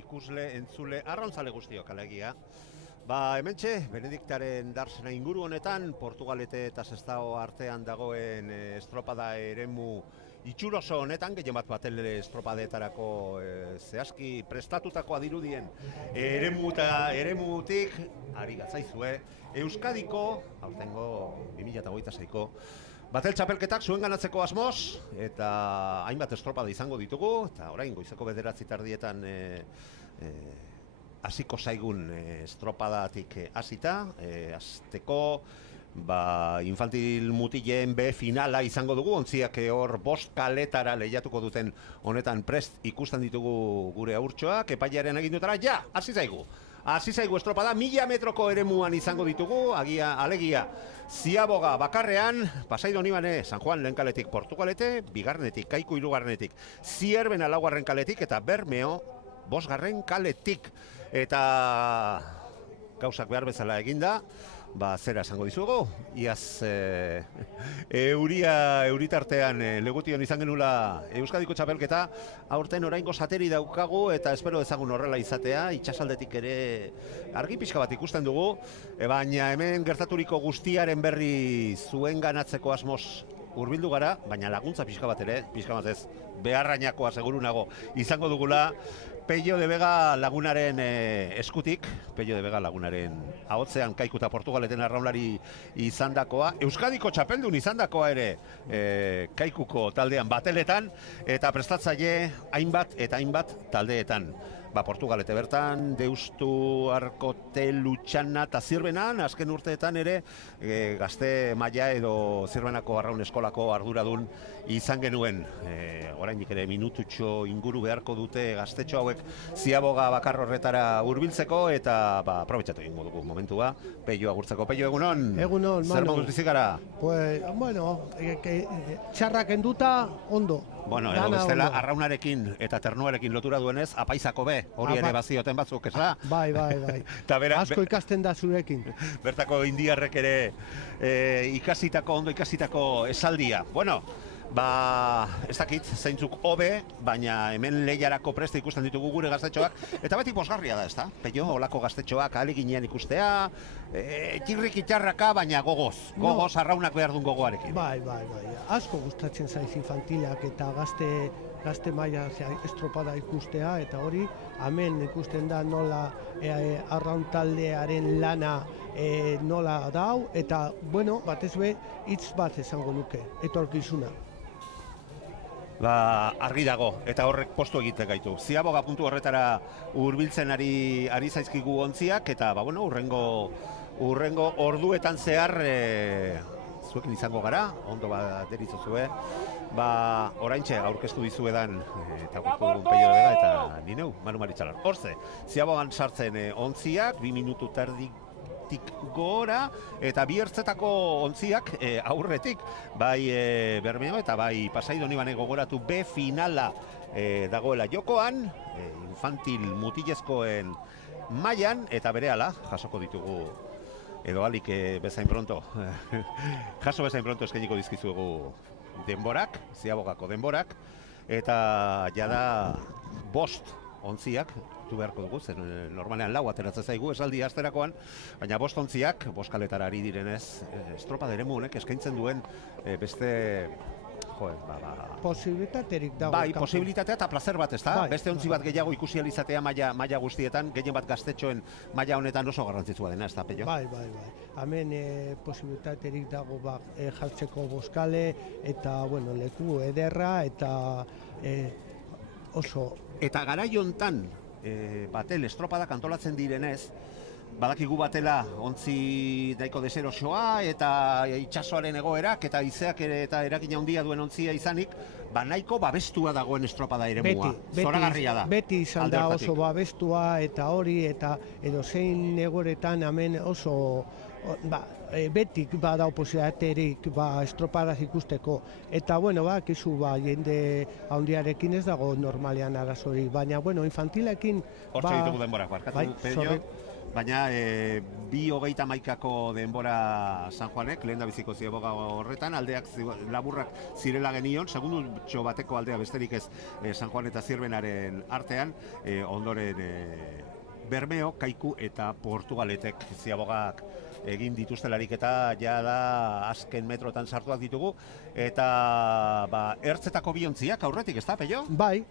Ikusle, entzule, arrauntzale guztiok alegia. Ba, hementxe, Benediktaren darsena inguru honetan, Portugalete eta Sestao artean dagoen estropada eremu itxuroso honetan, gehien bat estropadeetarako zehazki prestatutakoa dirudien eremutik, ari gatzaizue, Euskadiko, aurtengo 2026ko, Batel txapelketak zuen ganatzeko asmoz, eta hainbat estropada izango ditugu, eta orain goizeko 9:00 hasiko zaigun estropadatik hasita, hasteko infantil mutileen B finala izango dugu, ontziak hor 5 kaletara lehiatuko duten honetan prest ikusten ditugu gure aurtxoak, epailearen agindutara, ja, hasi zaigu. Hasi zaigu estropada, 1000 metroko eremuan izango ditugu, alegia Ziaboga bakarrean, Pasai Donibane, San Juan lehen kaletik Portugalete, bigarrenetik, Kaiku hirugarrenetik, Zierbena laugarren kaletik, eta Bermeo 5. kaletik. Eta gauzak behar bezala eginda, zera esango dizugu, iaz euritartean legution izan genula Euskadiko txapelketa, aurten oraingo sateri daukagu eta espero ezagun horrela izatea, itxasaldetik ere argi pixka bat ikusten dugu, baina hemen gertaturiko guztiaren berri zuen ganatzeko asmoz hurbildu gara, baina laguntza pixka bat ere, pixka bat ez, beharrainakoa seguru nago izango dugula, Pello de Vega lagunaren eskutik, Pello de Vega lagunaren ahotzean Kaiku eta Portugaleten arraunlari izandakoa, Euskadiko txapeldun izandakoa ere Kaikuko taldean bateletan, eta prestatzaile hainbat eta hainbat taldeetan. Portugalete bertan, Deustu, Arkote, Lutxana eta Zirbenan, azken urteetan ere gazte maila edo Zirbenako arraun eskolako arduradun izan genuen. Oraindik ere minututxo inguru beharko dute gaztetxo hauek Ziaboga bakar horretara hurbiltzeko, eta aprobetxatu egingo dugu momentua. Pello agurtzeko. Pello, egunon? Egunon, Zer moduz bizi gara? Pues, bueno, txarrak enduta, ondo. Bueno, edo bestela, arraunarekin eta ternuarekin lotura duenez, apaizako be, hori ere bazioten batzuk, ez da? Bai. Asko ikasten da zurekin. Bertako indiarrek ere ondo ikasitako esaldia. Bueno, ez dakit, zeintzuk hobe, baina hemen lehiarako preste ikusten ditugu gure gaztetxoak, eta beti posgarria da, ez da? Pello, olako gaztetxoak ahaleginean ikustea, txirrik itxarraka, baina gogoz arraunak behar duen gogoarekin. Bai. Asko gustatzen zaiz infantilak eta gazte maila estropada ikustea, eta hori, hemen ikusten da nola arraun taldearen lana nola dau, eta, bueno, batez be, hitz bat esango nuke, etorkizuna. Argi dago, eta horrek postu egite gaitu. Ziaboga puntu horretara hurbiltzen ari zaizkigu ontziak, eta urrengo orduetan zehar zuekin izango gara, ondo deritzozue, oraintxe aurkeztu dizuedan, eta aurkeztu dugun Pello de Vega, eta nineu, Manu Maritxalar. Hortze, Ziabogan sartzen ontziak, 2 minutu terdik gora, eta bi ertzetako ontziak aurretik, bai Bermeo eta bai Pasai Donibane gogoratu B finala dagoela jokoan, infantil mutilezkoen mailan, eta berehala jasoko ditugu, edo alik bezain pronto, jaso bezain pronto eskainiko dizkizuegu denborak, Ziabogako denborak, eta jada 5 ontziak, beharko dugu, zen normalean 4 ateratzen zaigu esaldi asterakoan, baina 5 ontziak, 5 kaletara ari direnez, estropada eremu honek eskaintzen duen beste posibilitaterik dago. Bai, posibilitatea eta placer bat, ez da? Beste ontzi bat gehiago ikusi alizatea maila guztietan, gehien bat gaztetxoen maila honetan oso garrantzitsua dena, ez da, Pello? Bai. Hemen posibilitaterik dago jartzeko 5 kale, eta, bueno, leku ederra, eta oso... Eta garai hontan, batel estropadak antolatzen direnez, badakigu batela ontzi daiko deserosoa eta itsasoaren egoerak eta izeak eta eragina handia duen ontzia izanik, nahiko babestua dagoen estropada eremua. Zoragarria da. Beti izan da oso babestua, eta hori, eta edozein egoeretan hemen oso... betik badau posibilitaterik estropadas ikusteko, eta bueno, kizu jende handiarekin ez dago normalean arazori, baina bueno, infantilekin hortxe ditugu denborak, barkatu, Pello, baina 2:31 denbora San Juanek, lehen da biziko Ziaboga horretan, aldeak laburrak zirela genion, segundutxo bateko aldea besterik ez San Juan eta Zirbenaren artean, ondoren Bermeo, Kaiku eta Portugaletek Ziabogak egin dituztelarik, eta da azken metrotan sartuak ditugu, eta ertzetako biontziak aurretik, ez da, Pello? Bai,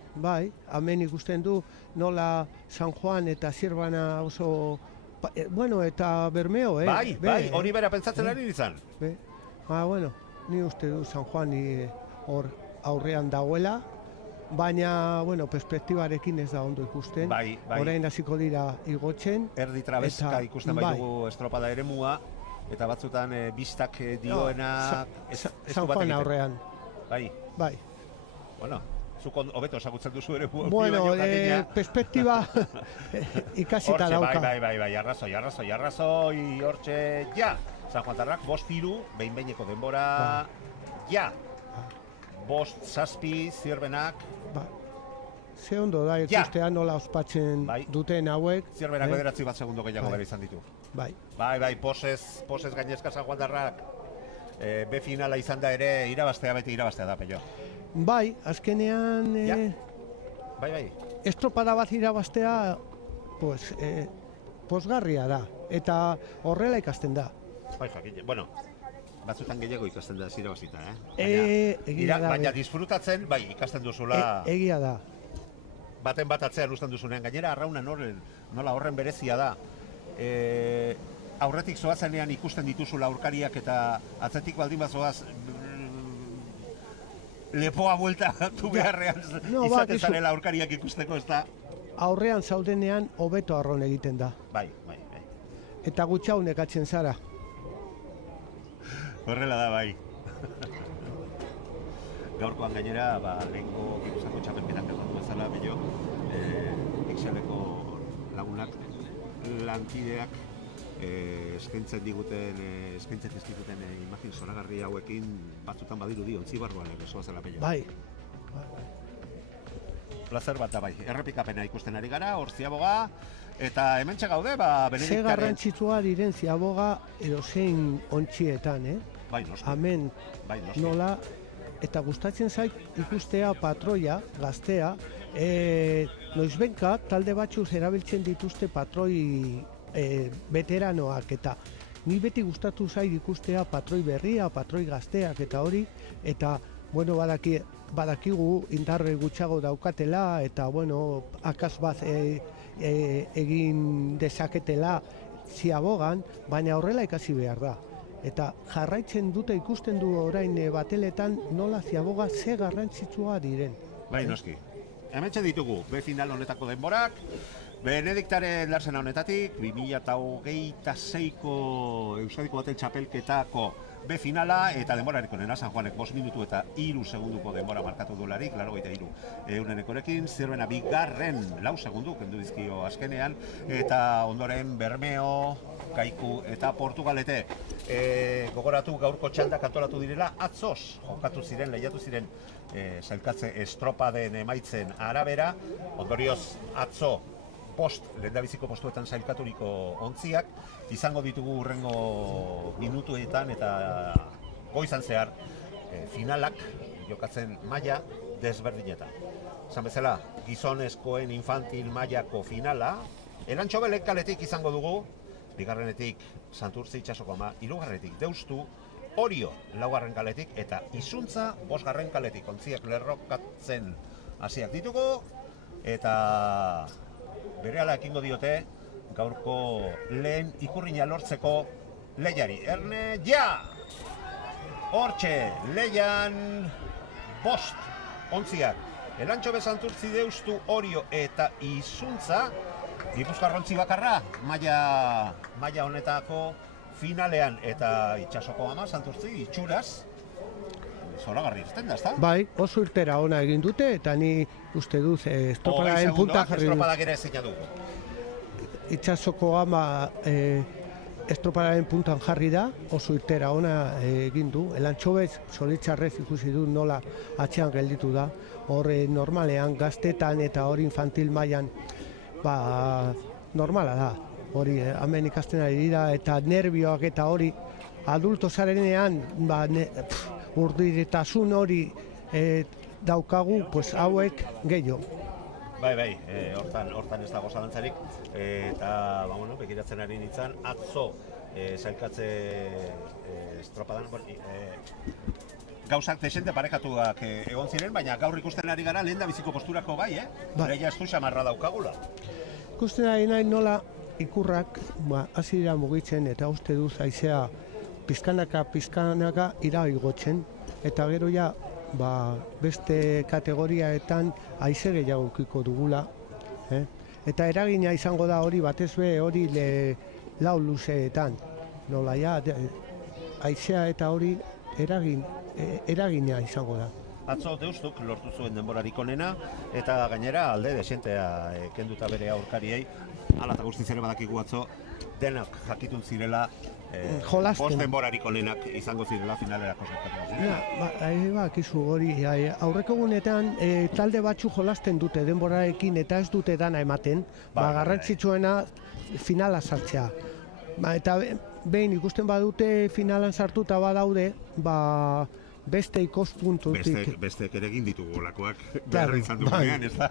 hemen ikusten du nola San Juan eta Zirbana oso, bueno, eta Bermeo, Bai, hori bera pentsatzen ari izan. Bueno, ni uste du San Juan hor aurrean dagoela, baina, bueno, perspektibarekin ez da ondo ikusten. Bai. Orain hasiko dira igotzen. Erdi trabeska eta, ikusten baitugu estropada eremua, eta batzutan bistak dioena... San Juan aurrean. Bai. Bueno, zuk hobeto esagutzen duzu ere bueno, perspektiba ikasita dauka. Bai, arrazoi, hortxe, ja! San Juan Tarrak, 5-3, behin-behineko denbora, ja! 5-7 zirbenak. Ze ondo da ikustea nola ospatzen duten hauek. Zirbenak 9 segundo gehiago bere izan ditu. Bai, posez gainezka San Juan Tarrak. B finala izan da ere, irabaztea da, Pello. Bai, azkenean Bai. estropada bat irabaztea pozgarria da, eta horrela ikasten da. Bai, jakine, bueno, batzutan gehiago ikasten da irabazita, baina disfrutatzen, bai, ikasten duzula... Egia da. Baten bat atzean uzten duzunean, gainera arrauna nola horren berezia da. Aurretik zoazenean ikusten dituzula aurkariak eta atzetik baldin bazoaz lepoa buelta tu beharrean izaten zarela aurkariak ikusteko, ez da? Aurrean zaudenean hobeto arron egiten da. Bai. Eta gutxau nekatzen zara. Horrela da, bai. Gaurkoan gainera, lehenko Gipuzkoako txapelketak gertatu bezala, Pello, Pixeleko lagunak, lankideak, eskaintzen dizkiguten imagin zoragarri hauekin batzutan badirudi ontzi barruan erosoa zela, Pello. Bai. Plazer bat da, bai. Errepikapena ikusten ari gara, hor Ziaboga, eta hementxe gaude, Benediktaren... Ze garrantzitsua diren Ziaboga edozein ontxietan, Bai, noski. Amen, nola, eta gustatzen zait ikustea patroia, gaztea, noizbenka talde batzuz erabiltzen dituzte patroi veteranoak, eta ni beti gustatu zait ikustea patroi berria, patroi gazteak eta hori, eta bueno, badakigu indarre gutxago daukatela, eta bueno, akaz bat egin dezaketela Ziabogan, baina horrela ikasi behar da. Eta jarraitzen dute ikusten du orain bateletan nola Ziaboga ze garrantzitsua diren. Bai, noski. Hementxe ditugu, B final honetako denborak, Benediktaren Darsena honetatik, 2026ko Euskadiko Batel Txapelketako B finala, eta denborarik onena, San Juanek 5 minutu eta 3 segunduko denbora markatu duelarik, 83 eurenekorekin, Zirbena bigarren 4 segundu, kendu dizkio azkenean, eta ondoren Bermeo, Kaiku eta Portugalete. Gogoratu gaurko txaldak antolatu direla, atzoz jokatu ziren, lehiatu ziren sailkatze estropaden emaitzen arabera, ondorioz atzo lehendabiziko postuetan sailkaturiko ontziak, izango ditugu hurrengo minutuetan eta goizan zehar finalak jokatzen maila desberdinetan. Esan bezala, gizonezkoen infantil mailako finala, Elantxobelek kaletik izango dugu, bigarrenetik Santurtzi Itsasoko Ama, hirugarrenetik Deustu, Orio laugarren kaletik eta Izuntza 5. kaletik, ontziak lerrokatzen hasiak ditugu, eta berehala ekingo diote gaurko lehen ikurrina lortzeko lehiari. Erne, ja! Hortxe, lehian 5 ontziak. Elantxobe, Santurtzi, Deustu, Orio eta Izuntza, Gipuzkoarrontzi bakarra, maila honetako finalean, eta Itsasoko Ama, Santurtzi, itxuraz, zoragarri izten da, ezta? Bai, oso irtera ona egin dute, eta ni uste duz estropadaren punta jarri dut. Estropadak ere ezin du. Itsasoko Ama estropadaren puntan jarri da, oso irtera ona egin du. Elantxobez, zoritxarrez ikusi du nola atxean gelditu da. Hor normalean, gaztetan eta hori infantil mailan, normala da. Hori, hemen ikasten ari dira, eta nerbioak eta hori, adulto zarenean, urdiretasun hori daukagu, pues hauek gehiago. Bai, hortan ez dago zalantzarik, eta, begiratzen ari nintzen, atzo sailkatze estropadan, gauzak desente parekatuak egon ziren, baina gaur ikusten ari gara lehendabiziko posturako bai, Leia estu xamarra daukagula. Ikusten ari nahi nola ikurrak hasi dira mugitzen, eta uste duz haizea pizkanaka ira igotzen, eta gero ja, beste kategoriaetan haize gehiago ukiko dugula. Eta eragina izango da hori batez be hori lau luzeetan. Nola ja, haizea eta hori eragina izango da. Atzo deustuk lortu zuen denborarik onena, eta gainera alde desentea kenduta bere aurkariei. Hala eta guztiz ere badakigu atzo, denak jakitun zirela, bost denborarik onenak izango zirela finalerako zertatu. Kizu hori, aurreko gunetan talde batzu jolasten dute denborarekin eta ez dute dana ematen, garrantzitsuena finala sartzea. Eta behin ikusten badute finalan sartuta badaude, beste ikuspuntutik. Besteek ere egin ditugu olakoak behar izan dugunean, ez da?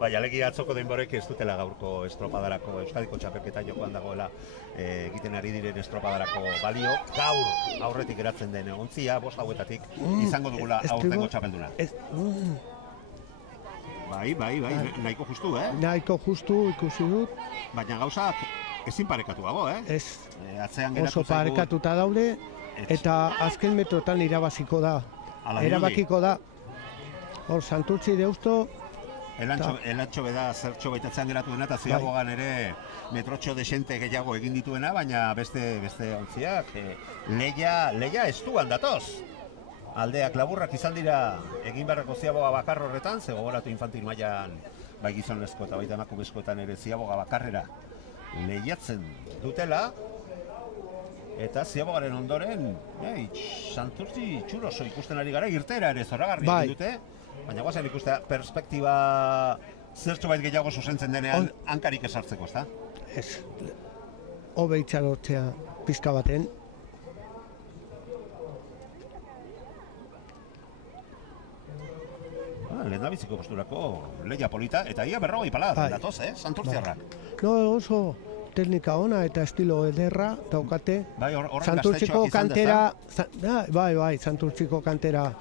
Bai, alegia atzoko denborek ez dutela gaurko estropadarako, Euskadiko txapelketa jokoan dagoela egiten ari diren estropadarako balio. Gaur aurretik geratzen den ontzia, 5 hauetatik izango dugula aurtengo txapelduna. Bai, nahiko justu, Nahiko justu ikusi dut. Baina gauzak ezin parekatuago, Ez, oso parekatuta daude, eta azken metrotan irabaziko da. Erabakiko da. Hor, Santurtzi Deusto. Elantxo beda zertxo baitatzen geratu dena, eta Ziabogan ere metrotxo desente gehiago egin dituena, baina beste ontziak leia estuan datoz. Aldeak laburrak izan dira egin beharreko Ziaboga bakar horretan, ze gogoratu infantil mailan bai gizonezko eta baita emakumezkoetan ere Ziaboga bakarrera lehiatzen dutela. Eta Ziabogaren ondoren, Santurtzi txuroso ikusten ari gara, irtera ere zoragarri egin dute. Baina guazen ikustea, perspektiba zertxo bait gehiago zuzentzen denean hankarik esartzeko, ezta? Ez, hobe itxarotzea pizka baten. Lehendabiziko posturako lehia polita, eta ia 40 palada datoz, Santurtziarrak. Oso teknika ona eta estilo ederra daukate. Santurtziko kantera, Santurtziko kantera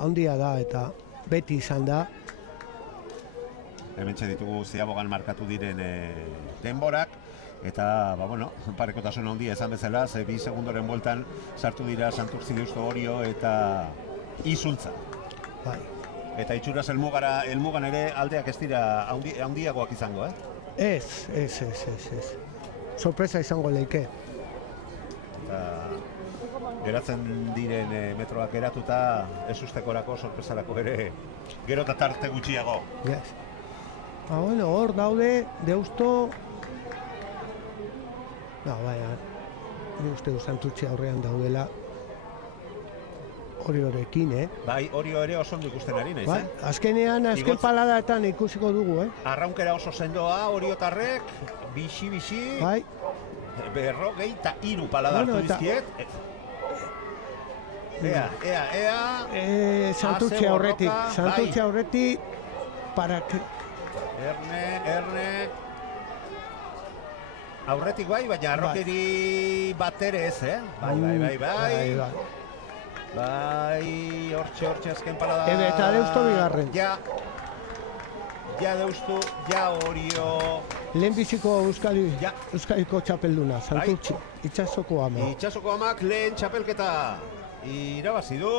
handia da eta beti izan da. Hementxe ditugu Ziabogan markatu diren denborak, eta, parekotasun handia izan bezala, 2 segundoren bueltan sartu dira Santurtzi Deusto Orio eta Izuntza. Eta itxuraz helmugan ere aldeak ez dira handiagoak izango, Ez. Sorpresa izango leike. Eta geratzen diren metroak geratuta, ez ustekorako, sorpresarako ere, gero eta tarte gutxiago. Hor daude, Deusto... uste du Santurtzi aurrean daudela Oriorekin, Bai, Orio ere oso ondo ikusten ari naiz, Azkenean, azken paladaetan ikusiko dugu, Arraunkera oso sendoa, Oriotarrek, bixi, 43 palada hartu dizkiet. Santurtzi aurretik, Erne... Aurretik baina arrokeri bat ere ez, Bai, hortxe azken palada... Eta Deusto bigarren. Ja Deusto, ja Orio... Lehenbiziko Euskadiko txapelduna, Santurtzi, Itsasoko ama. Itsasoko amak lehen txapelketa irabazi du.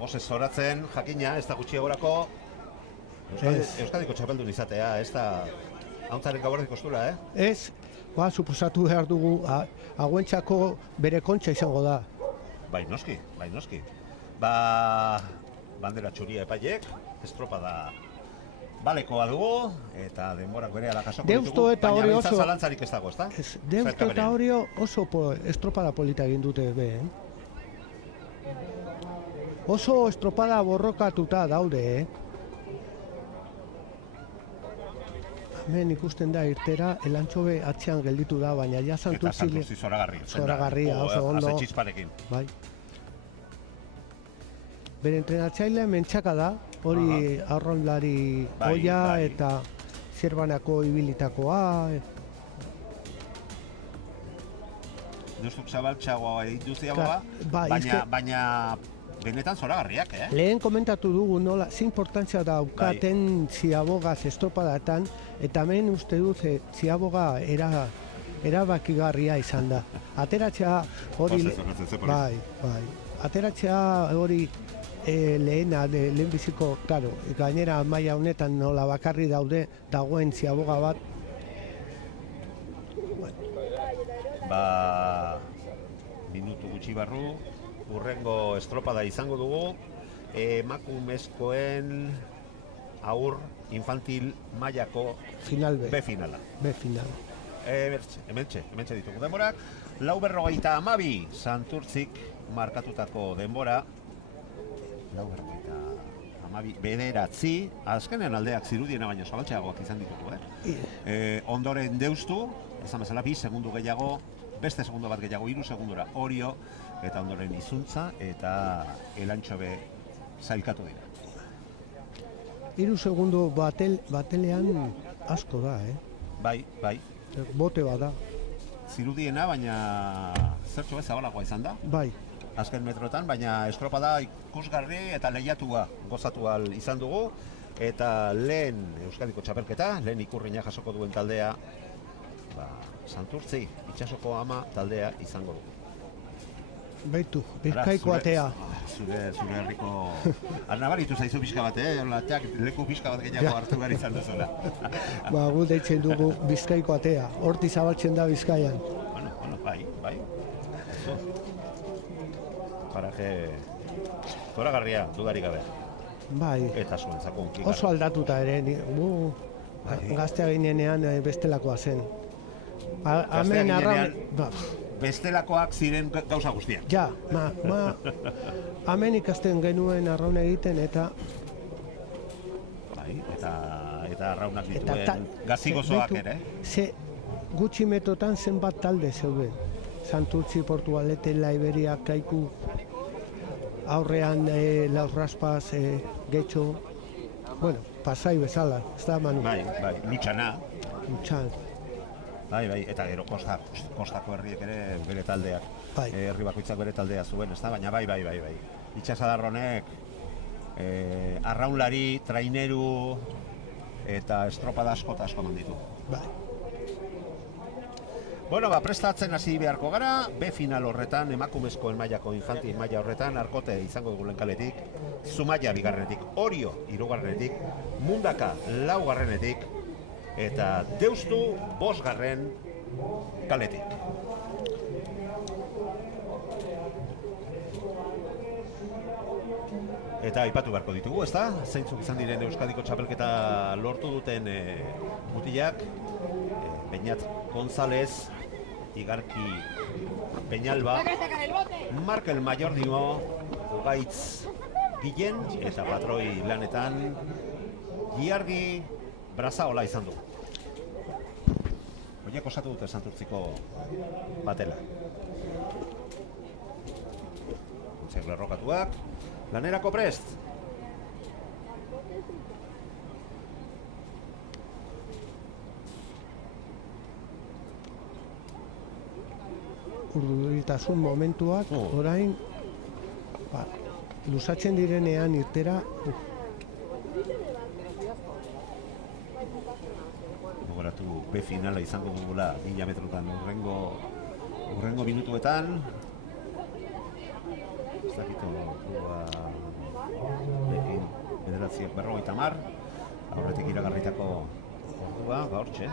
Ose zoratzen, jakina, ez da gutxiagorako Euskadiko txapeldun izatea, ez da hauntzaren gabordik kostura, Ez, suposatu behar dugu, hauentzako bere kontxa izango da. Bai noski. Bandera txuria epaiek, estropada balekoa dugu, eta denborak bere ala jasoko ditugu, baina bintzat zalantzarik ez dago, ezta? Deusto eta Orio oso estropada polita egin dute Oso estropada borrokatuta daude, Hemen ikusten da irtera, Elantxobe atzean gelditu da, baina ja Santurtzi... Eta Santurtzi zoragarria, oso ondo. Aze txisparekin. Bai. Bere entrenatzailea Mentxaka da, hori arraunlari oia eta Zerbanako ibilitakoa. Deustuk zabaltxagoa edituziagoa, baina benetan zoragarriak, Lehen komentatu dugu nola, ze importantzia daukaten Ziabogaz estropadatan, eta hemen uste dut Ziaboga erabakigarria izan da. Ateratzea hori... Bai. Ateratzea hori lehenbiziko, claro, gainera maila honetan nola bakarri dagoen ziaboga bat. Minutu gutxi barru, urrengo estropada izango dugu, emakumezkoen aur infantil mailako B finala. Hementxe ditugu denborak, 4:52 Santurtzik markatutako denbora, 4:52 bederatzi, azkenean aldeak zirudiena baino zabaltxeagoak izan ditugu, ondoren Deustu, ezan bezala 2 segundu gehiago, beste segundo bat gehiago 3 segundora Orio, eta ondoren Izuntza eta Elantxobe zailkatu dira. 3 segundo batelean asko da, Bai. Bote bada. Zirudiena, baina zertxo bez zabalagoa izan da. Bai. Azken metrotan, baina estropada ikusgarri eta lehiatua gozatu ahal izan dugu. Eta lehen Euskadiko txapelketa, lehen ikurriña jasoko duen taldea, Santurtzi, Itsasoko Ama taldea izango dugu. Baitu, Bizkaiko atea. Zure herriko... Nabaritu zaizu pixka bat, leku pixka bat gehiago hartu behar izan duzula. Gu deitzen dugu Bizkaiko atea, horti zabaltzen da Bizkaian. Bueno, bai. Paraje... Zoragarria, dudarik gabe. Bai. Eta zuentzako. Oso aldatuta ere, gaztea ginenean bestelakoa zen. Hemen bestelakoak ziren gauza guztiak. Ja, hemen ikasten genuen arraun egiten eta... Bai, eta arraunak dituen gazigozoak ere. Gutxi metotan zenbat talde zeuden. Santurtzi, Portugalete, Laiberia, Kaiku, aurrean Laurraspaz, Getxo... Bueno, Pasai bezala, ez da, Manu? Bai, Lutxana. Bai, eta gero kostako herriek ere bere taldeak, herri bakoitzak bere taldea zuen, ez da? Baina bai. Itxasadarronek arraunlari, traineru eta estropada asko eman ditu. Bai. Bueno, prestatzen hasi beharko gara, B final horretan, emakumezkoen mailako infantil maila horretan, Arkote izango dugu lehenkaletik, Zumaia bigarrenetik, Orio hirugarrenetik, Mundaka laugarrenetik, eta Deustu 5. kaletik. Eta aipatu beharko ditugu, ezta? Zeintzuk izan diren Euskadiko txapelketa lortu duten mutilak, Beñat González, Igarki Peñalba, Markel Mayordino, Ugaitz Guillen, eta patroi lanetan, Giargi Brazaola izan du. Oiek osatu dute Santurtziko batela. Zer lerrokatuak, lanerako prest. Urduritasun momentuak, orain, lusatzen direnean irtera, gogoratu B finala izango dugula 1000 metrotan urrengo minutuetan. Ez dakito lekin bederatziak 50, aurretik iragarritako ordua, hortxe.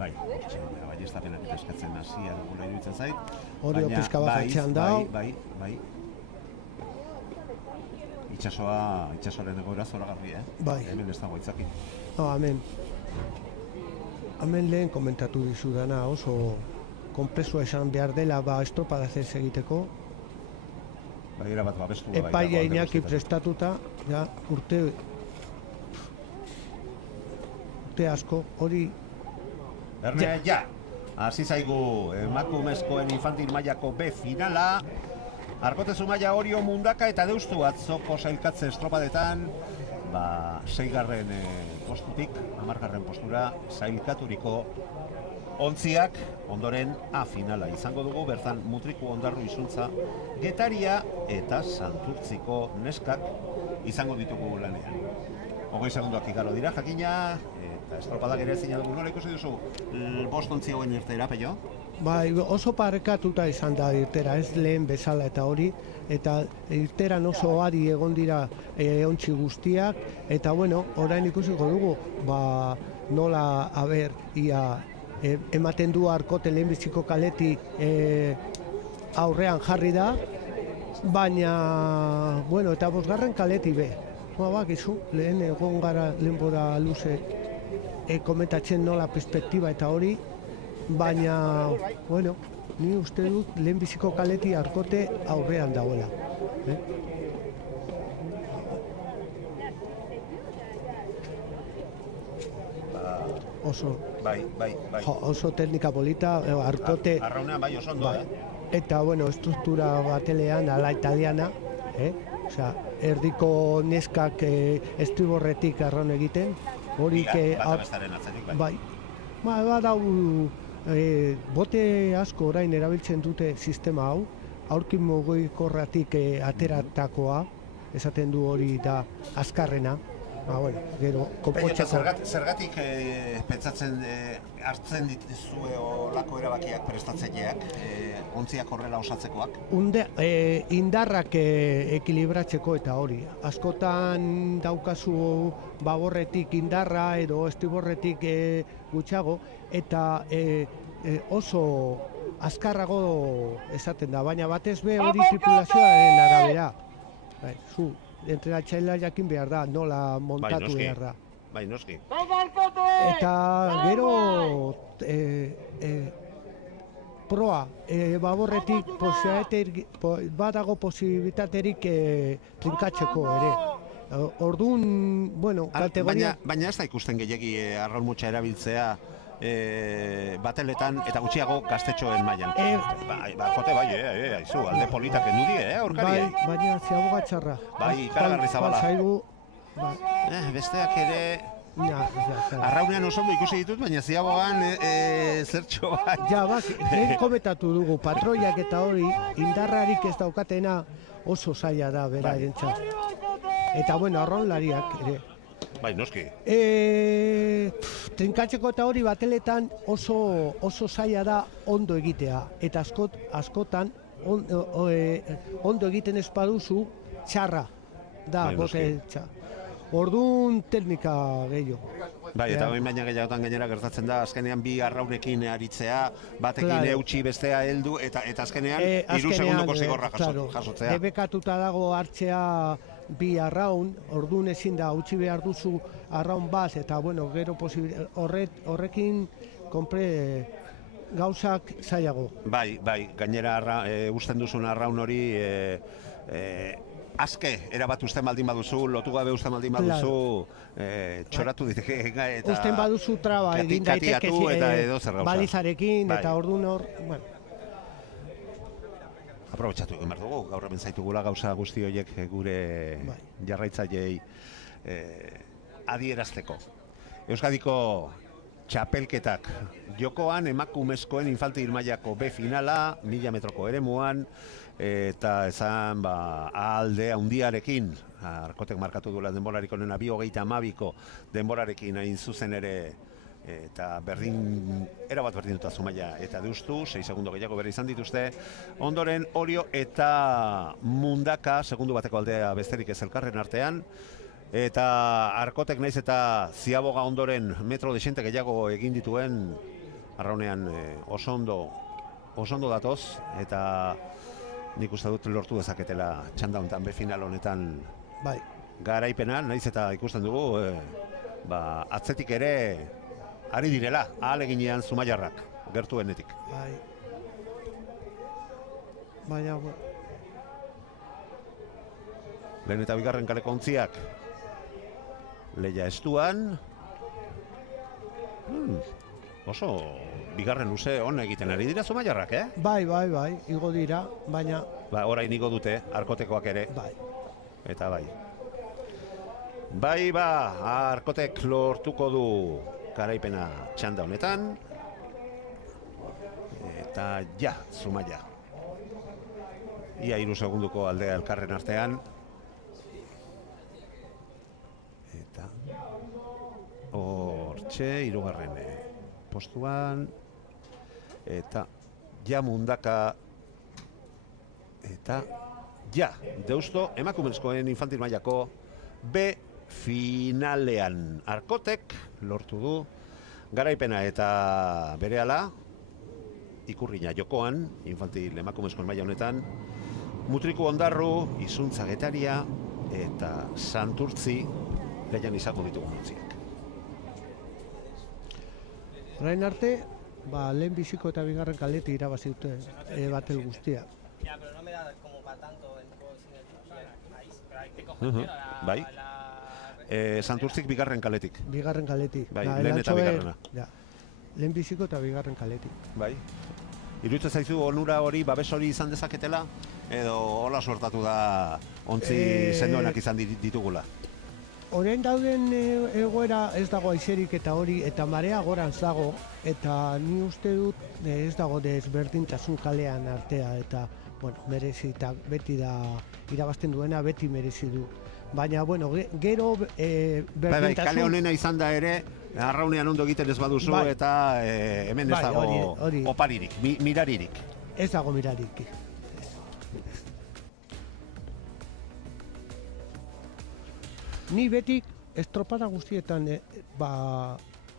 Bai, baiestapenak eta eskatzen hasia dugula iruditzen zait. Orio pizka bat atxean da. Bai. Itxasoren egoera zoragarri, Bai. Hemen ez dago itzaki. Hemen lehen komentatu dizudana oso konplexua esan behar dela estropada ez egiteko. Bai, erabat babestu. Epaia Iñaki prestatuta, urte asko, hori... Erne, hasi zaigu emakumezkoen infantil mailako B finala. Arkote Zumaia, Orio, Mundaka eta Deustu atzoko sailkatze estropadetan 6. postutik 10. postura sailkaturiko ontziak, ondoren A finala izango dugu, bertan Mutriku, Ondarru, Izuntza, Getaria eta Santurtziko neskak izango ditugu lanean. 20 segundoak igaro dira, jakina, eta estropadak ere ezin dugu. Nola ikusi duzu, 5 ontzi hauen irteera, Peio? Bai, oso parekatuta izan da irtera, ez lehen bezala eta hori, eta irteran oso ari egon dira ontzi guztiak, eta bueno, orain ikusiko dugu, nola, ia, ematen du Arkote lehenbiziko kaletik aurrean jarri da, baina, bueno, eta 5. kaletik be. Bakizu, lehen egon gara lehenbora luze komentatzen nola perspektiba eta hori, baina, bueno, ni uste dut lehenbiziko kaleti Arkote aurrean dagoela. Oso, oso teknika polita, Arkote... Arraunean bai oso ondo, Eta, bueno, estruktura batelean, ala italiana, osea, erdiko neskak estriborretik arraun egiten, hori bata bestaren atzetik, bai. Badau bote asko orain erabiltzen dute sistema hau, aurkin mugikorratik ateratakoa, esaten du hori da azkarrena. Bueno, gero, konpontxeko... Zergatik pentsatzen hartzen dituzue olako erabakiak prestatzaileak, ontziak horrela osatzekoak? Indarrak ekilibratzeko eta hori. Askotan daukazu baborretik indarra edo estriborretik gutxago, eta oso azkarrago esaten da, baina batez be hori tripulazioaren arabera. Zu, entrenatzailea jakin behar da, nola montatu behar da. Bai, noski. Eta gero proa, baborretik badago posibilitaterik trinkatzeko ere. Orduan, bueno, kategoria... Baina ez da ikusten gehiagi arraun motxa erabiltzea bateletan eta gutxiago gaztetxoen mailan. Arkote bai, aizu, alde politak endu die, aurkariai. Bai, baina ziaboga txarra. Bai, ikaragarri zabala. Zaigu... Besteak ere... Arraunean oso ondo ikusi ditut, baina ziabogan zertxo bat. Ja, lehen komentatu dugu, patroiak eta hori, indarrarik ez daukatena oso zaila da, bera erentzat. Eta, bueno, arraunlariak ere. Bai, noski. Trinkatzeko eta hori bateletan oso zaila da ondo egitea. Eta askotan ondo egiten ez baduzu txarra da boteltza. Orduan teknika gehiago. Bai, eta baina gehiagotan gainera gertatzen da, azkenean bi arraunekin aritzea, batekin eutxi bestea heldu, eta azkenean 3 segundoko zigorra jasotzea. Debekatuta dago hartzea bi arraun, orduan ezin da, utzi behar duzu arraun bat, eta bueno, gero horrekin gauzak zailago. Bai, gainera usten duzun arraun hori azke erabat usten baldin baduzu, lotu gabe usten baldin baduzu, txoratu diteke eta... Usten baduzu traba egin daiteke balizarekin, eta orduan hor... Aprobetxatu egin behar dugu, gaur hemen zaitugula gauza guzti horiek gure jarraitzaileei adierazteko. Euskadiko txapelketak jokoan emakumezkoen infantil mailako B finala, 1000 metroko eremuan, eta esan alde handiarekin, Arkotek markatu duela denborarik onena 2:22ko denborarekin hain zuzen ere, eta erabat berdin duta Zumaia eta Deustu, 6 segundo gehiago berri izan dituzte. Ondoren Orio eta Mundaka, segundu bateko aldea besterik ez elkarren artean. Eta Arkotek naiz eta Ziaboga ondoren metro desente gehiago egin dituen, arraunean oso ondo datoz, eta nik uste dut lortu dezaketela txanda honetan B final honetan garaipena, naiz eta ikusten dugu atzetik ere ari direla, ahaleginean Zumaiarrak, gertuenetik. Baina... Lehen eta bigarren kaleko ontziak Leia estuan. Oso bigarren luze hon egiten ari dira Zumaiarrak, Bai, igo dira, baina... Orain igo dute, Arkotekoak ere. Eta bai, Arkotek lortuko du garaipena txanda honetan. Eta Zumaia. Ia 3 segunduko aldea elkarren artean. Eta hortxe, 3. postuan, eta ja Mundaka, eta ja, Deusto, emakumezkoen infantil mailako B finalean. Arkotek lortu du garaipena eta berehala Ikurriña jokoan, infantil emakumezkoen maila honetan, Mutriku Ondarru, Izuntza Getaria eta Santurtzi lehian izango ditugu ontziak. Orain arte, lehen biziko eta bigarren kaleti irabazi dute batel guztia. Ya, pero no me da como para tanto el juego sin el ahí, pero ahí te coges Bai. Santurtzik bigarren kaletik. Bigarren kaleti. Bai, lehen eta bigarrena. Ja. Lehen biziko eta bigarren kaletik. Bai. Iruditzen zaizu onura hori, babes hori izan dezaketela? Edo hola suertatu da ontzi sendoenak izan ditugula? Orain dauden egoera ez dago aizerik eta hori, eta marea gorantz dago, eta ni uste dut ez dago desberdintasun kalean artea, eta bueno, merezi, eta beti da irabazten duena, beti merezi du. Baina, bueno, gero berdintasun... Kale honena izan da ere, arraunean ondo egiten ez baduzu, eta hemen ez dago oparirik, miraririk. Ez dago mirarik. Ni beti estropada guztietan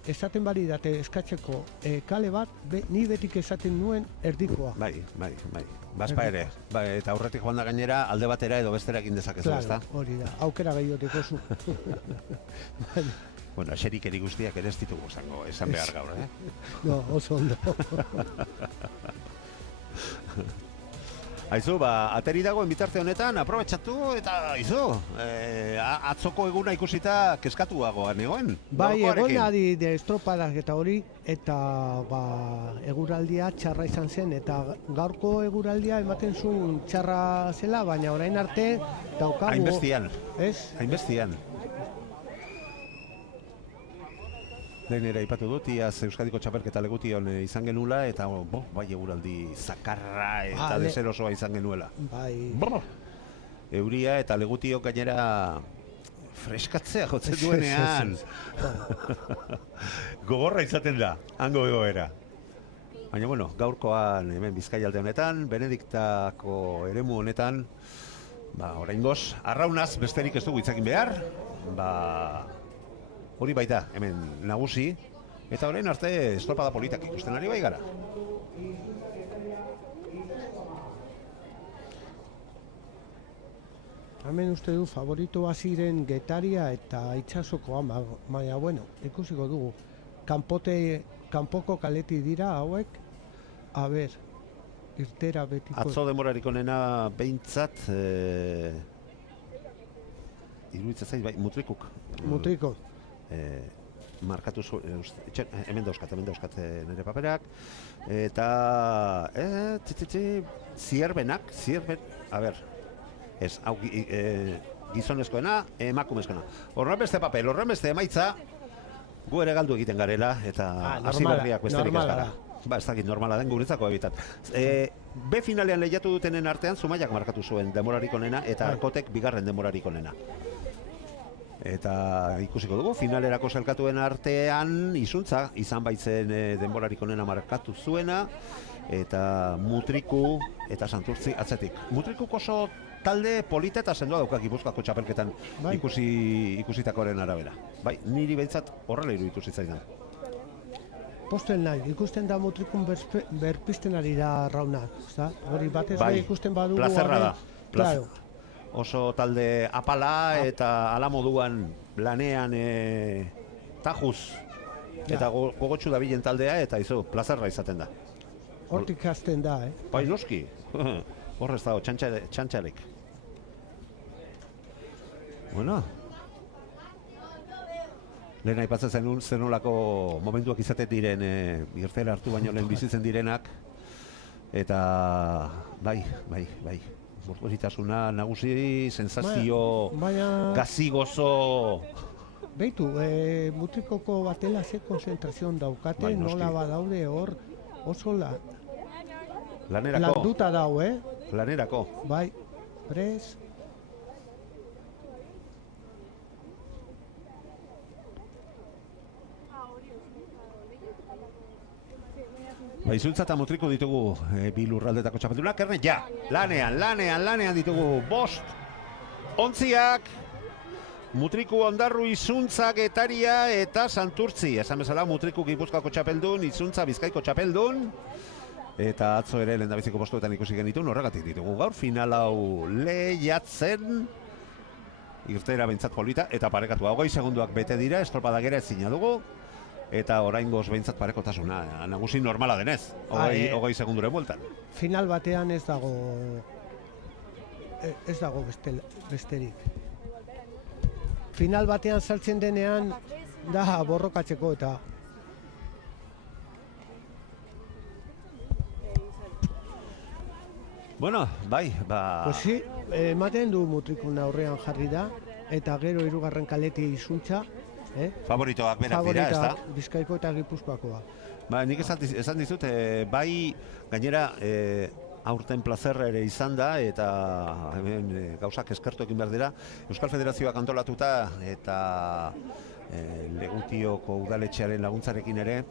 esaten bali date eskatzeko kale bat, ni betik esaten nuen erdikoa. Bai. Bazpa ere, eta aurretik joan da gainera alde batera edo bestera egin dezakezu, ezta? Claro, hori da, aukera gehioteko zu. Bueno, eserikeri guztiak ere ez ditugu esan behar gaur, No, oso ondo. Aizu, ateri dagoen bitarte honetan, aprobetxatu eta aizu, atzoko eguna ikusita keskatuagoan egoen. Bai, egon adi de estropadak eta hori, eta eguraldia txarra izan zen, eta gaurko eguraldia ematen zuen txarra zela, baina orain arte daukagu... Hainbestian, ez? Hainbestian. Lehen ere aipatu dut, iaz Euskadiko txapelketa legution izan genula, eta bai eguraldi zakarra eta deserosoa izan genuela. Bai. Euria eta legutio gainera freskatzea jotzen duenean. Gogorra izaten da, hango egoera. Baina, bueno, gaurkoan hemen Bizkaialde honetan, Benediktako eremu honetan, oraingoz, arraunaz besterik ez dugu hitzakin behar, hori baita, hemen nagusi, eta orain arte estropada politak ikusten ari bai gara. Hemen uste du favoritoa ziren Getaria eta Itsasokoa, baina bueno, ikusiko dugu. Kanpoko kaleti dira hauek, irtera betiko... Atzo demorarik onena behintzat, iruditzen zait, bai, Mutrikuk. Mutriko. Markatu hemen dauzkat nire paperak, eta zierbenak, ez, hau gizonezkoena, emakumezkoena. Horren beste papel, horren beste emaitza, gu ere galdu egiten garela, eta hasi berriak besterik ez gara. Ez dakit normala den guretzako ebitat. B finalean lehiatu dutenen artean, Zumaiak markatu zuen demorarik onena, eta Arkotek bigarren demorarik onena. Eta ikusiko dugu, finalerako sailkatuen artean Izuntza izan baitzen denborarik onena markatu zuena, eta Mutriku eta Santurtzi atzetik. Mutrikuk oso talde polita eta sendoa dauka Gipuzkoako txapelketan ikusitakoren arabera. Bai, niri behintzat horrela iruditu zitzaidan. Posten nahi, ikusten da Mutrikun berpisten ari da Rauna, hori batez ikusten badugu... Plazerra da, oso talde apala eta ala moduan lanean tajuz eta gogotsu dabilen taldea, eta izu, plazerra izaten da. Hortik hasten da, Bai, noski, horrez dago, txantxarek. Bueno, lehen aipatzen zenolako momentuak izaten diren, irtera hartu baino lehen bizitzen direnak, eta bai. Mortuoritasuna nagusi, sensazio, gazigozo... Beitu, Mutrikoko batela ze konzentrazion daukate, nola badaude hor, oso landuta dau, Lanerako. Bai, prez... Izuntza eta Mutriku ditugu bi lurraldetako txapeldunak, Erne, ja, lanean ditugu 5 ontziak, Mutriku, Ondarru, Izuntza, Getaria eta Santurtzi. Esan bezala Mutriku Gipuzkoako txapeldun, Izuntza Bizkaiko txapeldun, eta atzo ere lehendabiziko postuetan ikusi genitun, horregatik ditugu gaur, final hau lehiatzen, irteera behintzat polita, eta parekatu 20 segunduak bete dira, estropada gera ezina dugu, eta oraingoz behintzat parekotasuna, nagusi normala denez, 20 segundure bueltan. Final batean ez dago besterik. Final batean saltzen denean da borrokatzeko eta Bueno, bai, ba... Pues sí, ematen du Mutrikun aurrean jarri da, eta gero hirugarren kaleti Izuntza, favoritoak berak dira, ez da? Bizkaiko eta Gipuzkoakoa. Ba, nik esan dizut, bai, gainera, aurten plazerra ere izan da, eta hemen gauzak eskertu egin behar dira. Euskal Federazioak antolatuta, eta Legutioko udaletxearen laguntzarekin ere,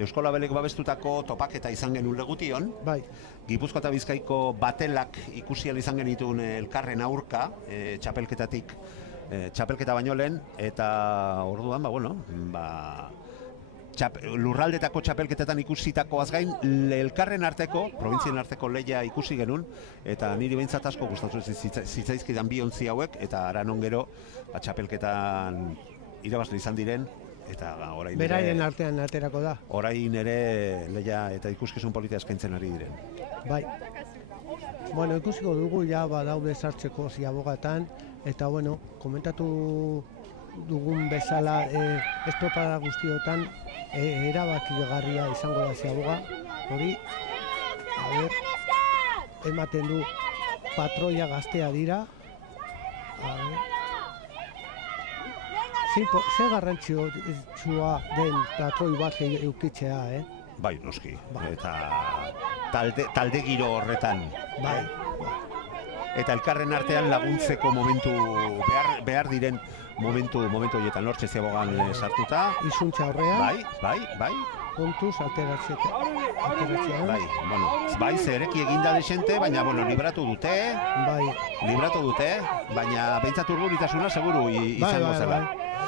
Eusko Labelek babestutako topaketa izan genuen Legution. Bai. Gipuzkoa eta Bizkaiko batelak ikusial izan genituen elkarren aurka, txapelketa baino lehen, eta orduan, lurraldetako txapelketetan ikusitakoaz gain, elkarren arteko, provintzien arteko lehia ikusi genuen, eta niri behintzat asko gustatu zitzaizkidan bi ontzi hauek, eta aran ongero, txapelketan irabazle izan diren, eta orain ere... Beraien artean aterako da. Orain ere lehia eta ikuskizun politia eskaintzen ari diren. Bai. Bueno, ikusiko dugu ja badaude sartzeko ziabogatan, eta bueno, komentatu dugun bezala estropada guztiotan erabakigarria izango da ziaboga. Hori, ematen du patroia gaztea dira. Ze garrantzitsua den patroi bat eukitzea, Bai, noski. Eta talde giro horretan. Bai. Eta elkarren artean laguntzeko momentu behar diren momentu horietan lortze ziabogan sartuta. Izuntza horrean. Bai. Kontuz ateratzea. Bai, zereki eginda desente, baina, libratu dute. Bai. Baina behintzat urburitasuna seguru izango zela.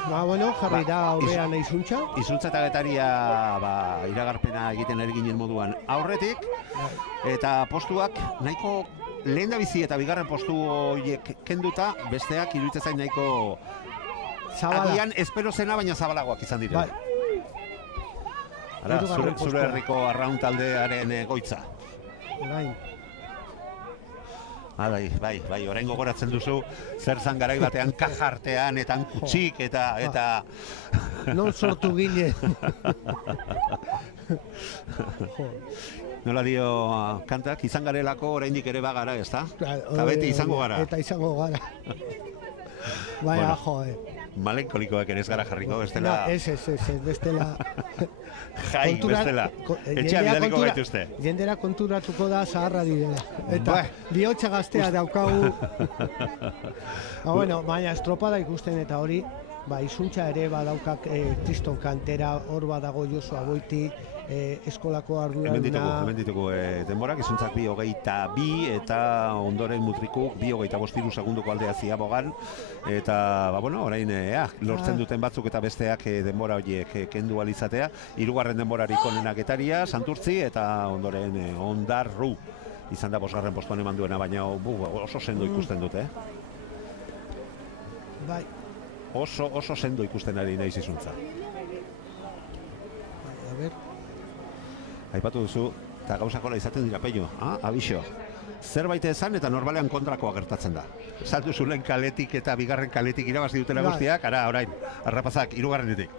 Jarri da aurrean Izuntza. Izuntza eta Getaria iragarpena egiten ari ginen moduan aurretik. Eta postuak nahiko lehendabizi eta bigarren postu horiek kenduta, besteak iruditzen zain nahiko agian espero zena, baina zabalagoak izan dira. Ara, zure herriko arraun taldearen goitza. Bai, orain gogoratzen duzu, zer zan garai batean kajartean, eta hankutxik, eta... Non sortu ginen. Nola dio kantak, izan garelako oraindik ere bagara, ez da? Eta beti izango gara. Eta izango gara. Baina, malenkolikoak ere ez gara jarriko, bestela... Ez, bestela... Jai, bestela. Etxea bidaliko gaituzte. Jendera konturatuko da zaharra direla. Eta bihotxa gaztea daukagu. Baina estropada ikusten eta hori, Izuntza ere badaukak Kriston kantera, hor badago Josu Aboiti, eskolako arduraduna. Hemen ditugu denborak, Izuntzak 22 eta ondoren Mutrikuk 25 segunduko aldea ziabogan. Eta, orain, lortzen duten batzuk eta besteak denbora horiek kendu alizatea. Hirugarren denborarik onena Getaria, Santurtzi eta ondoren Ondarru. Izan da 5. postuan eman duena, baina oso sendo ikusten dute. Bai. Oso sendo ikusten ari naiz Izuntza. Aipatu duzu, eta gauzakola izaten dira peio, abixo. Zerbait esan eta normalean kontrakoa gertatzen da. Esan duzu lehen kaletik eta bigarren kaletik irabazi dutela guztiak, orain, arrapazak, hirugarrenetik.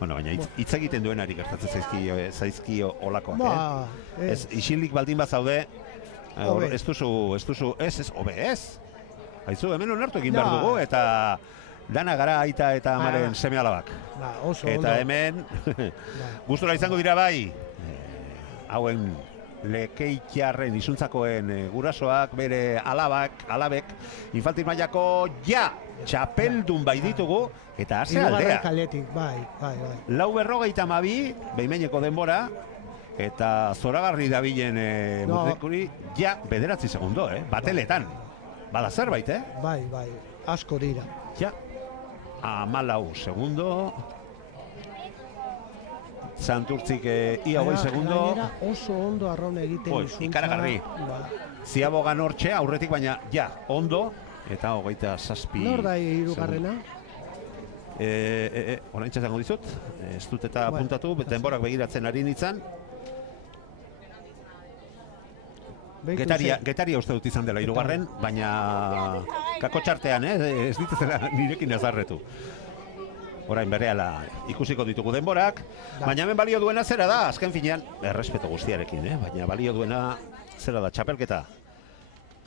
Baina hitz egiten duenari gertatzen zaizkio olakoak, isilik baldin bat zaude, ez duzu, hobe ez. Haizu, hemen onartu egin behar dugu, eta dana gara aita eta amaren seme alabak. Eta hemen, gustura izango dira bai, hauen Lekeitiarren izuntzakoen gurasoak, bere alabek, infantil mailako txapeldun bai ditugu, eta haze aldea. Kaletik, bai. 4:52, behin-behineko denbora, eta zoragarri dabilen mutrikuri, bederatzi segundo, bateletan. Bada zerbait, Bai, asko dira. 14 segundo. Santurtzik ia 20 segundo. Gainera oso ondo arraun egiten izuntza. Ikaragarri. Ziabogan hortxe, aurretik baina, ondo. Eta 27. Nor da hirugarrena? Oraintxe zango dizut. Ez dut eta apuntatu, denborak begiratzen ari nintzen. Getaria uste dut izan dela hirugarren, baina kako txartean, ez dituzela nirekin azarretu. Orain berehala ikusiko ditugu denborak, baina hemen balio duena zera da, azken finean, errespeto guztiarekin, baina balio duena zera da, txapelketa.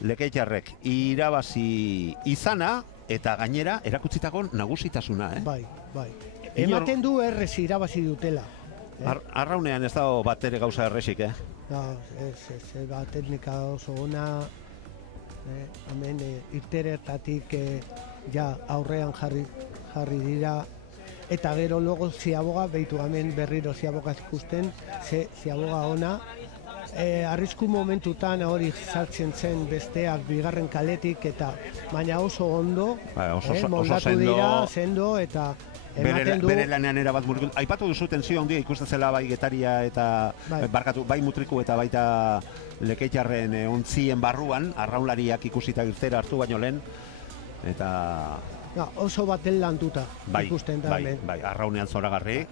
Lekeitiarrek irabazi izana eta gainera erakutsitako nagusitasuna, Bai. Ematen du errez irabazi dutela. Arraunean ez dago bat ere gauza erresik, Ez, teknika oso ona, hemen irteretatik aurrean jarri dira, eta gero logo Ziaboga, behitu hemen berriro Ziaboga ikusten, Ziaboga ona, arrisku momentutan hori sartzen zen besteak bigarren kaletik, eta baina oso ondo, moldatu dira, sendo, eta bere lanean erabat murgul. Aipatu duzu tensio handia ikusten zela bai Getaria eta bai Mutriku eta baita Lekeitiarren ontzien barruan, arraunlariak ikusita irtera hartu baino lehen, eta oso baten lantuta ikusten da hemen. Bai, arraunean zoragarri,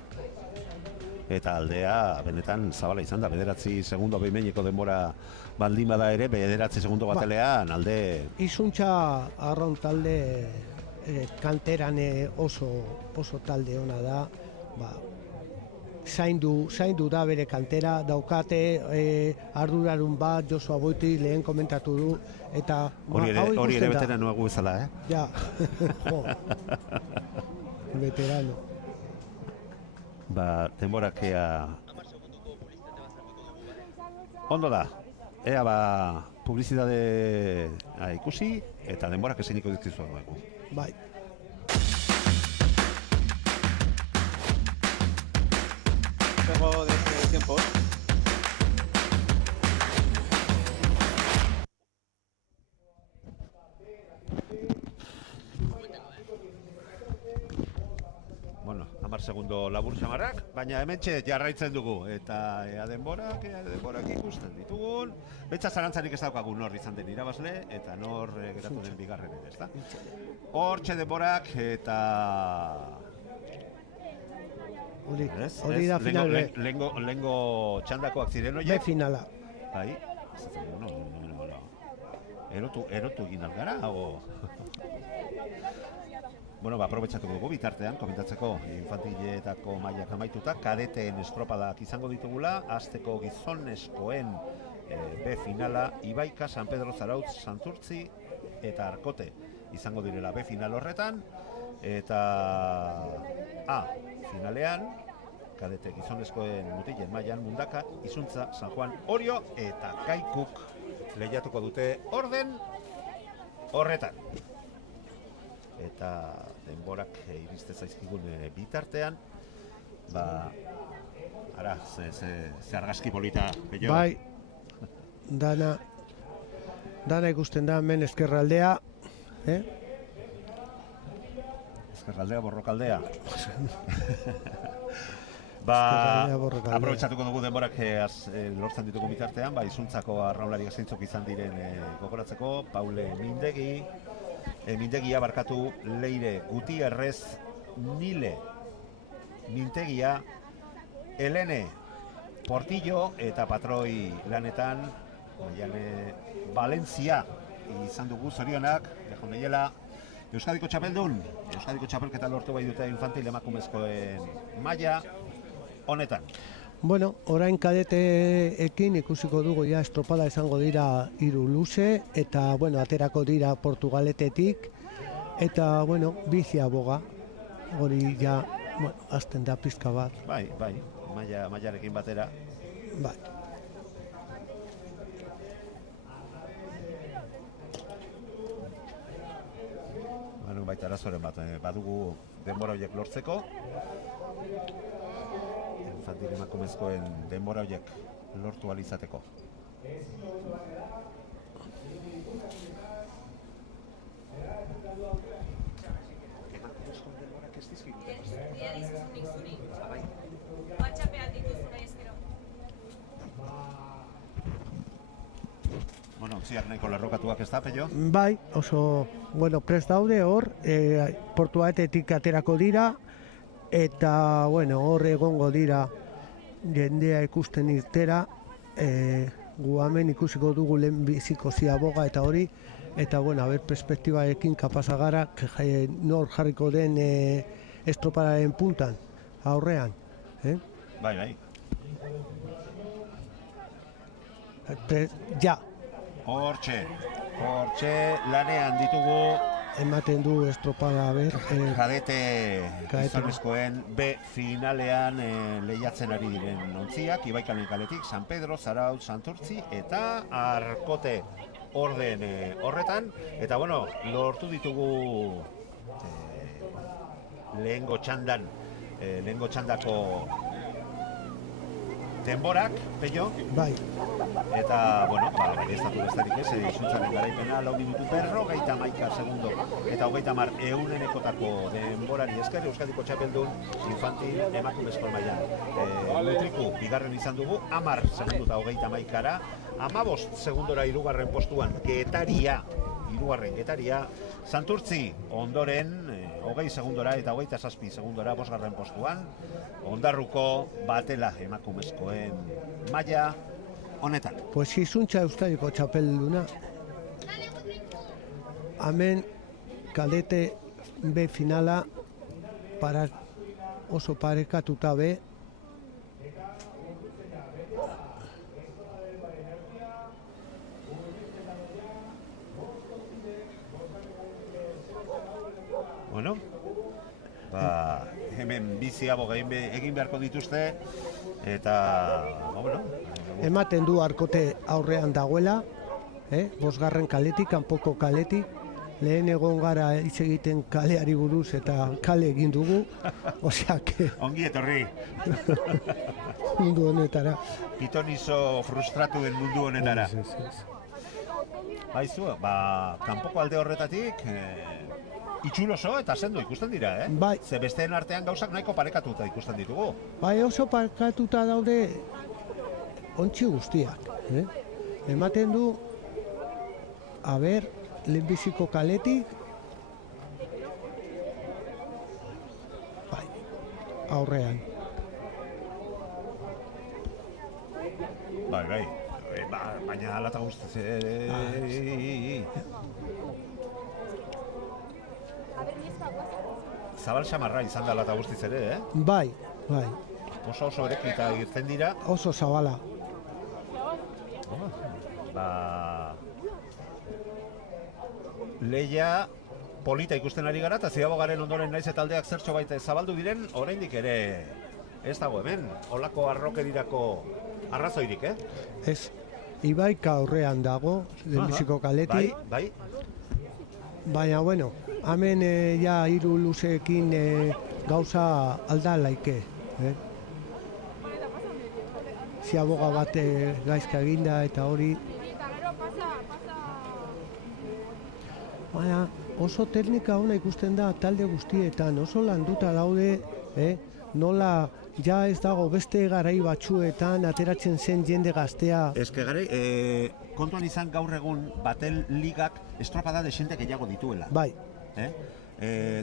eta aldea benetan zabala izan da, 9 segundo behin-behineko denbora baldin bada ere, 9 segundo batelean alde... Izuntza arraun talde kanteran oso talde ona da, zaindu da bere kantera, daukate ardurarun bat, Josu Aboiti lehen komentatu du, eta hori ere betera nuegu bezala, Ja, veterano. Denborak ondo da, publizitate ikusi, eta denborak eseniko ditzizu dugu. Bai. Juego de tiempos. Bueno, 10 segundo labur xamarrak, baina hementxe jarraitzen dugu, eta denborak ikusten ditugun. Betxa zarantzarik ez daukagu nor izan den irabazle, eta nor geratu den bigarren ere, ezta? Hortxe denborak, eta... Hori da final B. Lehengo txandakoak ziren horiek. B finala. Bai, no. Erotu egin algara, o... Bueno, aprobetxatuko dugu bitartean, komentatzeko infantileetako mailak amaituta, kadeteen estropadak izango ditugula, hasteko gizonezkoen B finala, Ibaika, San Pedro Zarautz, Santurtzi eta Arkote izango direla B final horretan, eta A finalean, kadete gizonezkoen mutilen mailan Mundaka, Izuntza, San Juan, Orio eta Kaikuk lehiatuko dute orden horretan. Eta denborak iriste zaizkigun bitartean, ze argazki polita bello. Bai, dana ikusten da hemen ezkerraldea, Ezkerraldea, borrokaldea. Aprobetxatuko dugu denborak lortzen ditugu bitartean, Izuntzako arraunlari zeintzuk izan diren gogoratzeko, Paule Mindegia barkatu, Leire Gutierrez, Nile Mintegia, Helene Portillo eta patroi lanetan Maiane Valencia izan dugu zorionak, dejon deiela Euskadiko txapeldun, Euskadiko txapelketa lortu bai dute infantil emakumezkoen maila honetan. Bueno, orain kadeteekin ikusiko dugu estropada izango dira 3 luze, eta aterako dira Portugaletetik, eta Ziaboga, hori azten da pizka bat. Bai, mailarekin batera. Bai. arazoren bat badugu denbora horiek lortzeko. Infantil emakumezkoen denbora horiek lortu ahal izateko. Emakumezkoen denborak ez dizkigute. Bueno, ontziak nahiko lerrokatuak ez da, Pello? Bai, oso, bueno, prest daude hor, portuatetik aterako dira, eta, bueno, hor egongo dira jendea ikusten irtera, gu hemen ikusiko dugu lehenbiziko ziaboga eta hori, eta, bueno, haber perspektibaekin kapasa gara, nor jarriko den estropadaren puntan, aurrean. Bai. Ja. Hortxe lanean ditugu ematen du estropada kadete gizonezkoen B finalean lehiatzen ari diren ontziak, Ibaikalen kaletik, San Pedro, Zarautz, Santurtzi eta Arkote orden horretan, eta bueno, lortu ditugu lehengo txandako denborak, Pello? Bai. Eta, bueno, baliestatu besterik ez, izuntzaren garaipena, 4 minutu 51 segundo, eta 30 denborari esker, Euskadiko txapeldun infantil emakumezko mailan. Mutriku, bigarren izan dugu, 10 segundu eta 30 15 segundora hirugarren postuan, Getaria, Santurtzi ondoren, 20 segundora eta 27 segundora, 5. postuan, Ondarruko Batela emakumezkoen maila honetan. Pues izuntza Euskadiko txapelduna. Hemen kadete B finala oso parekatuta be. Bueno, hemen biziago egin beharko dituzte, eta, bueno... Ematen du Arkote aurrean dagoela, 5. kaletik, kanpoko kaletik, lehen egon gara hitz egiten kaleari buruz eta kale egin dugu, osea que... Ongi etorri! Mundu honetara. Pitonizo frustratuen mundu honetara. Baizu, kanpoko alde horretatik... itxuloso eta sendo ikusten dira, Bai. Ze besteen artean gauzak nahiko parekatuta ikusten ditugu. Bai, oso parekatuta daude ontzi guztiak. Ematen du, lehenbiziko kaletik, bai, aurrean. Bai, baina alata guztiz... Zabal xamarra izan dela eta guztiz ere, Bai. Oso erekita irten dira. Oso zabala. Lehia polita ikusten ari gara, eta ziabogaren ondoren naiz eta aldeak zertxo baita zabaldu diren, oraindik ere ez dago hemen, olako arrokerirako arrazoirik, Ez, Ibaika aurrean dago, lehenbiziko kaleti. Bai. Baina, bueno, hemen ja 3 luzeekin gauza alda laike. Ziaboga bat gaizka eginda eta hori. Baina, oso teknika ona ikusten da talde guztietan, oso landuta daude, nola ja ez dago beste garai batzuetan ateratzen zen jende gaztea. Ez que garai, kontuan izan gaur egun Batel ligak estropada desente gehiago dituela. Bai.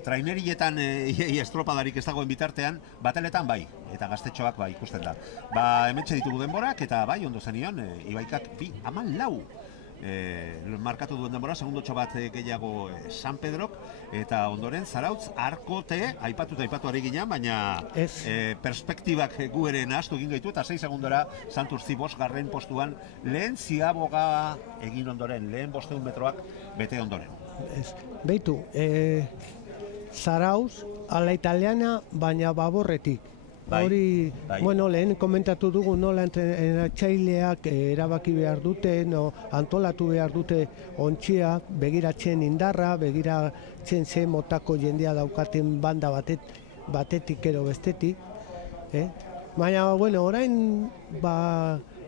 Trainerietan estropadarik ez dagoen bitartean, Bateletan bai, eta gaztetxoak bai ikusten da. Hementxe ditugu denborak, eta bai, ondo zenion, Ibaikak 2:14 markatu duen denbora, segundotxo bat gehiago San Pedrok, eta ondoren Zarautz, Arkote, aipatu ari ginen, baina perspektibak gu ere nahaztu egin gaitu, eta 6 segundora Santurtzi 5. postuan, lehen ziaboga egin ondoren, lehen 500 metroak bete ondoren. Beitu, Zarautz, ala italiana, baina baborretik. Hori, bai. bueno, lehen komentatu dugu nola entrenatzaileak erabaki behar dute, antolatu behar dute ontziak, begiratzen indarra, begiratzen ze motako jendea daukaten banda batetik edo bestetik. Baina, bueno, orain,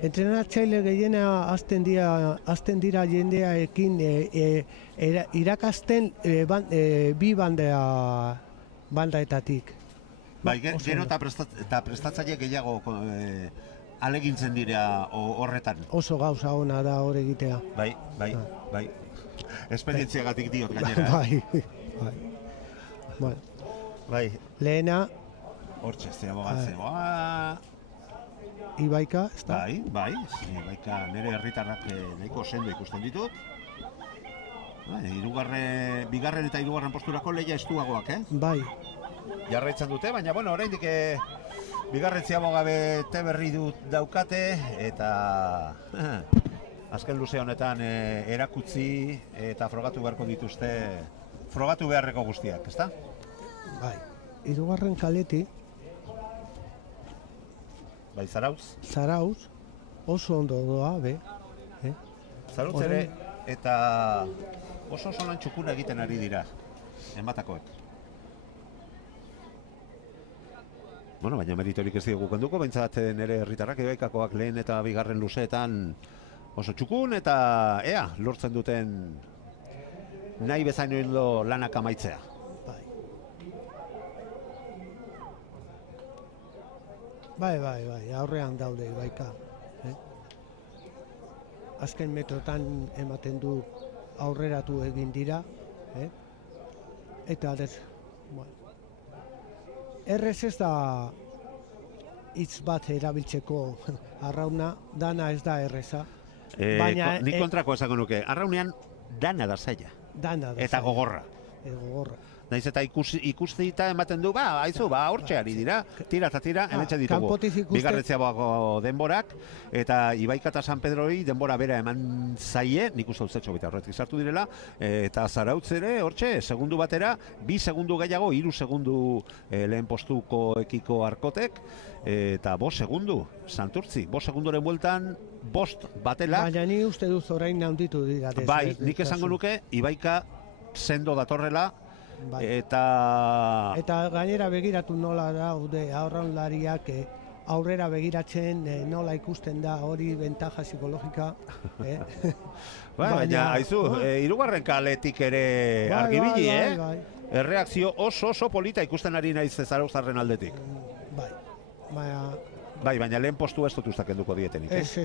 entrenatzaile gehiena hasten dira jendeaekin irakasten bi bandaetatik. Bai, gero eta prestatzaile gehiago alegintzen dira horretan. Oso gauza ona da hor egitea. Bai. Esperientziagatik diot gainera. Bai. Lehena Hortxe, zegoa. Ibaika, ez da? Bai. Ibaika nire herritarrak nahiko sendo ikusten ditut. Bigarren eta hirugarren posturako lehia estuagoak, Bai. Jarraitzen dute, baina, bueno, oraindik bigarren ziabogabe berri daukate, eta azken luze honetan erakutzi eta frogatu beharko dituzte, frogatu beharreko guztiak, ezta? Bai. Hirugarren kaleti, bai, Zarautz. Zarautz, oso ondo doa, Zarautz ere, eta oso lan txukuna egiten ari dira, enbatakoek. Bueno, baina meritorik ez dugu kenduko, behintzat nire herritarrak Ibaikakoak lehen eta bigarren luzeetan oso txukun, eta lortzen duten nahi bezain hildo lanak amaitzea. Bai, aurrean daude Ibaika. Azken metrotan ematen du aurreratu egin dira. Eta errez ez da hitz bat erabiltzeko arrauna, dana ez da erreza. Nik kontrako esango nuke, arraunean dana da zaila. Eta gogorra. Naiz eta ikustita ematen du, hortxe ari dira, tira, hementxe ditugu. Bigarretzeagoako denborak, eta Ibaika eta San Pedroi denbora bera eman zaie, nik uste dut bita horretik sartu direla, eta Zarautz ere, hortxe, segundu batera, 2 segundu gehiago, 3 segundu lehen postuko ekiko arkotek, eta 5 segundu, Santurtzi, 5 segundoren bueltan, 5 batelak. Baina ni uste duz orain handitu dira. Bai, nik esango nuke, Ibaika sendo datorrela, eta gainera begiratu nola daude aurrenlariak aurrera begiratzen nola ikusten da hori ventaja psikologika. Baina, haizu, hirugarren kaletik ere argibili, Erreakzio oso polita ikusten ari naiz Zarauztarren aldetik. Bai, baina lehen postu ez dut ustak enduko dietenik. Ez.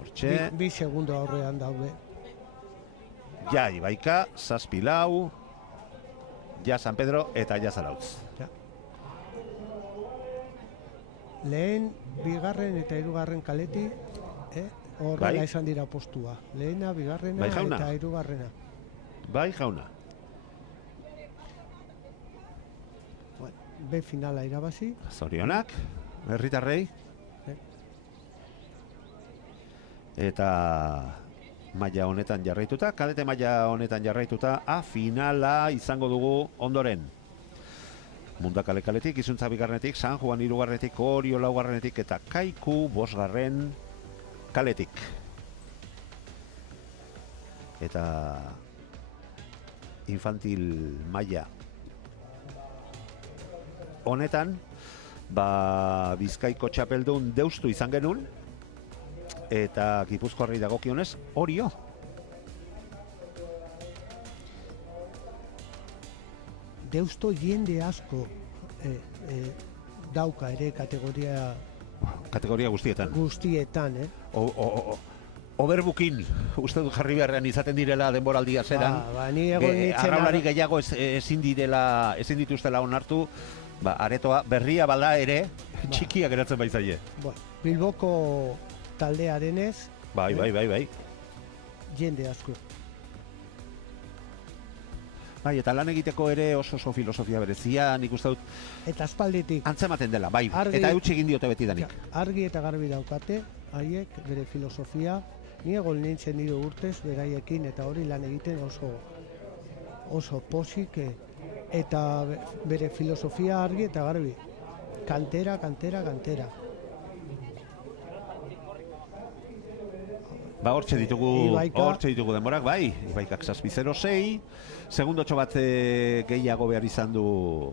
Hortxe. 2 segundo aurrean daude. Ja Ibaika, 7-4, ja San Pedro eta ja Zarautz. Lehen, bigarren eta hirugarren kaleti, horrela izan dira postua. Lehena, bigarrena eta hirugarrena. Bai, jauna. B finala irabazi. Zorionak, herritarrei. Eta maila honetan jarraituta, kadete maila honetan jarraituta, finala izango dugu ondoren. Mundakale kaletik, Izuntza bigarrenetik, San Juan hirugarrenetik, Orio laugarrenetik eta Kaiku 5. kaletik. Eta infantil maila honetan, Bizkaiko txapeldun Deustu izan genuen, eta Gipuzkoarrei dagokionez Orio. Deusto jende asko dauka ere kategoria guztietan, Overbooking, uste dut jarri beharrean izaten direla denboraldia zeran. Arraulari gehiago ezin dituztela onartu, aretoa berria bada ere txikia geratzen baizaie. Bilboko taldearenez, Bai. jende asko. Bai, eta lan egiteko ere oso filosofia berezia, nik uste dut. Eta aspalditik. Antzematen dela, bai, eta eutsi egin diote beti danik. Argi eta garbi daukate, haiek, bere filosofia, ni egon nintzen nire urtez, beraiekin, eta hori lan egiten oso posik eta bere filosofia argi eta garbi. Kantera, kantera, kantera. Ba, hortxe ditugu Ibaika. denborak, bai, Ibaikak 7-0-6, segundotxo bat gehiago behar izan du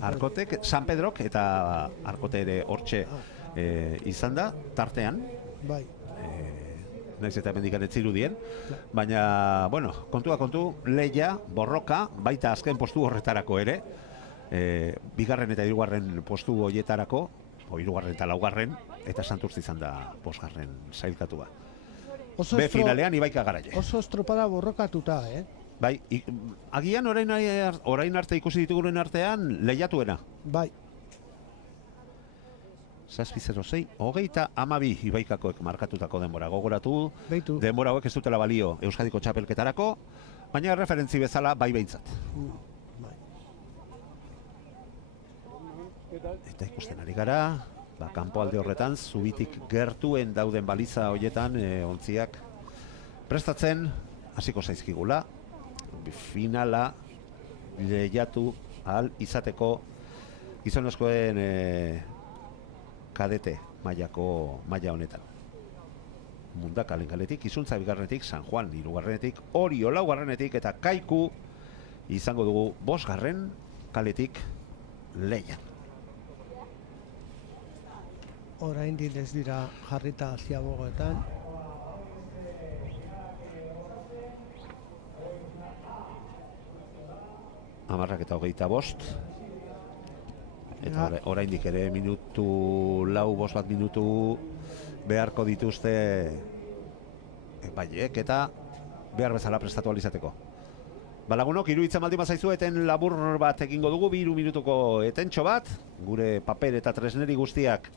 Arkotek, San Pedrok, eta Arkote ere hortxe izan da, tartean. Bai. Naiz eta mendikan ez zirudien, baina, bueno, kontua kontu, leia, borroka, baita azken postu horretarako ere, bigarren eta hirugarren postu horietarako, hirugarren eta laugarren, eta Santurtzi izan da bosgarren sailkatua. Be finalean Ibaika Garaile. Oso estropada borrokatuta, Bai, agian orain arte ikusi dituguren artean lehiatuena. Bai. 7-0-6, 32 Ibaikakoek markatutako denbora gogoratu, Beitu. denbora hauek ez dutela balio Euskadiko txapelketarako, baina referentzi bezala bai behintzat. Bai. Eta ikusten ari gara, kanpo alde horretan, zubitik gertuen dauden baliza horietan ontziak prestatzen hasiko zaizkigula, finala lehiatu ahal izateko gizonezkoen kadete maila honetan. Mundaka lehen kaletik, Izuntza bigarrenetik, San Juan hirugarrenetik, Orio laugarrenetik eta Kaiku izango dugu bosgarren kaletik lehian. Oraindik ez dira jarrita ziabogoetan. Amarrak eta 25. Eta oraindik ere minutu bost bat minutu beharko dituzte baiek eta behar bezala prestatu alizateko. Balagunok, iruditzen baldin bazaizu eten labur bat egingo dugu, 3 minutuko etentxo bat, gure paper eta tresneri guztiak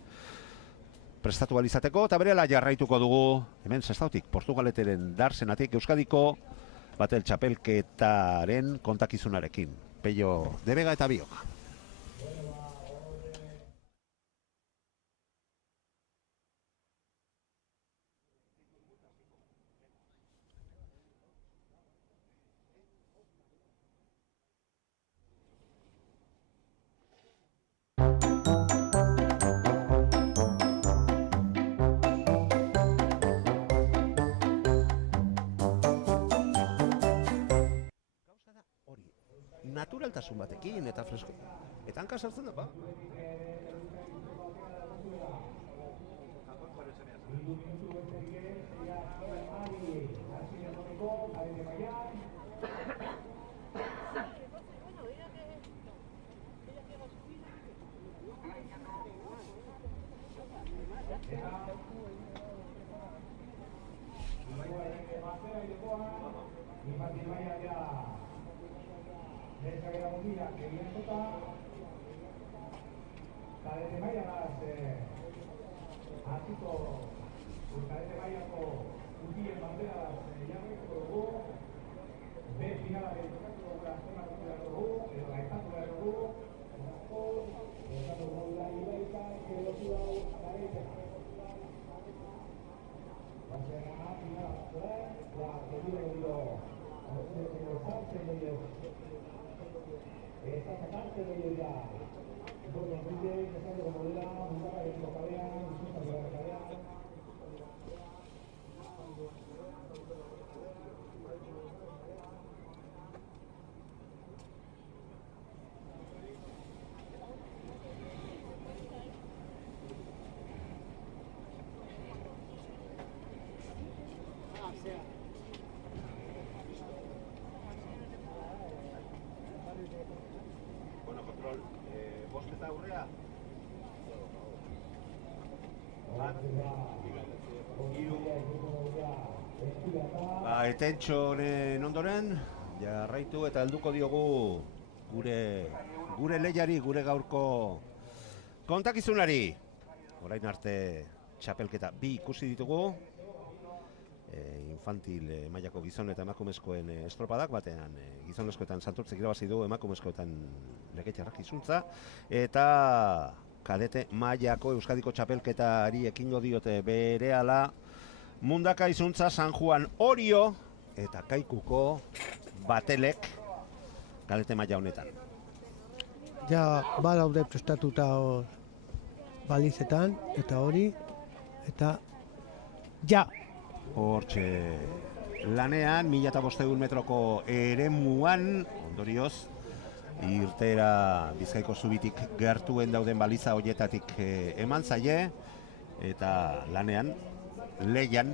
prestatu alizateko, eta berela jarraituko dugu, hemen Sestautik, Portugaleteren Darsenatik, Euskadiko batel txapelketaren kontakizunarekin. Pello de Vega eta biok. Naturaltasun batekin eta fresko. Eta hanka sartzen da, ba? Bueno, kontrol, bosketa aurrea. Etentxo honen ondoren, jarraitu eta helduko diogu gure lehiari, gure gaurko kontakizunari. Orain arte txapelketa bi ikusi ditugu, infantil mailako gizon eta emakumezkoen estropadak, batean gizonezkoetan Santurtzek irabazi du, emakumezkoetan Legetxarrak Izuntza, eta kadete mailako Euskadiko txapelketari ekingo diote berehala Mundaka Izuntza, San Juan Orio eta Kaikuko batelek kadete maila honetan. ja badaude prestatuta balizetan, eta hori, eta ja. Hortxe lanean, 1500 metroko eremuan, ondorioz, irtera Bizkaiko zubitik gertuen dauden baliza horietatik eman zaie, eta lanean, leian,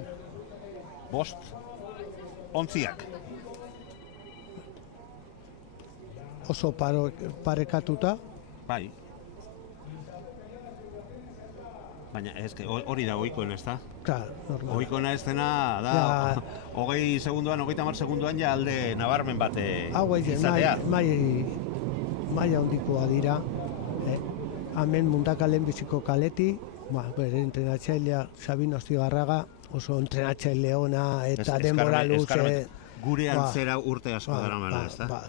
5 ontziak. Oso parekatuta. Bai. Baina hori da ohikoena, ez da? Klar, normal. Ohikoena ez dena da, 20 segunduan, 30 segunduan ja alde nabarmen bat izatea. Maila hondikoa dira. Hemen Mundaka lehenbiziko kaleti, bere entrenatzailea Sabino Astigarraga, oso entrenatzaile ona eta denbora luze. Gure antzera urte asko daramana, ez da?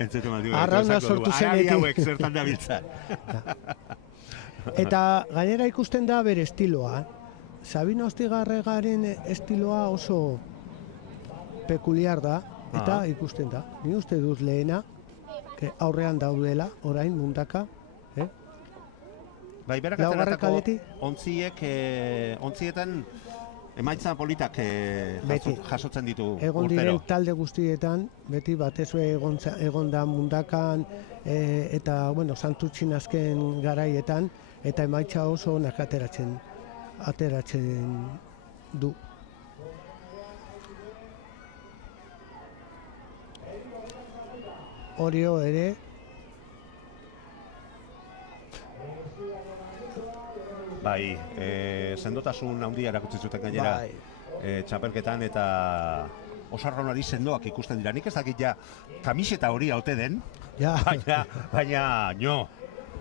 Entzute maldiu, arrauna sortu zenetik. Hauek zertan da biltza. Eta gainera ikusten da bere estiloa. Sabino Astigarragaren estiloa oso pekuliar da, eta ikusten da. Ni uste dut lehena, aurrean daudela, orain Mundaka. Bai, berak atzeratako ontzietan emaitza politak jasotzen ditu urtero. Egon diren talde guztietan, beti batezue egon da Mundakan eta, Santutxin azken garaietan, eta emaitza oso onak ateratzen du. Orio ere, bai, sendotasun handia erakutsi zuten gainera txapelketan, eta osarronari sendoak ikusten dira. Nik ez dakit ja kamiseta hori haute den, baina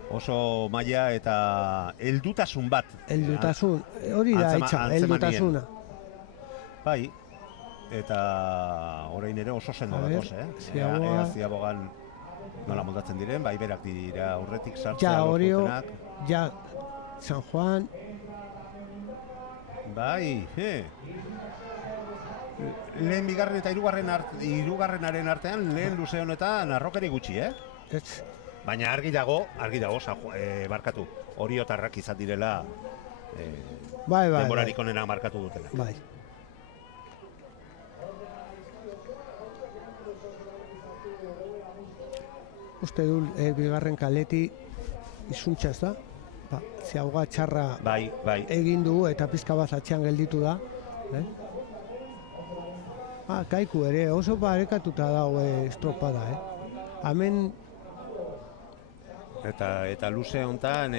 oso maila eta heldutasun bat. Heldutasun, hori da itxa, heldutasuna. Bai, eta orain ere oso sendo datoz, Ea Ziabogan nola moldatzen diren, bai berak dira aurretik sartzea lortutenak. Ja, San Juan. Bai, lehen bigarren eta hirugarrenaren artean, lehen luze honetan arrokeri gutxi, Baina argi dago, barkatu, oriotarrak izan direla denborarik onena markatu dutela. Bai. Uste du, bigarren kaleti izuntxaz da. Ziaboga txarra egin du eta pizka bat atxean gelditu da. Kaiku ere, oso parekatuta dago estropada. Hemen... Eta luze honetan,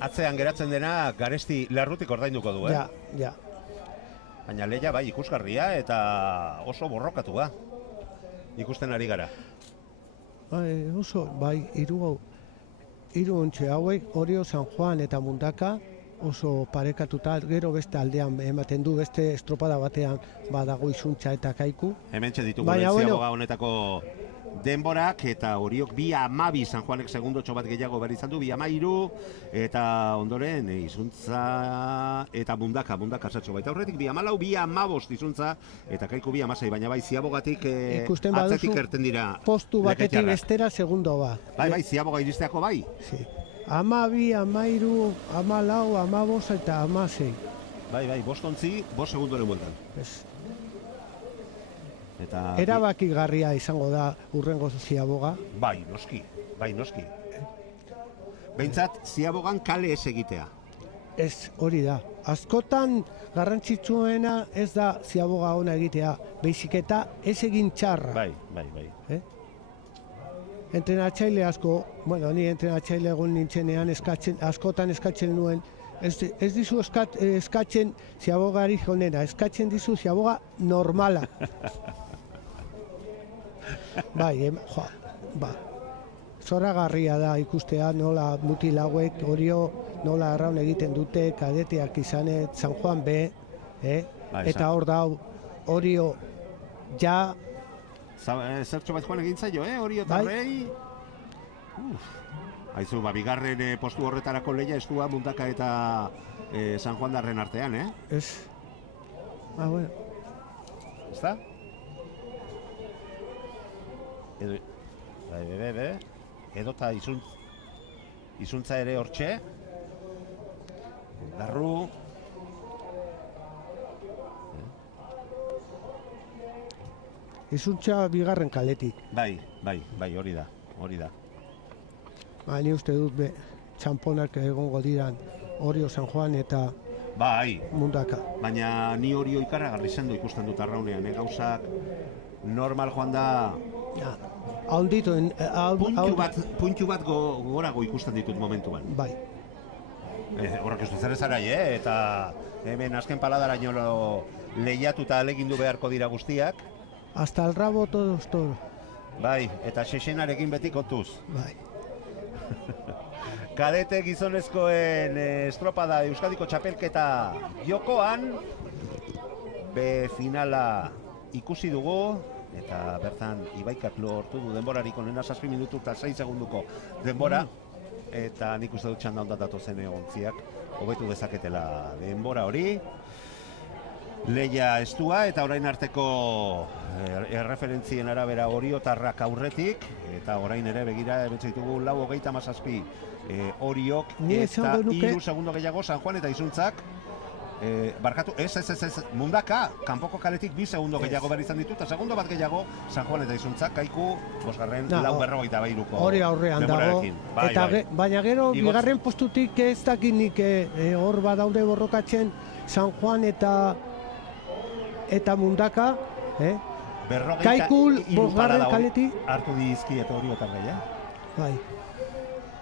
atzean geratzen dena Garesti Larrutik ordainduko du, Ja. Baina lehia bai ikusgarria eta oso borrokatua. Ikusten ari gara. Oso, hiru ontxe hauek, Orio, San Juan eta Mundaka oso parekatuta, gero beste aldean ematen du, beste estropada batean badago izuntza eta kaiku. Hementxe ditugu Ziaboga honetako denborak, eta Oriok 2:12, San Juanek segundotxo bat gehiago behar izan du, 2:13, eta ondoren izuntza eta Mundaka zertxo baita horretik, 2:14, 2:15 izuntza, eta kaiku 2:16, baina bai Ziabogatik atzetik erten dira. Postu batetik bestera segundo bat. Bai, Ziaboga iristeako bai. 12, 13, 14, 15 eta 16. Bai, 5 ontzi, 5 segundoren bueltan. Erabakigarria izango da urrengo Ziaboga. Bai, noski. Behintzat, Ziabogan kale ez egitea. Ez, hori da. Askotan garrantzitsuena ez da Ziaboga ona egitea, baizik eta ez egin txarra. Bai. Entrenatzaile asko, ni entrenatzaile egon nintzenean askotan eskatzen nuen, ez dizu eskatzen Ziabogari honena, eskatzen dizu Ziaboga normala. Zoragarria da ikustea nola mutil hauek, Orio nola arraun egiten dute, kadeteak izanet, San Juan B, eta hor dau, Orio ja... Zertxo bat joan egin zailo, Orio eta Rei? Haizu, bigarren postu horretarako lehia estua Mundaka eta San Juan darren artean, Ez. Ez da? edota izuntza ere hortxe. Garru. Izuntza bigarren kaletik. Bai, hori da. Ni uste dut txamponak egongo diran Orio, San Juan eta Bai, Mundaka. baina ni Orio ikaragarri sendo ikusten dut arraunean, gauzak normal joan da. Haunditu. Puntu bat gogorago ikusten ditut momentuan. Bai. Horrak ez du zer ezarai, eta hemen azken paladaraino lehiatuta alegindu beharko dira guztiak. Hasta el rabo todos. Bai, eta xexenarekin beti kontuz. Bai. Kadete gizonezkoen estropada Euskadiko txapelketa jokoan finala ikusi dugu eta bertan Ibaikak lortu du denborarik onena 7 minutu eta 6 segunduko denbora eta nik uste dut txanda ondat datozen egontziak hobetu dezaketela denbora hori. Leia estua eta orain arteko erreferentzien arabera Oriotarrak aurretik eta orain ere begira ditugu 4:37 Oriok eta 3 segundo gehiago San Juan eta Izuntzak barkatu, ez, Mundaka kanpoko kaletik 2 segundo gehiago behar izan ditu eta segundo bat gehiago San Juan eta Izuntzak kaiku 4:43ko hori aurrean dago eta baina gero bigarren postutik ez dakinik hor badaude borrokatzen San Juan eta Mundaka, Kaikul, bosgarren kaleti. Hartu dizki eta hori otar gehi, Bai,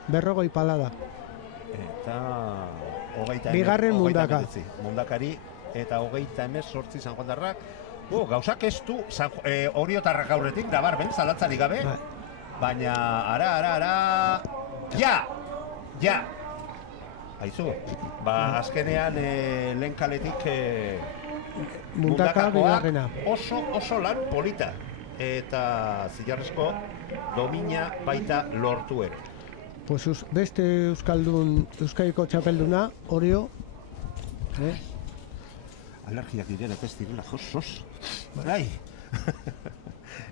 40 palada. Eta bigarren Mundaka. Mundakari eta 38 San Juan darrak. Gauzak ez du Oriotarrak aurretik, dabar ben, zalantzarik gabe. Baina, ara, ja! Aizu, azkenean lehen kaletik Mundaka bigarrena. Oso lan polita eta zilarrezko domina baita lortu ere. Pues beste Euskadiko txapelduna, Orio. Alergiak direla eta ez direla, josos. Bai.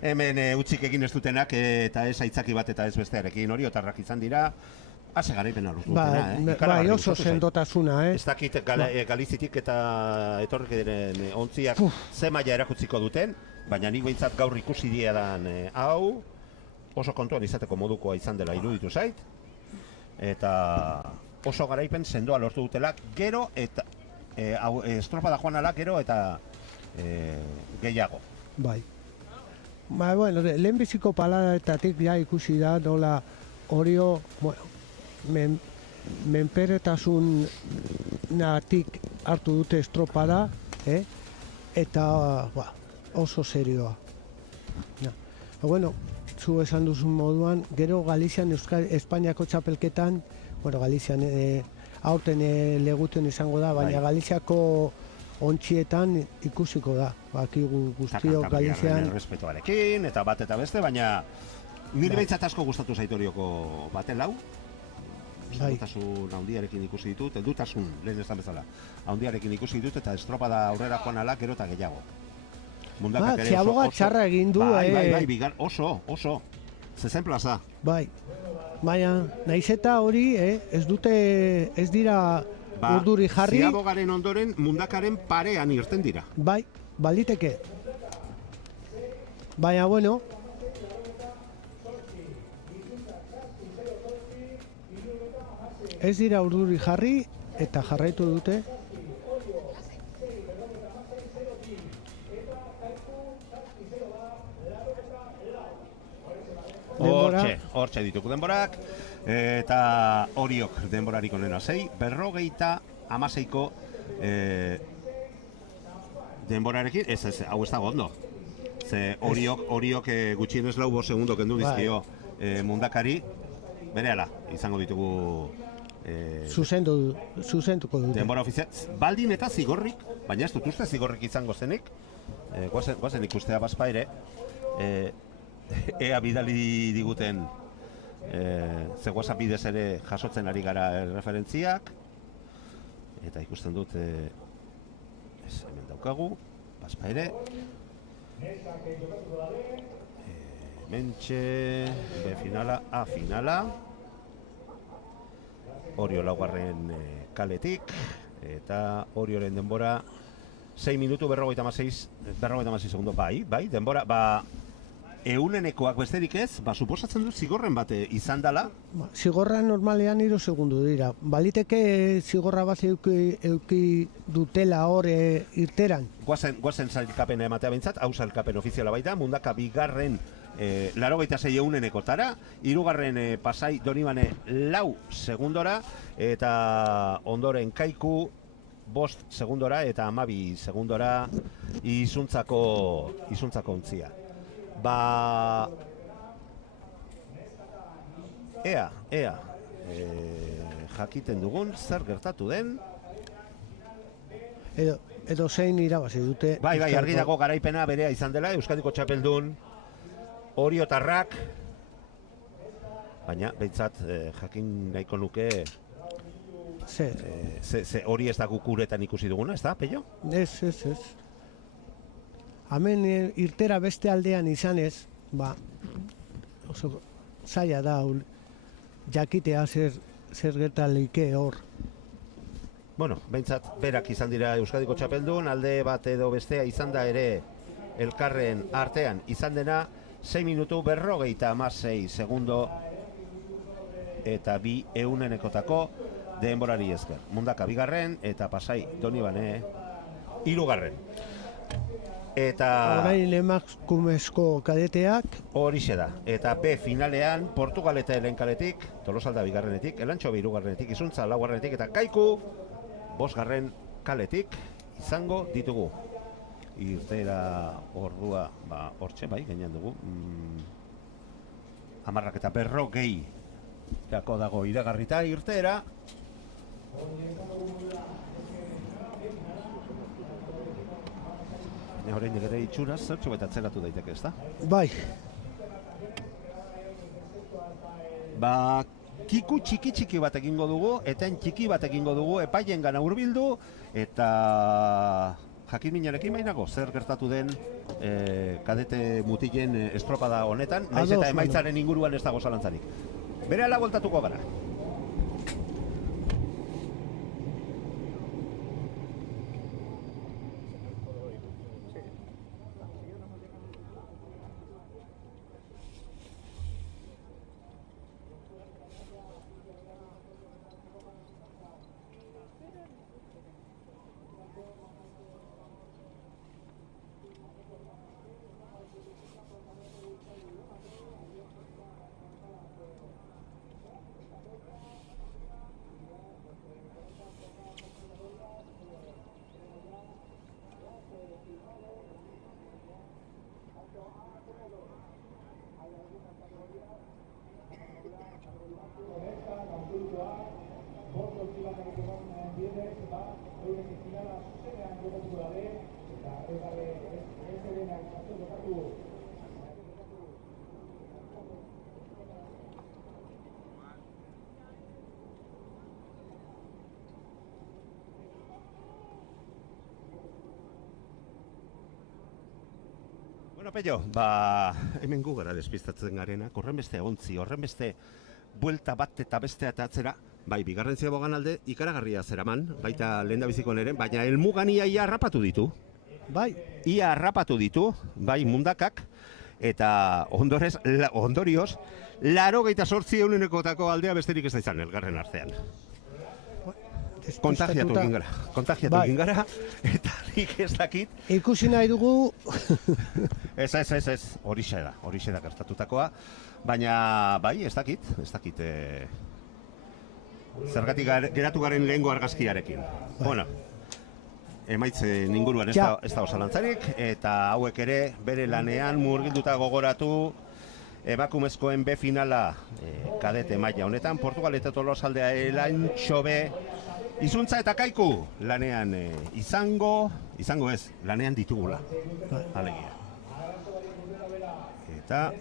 Hemen utzik egin ez dutenak eta ez aitzaki bat eta ez bestearekin Oriotarrak izan dira. Haze garaipena lortu dutena, Bai, oso sendotasuna, Ez dakit Galizitik eta etorrik diren ontziak ze maila erakutziko duten, baina nik behintzat gaur ikusi diedan hau oso kontuan izateko modukoa izan dela iruditu zait, eta oso garaipen sendoa lortu dutela gero eta estropada joan ala gero eta gehiago. Bai. Bueno, lehenbiziko paladetatik ja ikusi da nola Orio, menperetasunatik hartu dute estropada, eta oso serioa. Bueno, zu esan duzun moduan, gero Galizian Espainiako txapelketan, Galizian aurten leguten izango da, baina Galiziako ontxietan ikusiko da. Bakigu guztiok Galizian errespetuarekin eta bat eta beste, baina nire behintzat asko gustatu zait Orioko baten lau. Dutasun handiarekin ikusi ditut, dutasun lehen esan bezala handiarekin ikusi ditut eta estropada aurrera joan ala gero eta gehiago. Mundakak ere Ziaboga txarra egin du. Bai, oso. Zezen plaza. Bai, baina naiz eta hori ez dira urduri jarri. Ziabogaren ondoren Mundakaren parean irten dira. Bai, baliteke. Baina, bueno, ez dira urduri jarri eta jarraitu dute. Hortxe dituko denborak eta Oriok denborarik onena 6, 56ko denborarekin, hau ez dago ondo. Ze Oriok gutxienez 4 segundo kendu dizkio Mundakari, berehala izango ditugu zuzentuko dute. Denbora ofizial, baldin eta zigorrik, baina ez dut uste zigorrik izango zenik, guazen ikustea bazpa ere, ea bidali diguten ze WhatsApp bidez ere jasotzen ari gara referentziak, eta ikusten dut hemen daukagu, bazpa ere, Hementxe, B finala, A finala. Orio laugarren kaletik, eta Orioren denbora 6 minutu 56 segundo, bai, denbora, eunenekoak besterik ez, suposatzen du zigorren bat izan dela. Zigorra normalean 3 segundu dira. Baliteke zigorra bat euki dutela hor irteran. Guazen zailkapena ematea bintzat, hau zailkapen ofiziala baita, mundaka bigarren 86 eunenekotara, hirugarren Pasai Donibane 4 segundora, eta ondoren Kaiku 5 segundora eta 12 segundora izuntzako ontzia. Ea, jakiten dugun zer gertatu den. Edo zein irabazi dute. Bai, argi dago garaipena berea izan dela, Euskadiko txapeldun oriotarrak, baina behintzat jakin nahiko nuke hori ez da gukuretan ikusi duguna, ez da, Pello? Ez. Hemen irtera beste aldean izanez, oso zaila da jakitea zer gertaleike hor. Bueno, behintzat berak izan dira Euskadiko txapeldun, alde bat edo bestea izan da ere elkarren artean izan dena 6 minutu 56 segundo eta 2 eunenekotako denborari esker. Mundaka bigarren eta Pasai Donibane hirugarren. Eta orain emakumezko kadeteak horixe da. Eta B finalean Portugalete lehenkaletik, Tolosalda bigarrenetik, Elantxobe hirugarrenetik, Izuntza laugarrenetik eta Kaiku 5. kaletik izango ditugu. Irtera ordua, hortxe bai, gainean dugu. 10 eta 40 jako dago iragarrita irtera. Baina horrein ere itxuraz, zertxo baita atzeratu daiteke, ez da? bai. Kiku txiki bat egingo dugu, eten txiki bat egingo dugu, epaien gana hurbildu, eta jakin minarekin bainago, zer gertatu den kadete mutilen estropada honetan, naiz eta emaitzaren inguruan ez dago zalantzarik. Berehala bueltatuko gara. Bueno, Pello, hemen gu gara despistatzen garena, horrenbeste ontzi, horrenbeste buelta bat eta bestea eta atzera, bai, bigarren ziabogan alde ikaragarria zeraman, baita lehendabizikoan ere, baina helmugan ia harrapatu ditu. Bai. Ia harrapatu ditu, bai, mundakak, eta ondorioz, 88 eunenekotako aldea besterik ez da izan elgarren artean. Kontagiatu egin gara, eta nik ez dakit. Ikusi nahi dugu. Ez, horixe da gertatutakoa, baina bai, ez dakit. Zergatik geratu garen lehengo argazkiarekin. Bueno, emaitzen inguruan ez da osalantzarik, eta hauek ere bere lanean murgilduta gogoratu emakumezkoen B finala kadete maila honetan, Portugal eta Tolosaldea Elantxobe Izuntza eta Kaiku lanean izango ez, lanean ditugula, alegia. Eta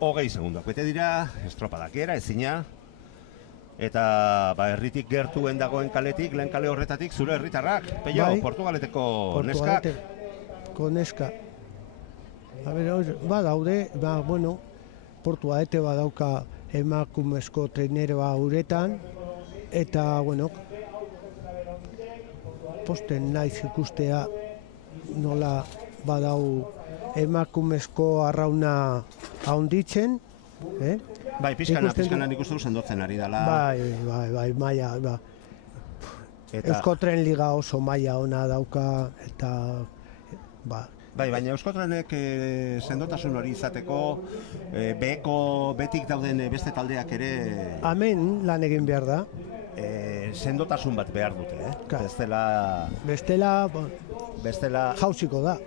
20 segundoak bete dira, estropadakera, ezina. Eta herritik gertuen dagoen kaletik, lehen kale horretatik, zure herritarrak, Pello, Portugaleteko neskak. Portugaleteko neska. Badaude, bueno, Portugalete badauka emakumezko traineroa uretan, eta, bueno, posten naiz ikustea nola badau emakumezko arrauna haunditzen, Bai, pizkana nik uste du sendotzen ari dela. Bai, maia, Eusko Tren Liga oso maila ona dauka, eta, Bai, baina Euskotrenek sendotasun hori izateko betik dauden beste taldeak ere hemen lan egin behar da. Sendotasun bat behar dute, Bestela jauziko da.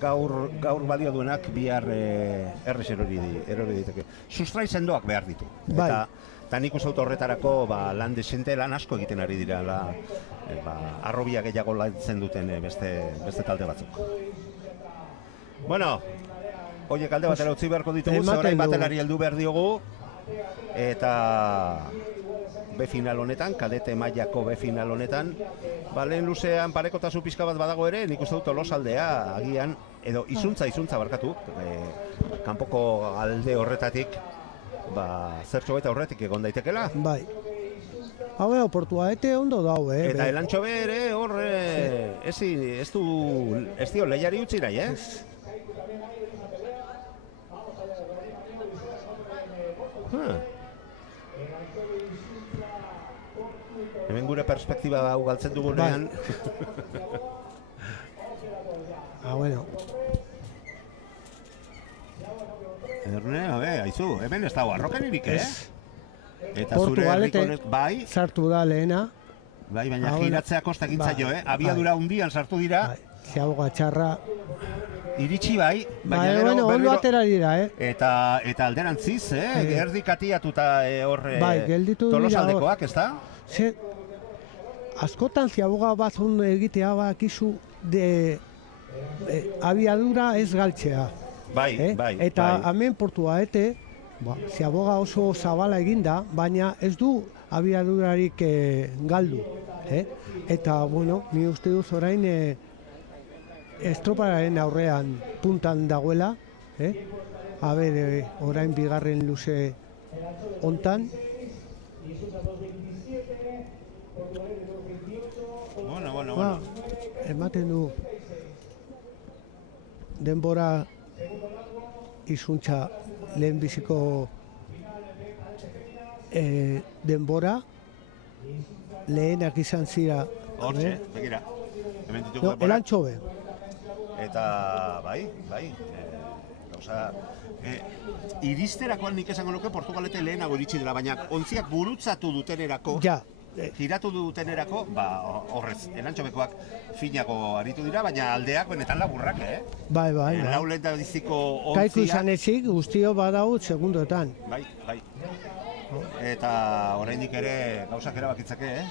Gaur balio duenak bihar errez erori diteke. Sustrai sendoak behar ditu. Bai. Eta nik uste dut horretarako lan desente, lan asko egiten ari dira arrobia gehiago lantzen duten beste talde batzuk. Bueno, horiek alde batera utzi beharko ditugu, orain batelari heldu behar diogu, eta B final honetan, kadete mailako B final honetan, lehen luzean parekotasun pixka bat badago ere, nik uste dut Tolosaldea agian, edo izuntza barkatu, kanpoko alde horretatik, zertxo baita horretik egon daitekela. Bai. Hau Portugalete ondo dau, Eta Elantxo ere hor, ez dio lehiari utzi nahi, Hemen gure perspektiba hau galtzen dugunean. Bueno. Erne, aizu, hemen ez dago arrokanirik, Eta Portugalete sartu da lehena. Bai, baina giratzea kosta gintzaio, Abiadura hundian sartu dira. Ziaboga txarra. Iritsi bai, baina gero ondo atera dira, Eta alderantziz, erdik atiatuta horre Tolosaldekoak, ez da? Askotan ziaboga bat ondo egitea bakizu abiadura ez galtzea. Bai. Eta hemen Portugalete, ziaboga oso zabala eginda, baina ez du abiadurarik galdu. Eta, bueno, mi uste duz orain estroparen aurrean puntan dagoela, orain bigarren luze hontan. Bueno. Ematen du denbora izuntza lehenbiziko denbora lehenak izan zira. Hortxe, begira. Elantxo be. Eta bai. Iristerakoan nik esango nuke Portugalete lehenago iritsi dela, baina ontziak burutzatu dutenerako, giratu dutenerako, horrez, elantxobekoak finago aritu dira, baina aldeak benetan laburrak, Bai. Laulen da biziko ontziak. Kaiku izan ezik, guztio badaut segundoetan. Bai. Eta oraindik ere gauzak erabakitzake,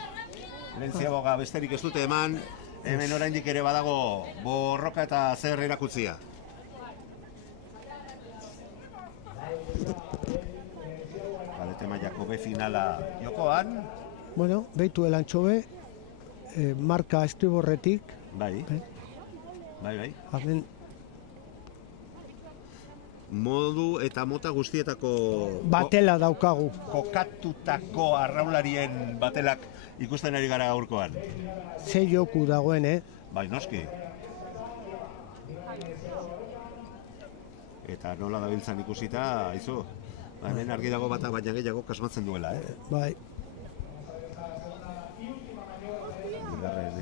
Lehen ziaboga besterik ez dute eman, hemen oraindik ere badago borroka eta zer erakutzia. Kadete mailako B finala jokoan. Bueno, beitu elantxobe, marka estriborretik. Bai. Arren, modu eta mota guztietako batela daukagu. Kokatutako arraularien batelak ikusten ari gara gaurkoan. Ze joku dagoen, Bai, noski. Eta nola dabiltzan ikusita, aizu, hemen argi dago bata baina gehiago kasmatzen duela, Bai. Bigarren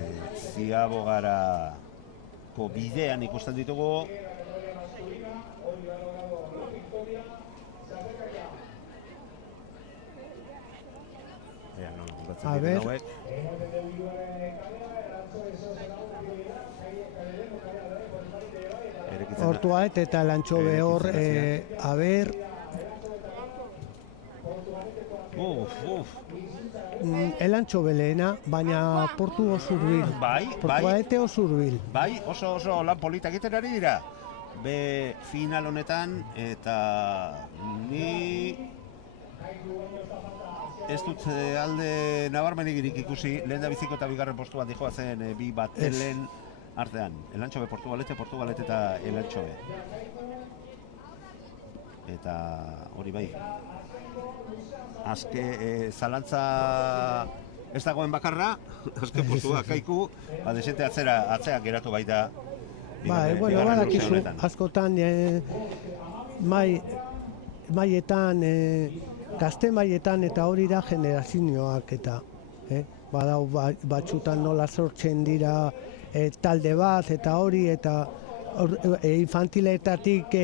ziabogarako bidean ikusten ditugu. A ver. Portugalete eta Elantxobe hor, a ver. Elantxobe lehena, baina Portu oso hurbil. Portugalete oso hurbil. Bai, oso lan polita egiten ari dira. B final honetan, eta ni ez dut alde nabarmenik ikusi, lehen da biziko eta bigarren postuan dijoa zen bi batelen artean. Elantxobe Portugalete eta Elantxobe. eta hori bai. Azke, zalantza ez dagoen bakarra, azken postua kaiku, desente atzeak geratu baita. Bueno, badakizu, askotan maietan, gazte maietan eta hori da generazioak eta badau batzutan nola sortzen dira talde bat eta hori eta infantiletatik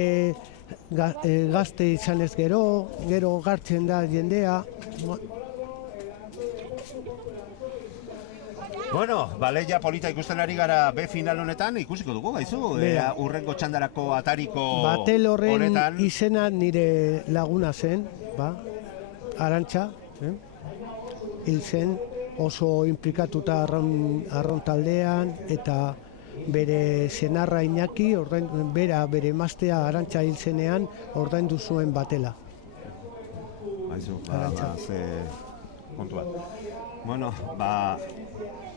gazte izanez gero gartzen da jendea. Bueno, leia polita ikusten ari gara B final honetan, ikusiko dugu, gaizu? Urrengo txandarako atariko Batel horren izena nire laguna zen, Arantxa, hil zen oso implikatuta arraun taldean, eta bere senarra Iñaki, bere emaztea Arantxa hil zenean, ordaindu zuen Batela. Aizu, ze kontu bat. Bueno,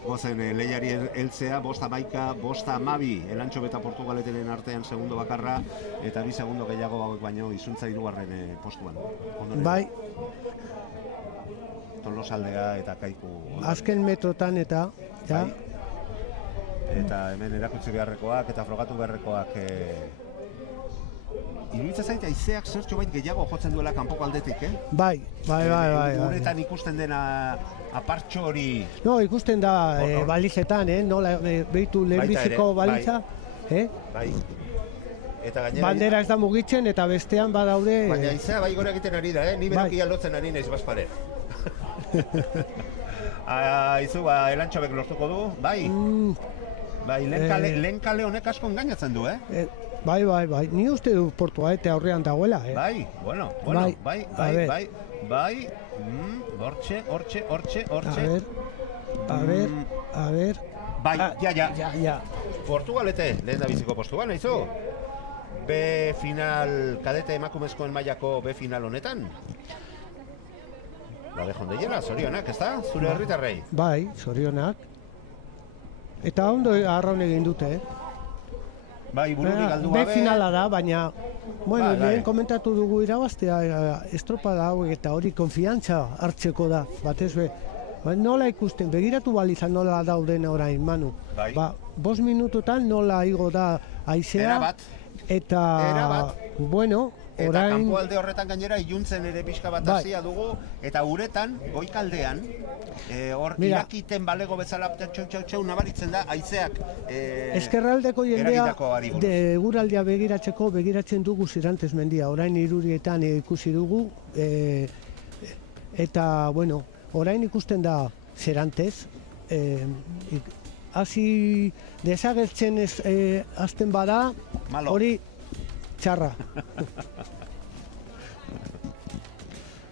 gozen lehiari heltzea, 5-12, Elantxo eta Portugaletenen artean segundo bakarra, eta 2 segundo gehiago hauek baino izuntza 3. postuan. Bai. Tolosaldea eta kaiku. Azken metrotan eta, ja. Eta hemen erakutsi beharrekoak eta frogatu beharrekoak. Iruditzen zait, haizeak zertxo bait gehiago jotzen duela kanpoko aldetik, Bai. Uretan ikusten dena apartxo hori... No, ikusten da balizetan, nola behitu lehenbiziko baliza. Bai. Eta gainera... Bandera ez da mugitzen eta bestean badaude... Baina haizea bai gora egiten ari da, ni berokia lotzen ari naiz bazpare. Aizu, Elantxobek lortuko du, bai? Bai, lehen kale honek asko engainatzen du, Bai, ni uste du Portua eta aurrean dagoela, Bai, bueno, bai. Hortxe. A ver. Bai, ja. Portugalete, lehen da biziko postuan, haizu? B final, kadete emakumezkoen mailako B final honetan? Jondeiela, zorionak, ez da? Zure herritarrei? Bai, zorionak. Eta ondo arraun egin dute, Bai, bururik galdu gabe. B finala da, baina lehen komentatu dugu irabaztea estropada hauek eta hori konfiantza hartzeko da, batez be. Nola ikusten, begiratu balizan nola dauden orain, Manu. 5 minututan nola igo da haizea. Erabat. Eta, bueno, eta kanpo alde horretan gainera iluntzen ere pixka bat hasia dugu, eta uretan, goikaldean, hor irakiten balego bezala txau nabaritzen da, haizeak eskerraldeko jendea eguraldia begiratzen dugu Zirantes mendia, orain Irurietan ikusi dugu, eta, bueno, orain ikusten da Zirantes, hasi desagertzen azten bada, hori txarra.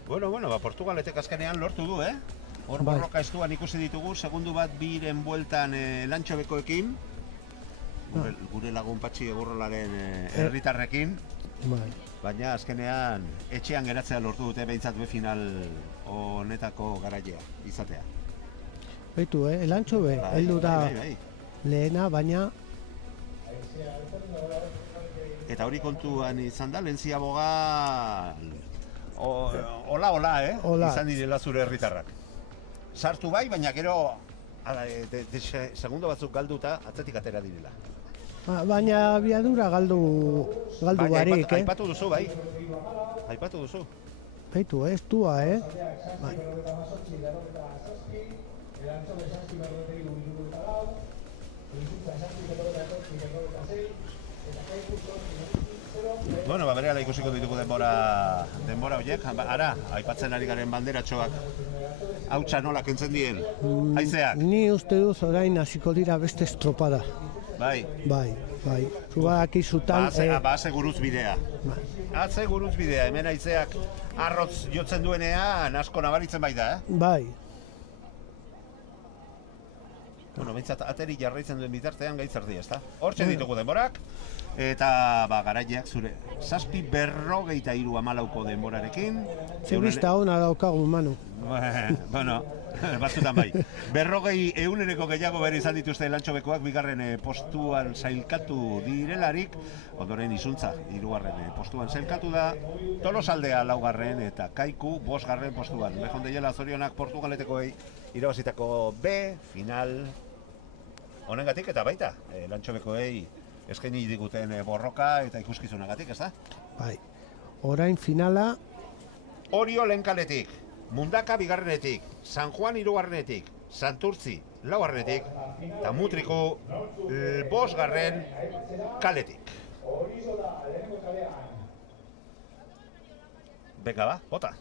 Bueno, Portugaletek azkenean lortu du, Hor borroka estuan ikusi ditugu, segundu bat 2-ren bueltan Elantxobekoekin, gure lagun Patxi Egurrolaren herritarrekin, baina azkenean etxean geratzea lortu dute behintzat B final honetako garaia izatea. Beitu, Elantxobe, heldu da lehena, baina... Eta hori kontuan izan da, lehen ziaboga... Hola, izan direla zure herritarrak. Sartu bai, baina gero segundo batzuk galduta atzetik atera direla. Baina abiadura galdu barik, Aipatu duzu, bai. Aipatu duzu. Beitu, ez tua, Bueno, berehala ikusiko ditugu denbora horiek. Ara, aipatzen ari garen banderatxoak hautsa nola kentzen dien, haizeak. Ni uste duz orain hasiko dira beste estropada. Bai. Zubak izutan... Ze guruz bidea. Atze guruz bidea, hemen haizeak arrotz jotzen duenean asko nabaritzen baita, Bai. Bueno, behintzat ateri jarraitzen duen bitartean gaitz erdi, ezta? Hortxe ditugu denborak. Eta garaileak zure 7:43 denborarekin. Zebista ona daukagu, Manu. Bueno, batzutan bai. 40% gehiago behar izan dituzte Elantxobekoak bigarren postuan sailkatu direlarik, ondoren Izuntza 3. Postuan sailkatu da, Tolosaldea 4. eta Kaiku 5. postuan. Bejondeiela zorionak Portugaletekoei irabazitako B final honengatik eta baita Elantxobekoei eskaini diguten borroka eta ikuskizunagatik, ez da? Bai. Orain finala Orio lehen kaletik, Mundaka 2. San Juan 3. Santurtzi 4. eta Mutriko 5. kaletik. Venga, ba, bota.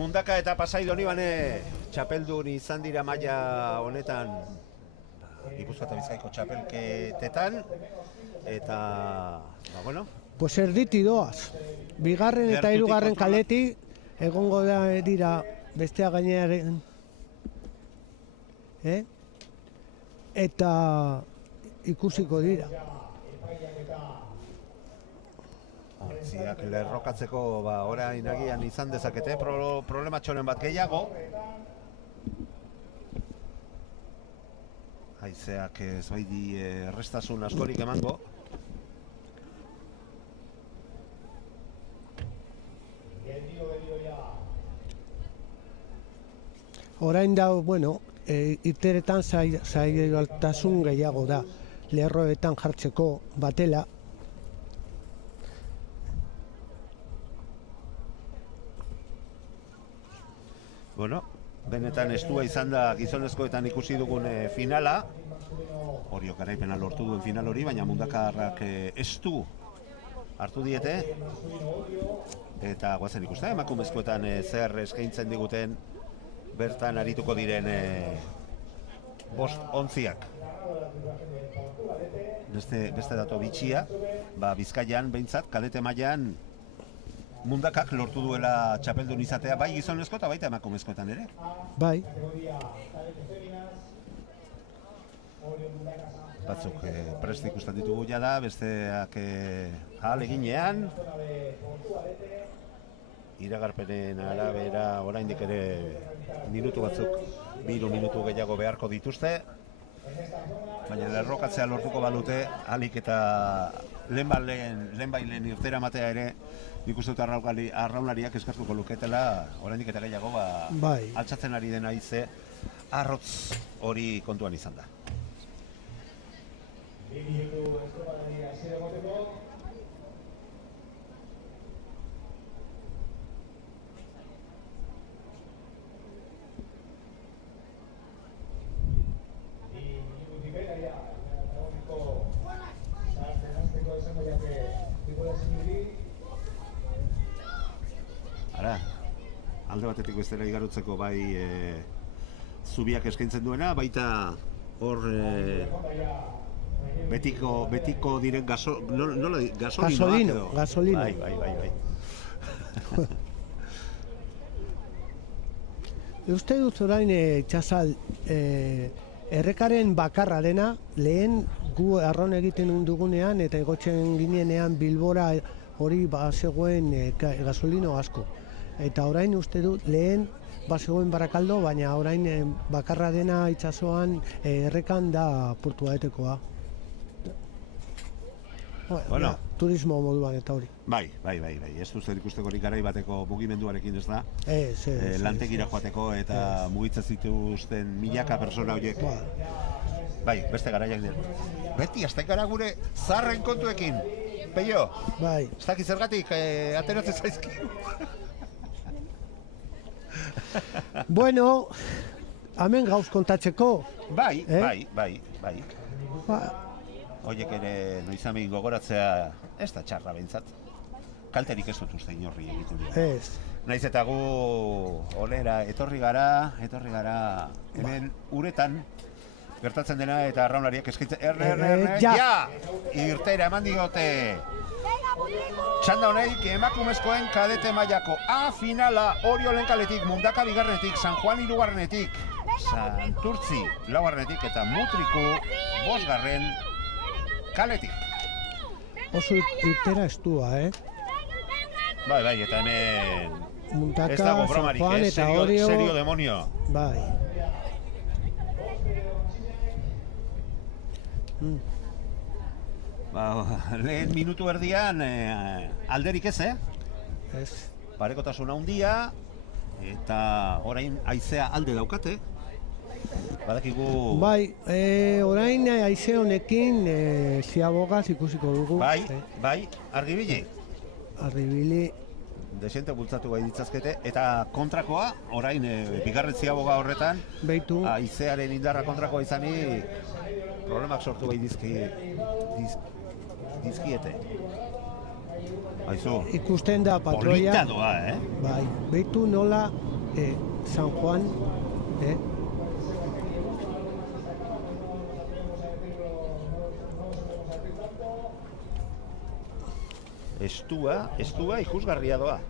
Mundaka eta Pasai Donibane txapeldun izan dira maila honetan Gipuzkoa eta Bizkaiko txapelketetan eta, bueno. Pues erditi doaz. Bigarren eta hirugarren kaleti egongo da dira bestea gainearen. Eta ikusiko dira. Ziak lerrokatzeko orain agian izan dezakete problema txonen bat gehiago. Haizeak ez baidi errestasun askorik emango. Orain da, bueno, iteretan zailtasun gehiago da. Lerroetan jartzeko batela. Bueno, benetan estua izan da gizonezkoetan ikusi dugun finala. Orio garaipena lortu duen final hori, baina Mundakarrak estu hartu diete. Eta guazen ikusta, emakumezkoetan zer eskaintzen diguten bertan arituko diren 5 ontziak. Beste dato bitxia, Bizkaian behintzat, kadete mailan Mundakak lortu duela txapeldun izatea, bai gizonezko eta baita emakumezkoetan ere. Bai. Batzuk prest ikusten ditugu jada, besteak ahaleginean. Iragarpenen arabera oraindik ere minutu batzuk, 3 minutu gehiago beharko dituzte. Baina lerrokatzea lortuko balute, ahalik eta lehenbailen irtera matea ere, nik uste dut arraunlariak eskartuko luketela, oraindik eta gehiago, altxatzen ari dena ize, arrotz hori kontuan izan da. Ara, alde batetik bestera igarotzeko bai zubiak eskaintzen duena, baita hor betiko diren gasolinoak edo. Gasolino. Bai. Uste dut orain Txasal, errekaren bakarra dena, lehen gu arraun egiten dugunean eta egotzen ginenean Bilbora hori zegoen gasolino asko. Eta orain uste dut lehen bazegoen Barakaldo, baina orain bakarra dena itsasoan errekan da Portugaletokoa. Bueno, turismo moduan eta hori. Bai. Ez du zer ikusteko hori garai bateko mugimenduarekin, ez da? Lantegira joateko eta mugitzen zituzten milaka persona horiek. Bai, beste garaiak dira. Beti, azten gara gure zarren kontuekin. Peio, ez dakit zergatik ateratzen zaizkigu. Bueno, hemen gauz kontatzeko. Bai. Horiek ere noizamein gogoratzea ez da txarra behintzat. Kalterik ez dut uste inorri egiten dira. Naiz eta gu olera etorri gara hemen uretan gertatzen dena eta arraunlariak eskaintzen. Ja! Irtera eman diote. Txanda honeik emakumezkoen kadete mailako A finala Oriolen kaletik, Mundaka bigarrenetik, San Juan hirugarrenetik, Santurtzi laugarrenetik eta Mutriku bosgarren kaletik. Oso irtera estua, Bai, eta hemen Mundaka, ez dago San bromarik, Juan eta Orio. serio demonio. Bai. Lehen minutu erdian alderik ez, Ez. parekotasuna handia eta orain haizea alde daukate. Badakigu... Bai, orain haize honekin ziabogaz ikusiko dugu. Bai, argibili. Arribili. Desente bultzatu bai ditzazkete, eta kontrakoa, orain bigarren ziaboga horretan, Beitu. haizearen indarra kontrakoa izanik, problemak sortu bai dizkiete. Aizu, Ikusten da patroia. polita doa, Bai, beitu nola San Juan, Estua ikusgarria doa.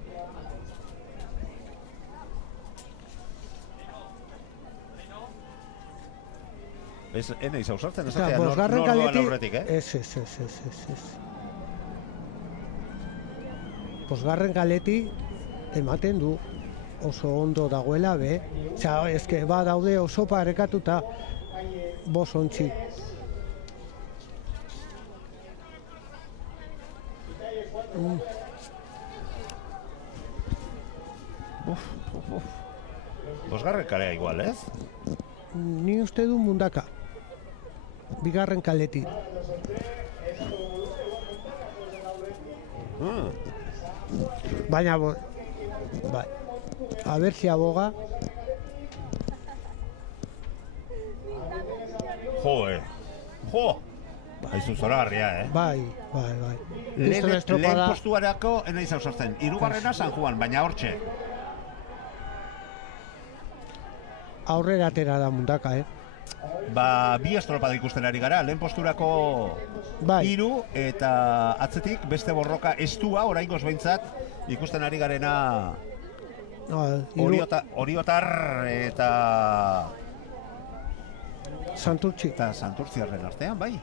Eneiz ausartzen, ez atea bosgarren nor doan kaletik. aurretik, Ez. Bosgarren galeti ematen du oso ondo dagoela, Osea, eske daude oso parekatuta bos ontzi. Bosgarren kalea igual, ez? Ni uste du Mundaka. Bigarren kaleti. Baina, bai. A ver si aboga. Jo! Aizu zoragarria, Bai. Lehen postuarako enaiz ausartzen. Hirugarrena San Juan, baina hortxe. Aurrera atera da Mundaka, Bi estropada ikusten ari gara, lehen posturako Bai. 3 eta atzetik beste borroka estua, oraingoz behintzat, ikusten ari garena Oriotar eta Santurtziarren artean, bai.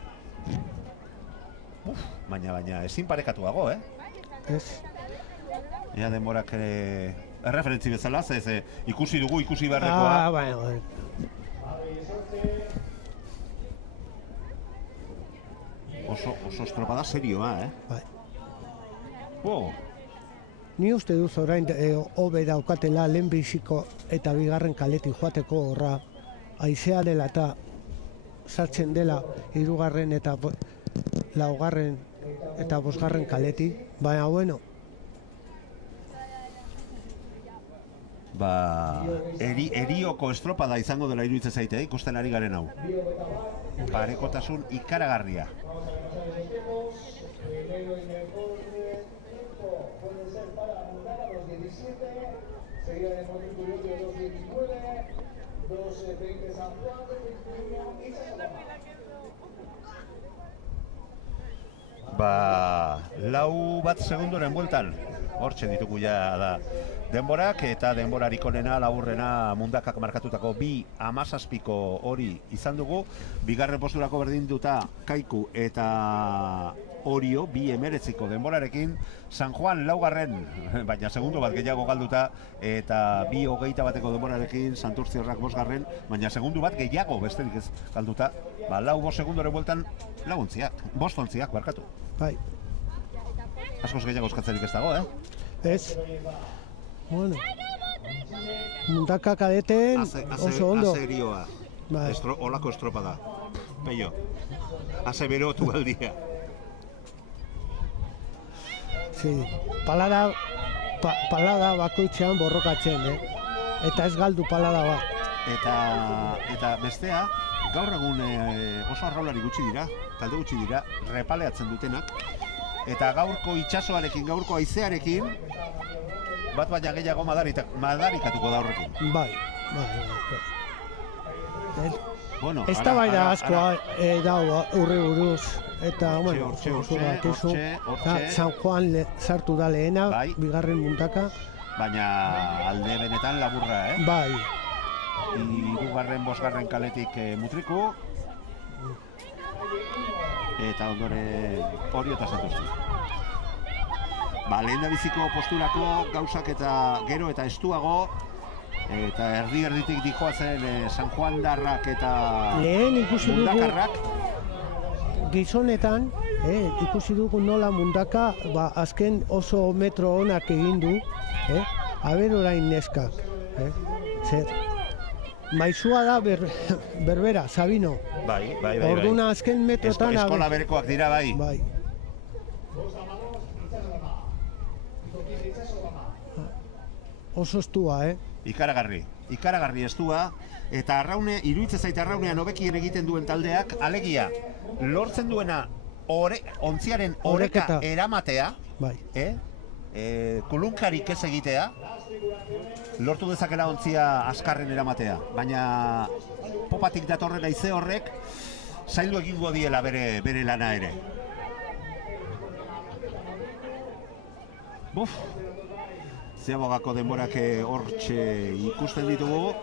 Baina ezin parekatuago, Ez. Ea denborak erreferentzi bezala, ez ikusi dugu, ikusi beharrekoa. Bai. Oso estropada serioa, Bai. Oh. Ni uste duz orain hobe daukatela lehenbiziko eta bigarren kaletik joateko horra haizea dela eta sartzen dela hirugarren eta laugarren eta bosgarren kaletik, baina bueno. Erioko estropada izango dela iruditzen zaite, ikusten ari garen hau. Parekotasun ikaragarria. Lau bat segundoren bueltan, hortxe ditugu ja da denborak, eta denborarik onena laburrena Mundakak markatutako 2:17 hori izan dugu. Bigarren posturako berdinduta Kaiku eta Orio 2:19 denborarekin, San Juan laugarren, baina segundo bat gehiago galduta, eta 2:21 denborarekin Santurtziarrak bosgarren, baina segundo bat gehiago besterik ez galduta. Lau 5 segundoren bueltan bostontziak barkatu. Bai. Askoz gehiago eskatzerik ez dago, Ez. Bueno. Mundaka kadeten oso ondo. Aserioa. Bai. Olako estropada. Peio. Ase berotu aldia. Sí. Palada bakoitzean borrokatzen, Eta ez galdu palada bat. Eta bestea, gaur egun oso arraulari gutxi dira, talde gutxi dira, repaleatzen dutenak. Eta gaurko itsasoarekin, gaurko haizearekin, bat baina gehiago madarikatuko da horrekin. Bai. Bueno, eztabaida askoa dago urri buruz. Eta, bueno, hortxe. San Juan sartu da lehena, Bai. bigarren mundaka. Baina alde benetan laburra, Bai. Hirugarren, bosgarren kaletik Mutriku. Eta ondore Orio eta Santurtzi. Lehen da biziko posturako gauzak eta gero eta estuago. Eta erdi-erditik dijoazen San Juan darrak eta lehen ikusi dugu mundakarrak. Gizonetan, ikusi dugu nola mundaka azken oso metro onak egin du. Aber orain neskak. Zer, maizua da berbera, Sabino. Bai. Orduna azken metrotan... Eskola berekoak dira, bai. Bai. Oso estua, Ikaragarri estua. Eta arraune, iruditzen zait arraunean hobekien egiten duen taldeak, alegia, lortzen duena ontziaren oreka eramatea, bai. Kulunkarik ez egitea, lortu dezakela ontzia azkarren eramatea, baina popatik datorren haize horrek zaildu egingo diela bere lana ere. Zeabogako denborak hortxe ikusten ditugu.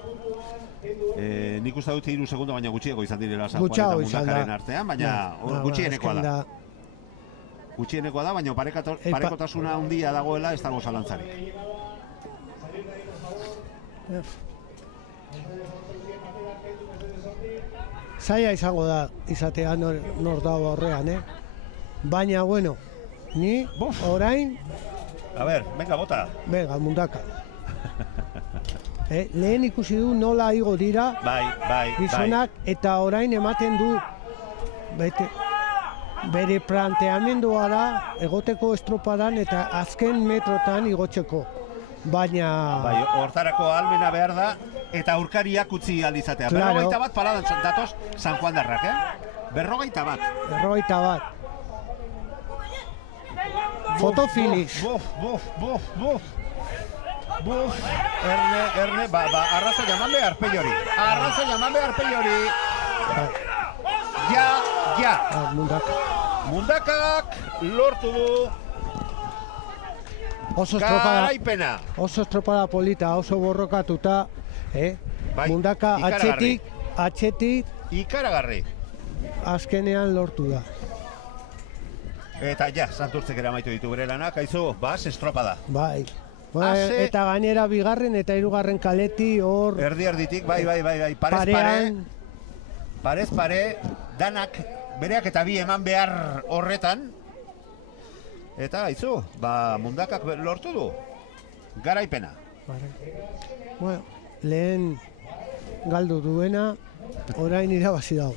Nik uste dut 3 segundo baina gutxiego izan direla San Juan eta Mundakaren artean, baina gutxienekoa da. Gutxienekoa da, baina parekotasuna handia dagoela ez dago zalantzarik. Zaila izango da izatea nor dago horrean, baina, bueno, ni orain... A ver, venga, bota. Venga, Mundaka. Lehen ikusi du nola igo dira gizonak, eta orain ematen du bere planteamendua da egoteko estropadan eta azken metrotan igotzeko. Baina... Hortarako ahalmena behar da eta aurkariak utzi alizatea. Claro. 41 paradan datoz San Juan darrak, 41. Foto Felix. Erne, arraza jaman behar peiori. Ja. Mundakak lortu du. Oso estropada polita, oso borrokatuta. Mundaka atxetik. Ikaragarri. Azkenean lortu da. Eta Santurtzek ere amaitu ditu bere lanak, haizu, estropada. Bai. Eta gainera bigarren eta hirugarren kaleti hor... Erdi-erditik, bai. Parez pare, danak, bereak eta bi eman behar horretan. Eta haizu, Mundakak lortu du. Garaipena. Bueno, lehen galdu duena, orain irabazi dago.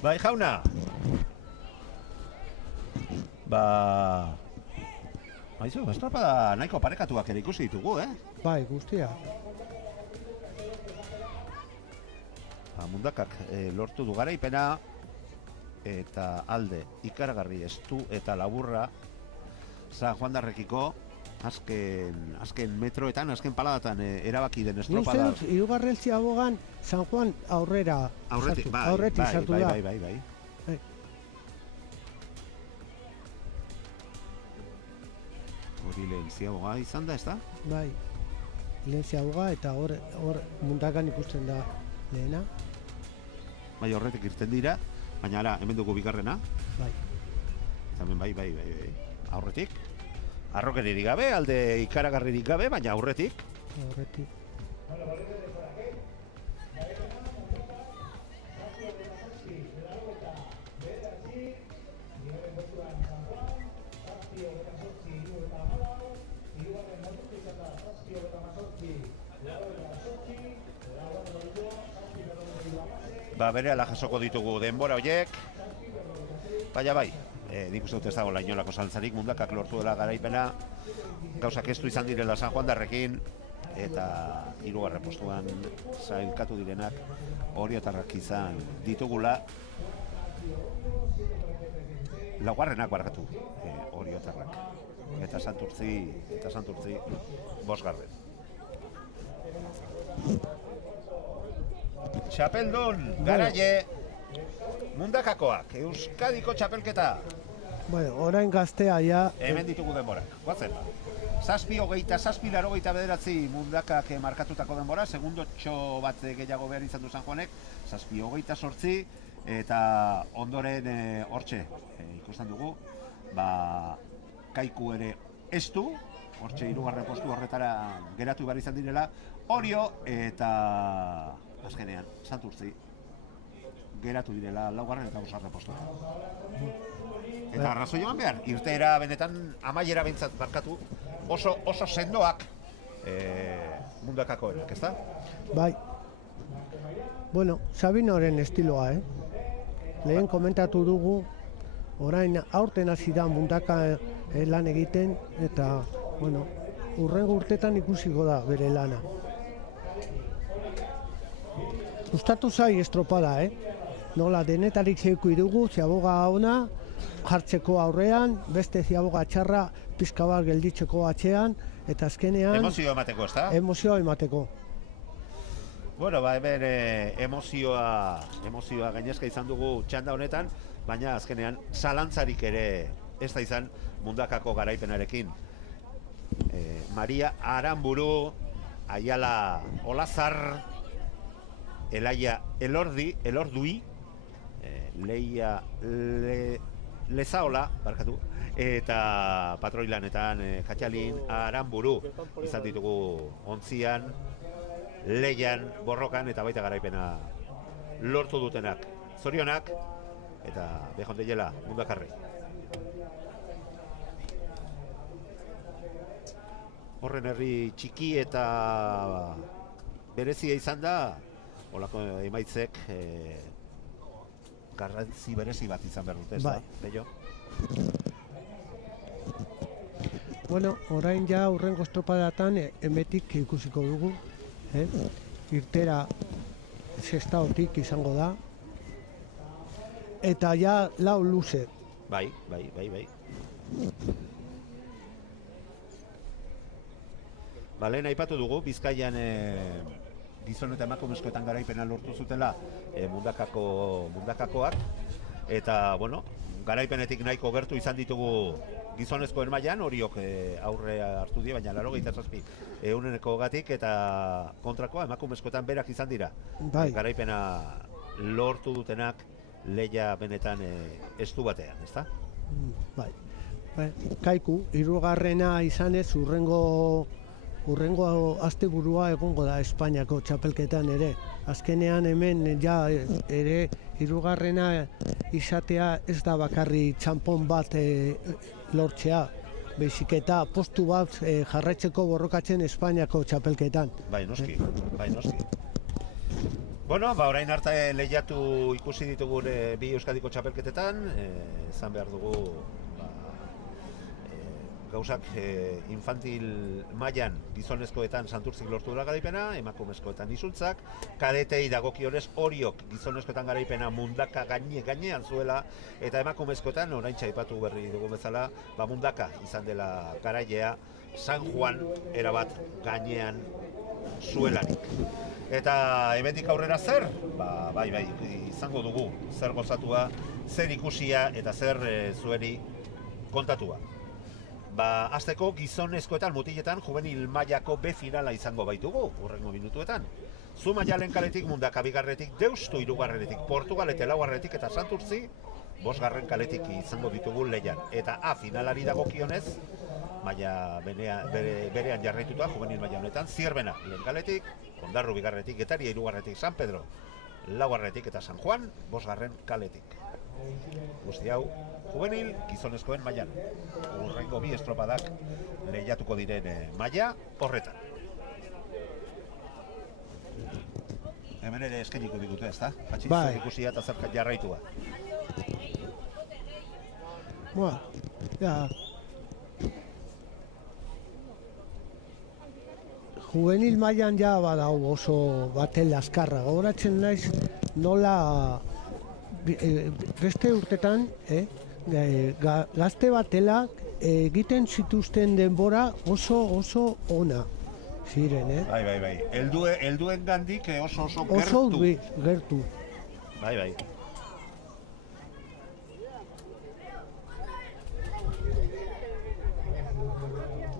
Bai, jauna. Haizu, estropada nahiko parekatuak ere ikusi ditugu, Bai, guztia. Mundakak lortu du garaipena eta alde ikaragarri estu eta laburra San Juan darrekiko azken metroetan, azken paladatan erabaki den estropada. Nik hirugarren ziabogan San Juan aurretik sartu da. Bai. Hori lehen ziaboga izan da, ez da? Bai, lehen ziaboga eta hor Mundakan ikusten da lehena. Bai, horretik irten dira, baina ara, hemen dugu bigarrena. Bai. Hemen bai. Aurretik. Arrokeririk gabe, alde ikaragarririk gabe, baina aurretik. Berehala jasoko ditugu denbora horiek. Baina bai, nik uste dut ez dago lainolako zalantzarik, Mundakak lortu dela garaipena. Gauzak estu izan direla San Juan darrekin. Eta hirugarren postuan sailkatu direnak oriotarrak izan ditugula. Laugarrenak barkatu oriotarrak. Eta Santurtzi bosgarren. Txapeldun, garaie, Mundakakoak, Euskadiko txapelketa. Bueno, orain gaztea ja... Hemen ditugu denborak, guatzen. 7:27 Mundakak markatutako denbora, segundotxo bat gehiago behar izan du San Juanek, 7:28, eta ondoren hortxe, ikusten dugu, Kaiku ere ez du, hortxe 3. postu horretara geratu behar izan direla, Orio eta azkenean, Santurtzi, geratu direla 4. eta 5. postu. Eta arrazoi joan behar, irteera benetan amaiera bintzat barkatu, oso sendoak Mundakakoenak, ez da? Bai. Bueno, Sabinoren estiloa, Lehen komentatu dugu, orain aurten hasi da Mundaka lan egiten, eta, bueno, hurrengo urtetan ikusiko da bere lana. Gustatu zai estropada, Nola denetarik zeuku dugu, ziaboga ona, jartzeko aurrean, beste ziaboga txarra, pizka bat gelditzeko atzean, eta azkenean... Emozio emateko, ez da? Emozioa emateko. Bueno, hemen emozioa gainezka izan dugu txanda honetan, baina azkenean zalantzarik ere ez da izan Mundakako garaipenarekin. Maria Aramburu, Aiala Olazar, Elaia Elordui, Leia Lezaola, barkatu, eta patroilanetan Katxalin Aramburu izan ditugu ontzian, leian, borrokan eta baita garaipena lortu dutenak. Zorionak eta behonde jela Mundakarri. Horren herri txiki eta berezia izan da, holako emaitzek garrantzi berezi bat izan behar dute, ez da? Bello? Bueno, orain ja hurrengo estropadatan emetik ikusiko dugu, irtera sestaotik izango da, eta ja lau luze. Bai. Lehen aipatu dugu, Bizkaian gizon eta emakumezkoetan garaipena lortu zutela Mundakakoak, eta, bueno, garaipenetik nahiko gertu izan ditugu gizonezkoen mailan, Oriok aurre hartu die, baina 87% eta kontrakoa emakumezkoetan berak izan dira. Garaipena lortu dutenak leia benetan estu batean, ezta? Bai. Kaiku, 3. izanez urrengo asteburua egongo da Espainiako txapelketan ere. Azkenean hemen ja ere 3. izatea ez da bakarri txanpon bat lortzea, baizik eta postu bat jarraitzeko borrokatzen Espainiako txapelketan. Bai, noski. Bueno, orain arte lehiatu ikusi ditugun bi Euskadiko txapelketetan, izan behar dugu gauzak infantil mailan gizonezkoetan Santurtzik lortu dela garaipena, emakumezkoetan Isultzak, kadetei dagokionez Oriok gizonezkoetan garaipena Mundaka gainean zuela, eta emakumezkoetan oraintxe aipatu berri dugu bezala, Mundaka izan dela garailea, San Juan erabat gainean zuelarik. Eta hemendik aurrera zer? Bai, izango dugu zer gozatua, zer ikusia eta zer zueri kontatua. Azteko gizonezkoetan mutiletan juvenil mailako B finala izango baitugu hurrengo minutuetan. Zumaialen kaletik Mundaka 2. Deustu 3. Portugal eta 4. eta Santurtzi 5. kaletik izango ditugu leian. Eta A finalari dagokionez, maila berean jarraituta juvenil maila honetan, Zierbena lehen kaletik, Ondarru 2. Getaria 3. San Pedro 4. eta San Juan 5. kaletik. Guzti hau, juvenil gizonezkoen mailan. Hurrengo bi estropadak lehiatuko diren maila horretan. Hemen ere eskainiko digute, ez da? Zer ikusia eta zer jarraitua. Juvenil mailan ja badau oso baten laskarra. Gogoratzen naiz nola beste urtetan, gazte batelak egiten zituzten denbora oso ona. ziren, Bai. Helduen gandik oso Oso gertu. gertu. Bai.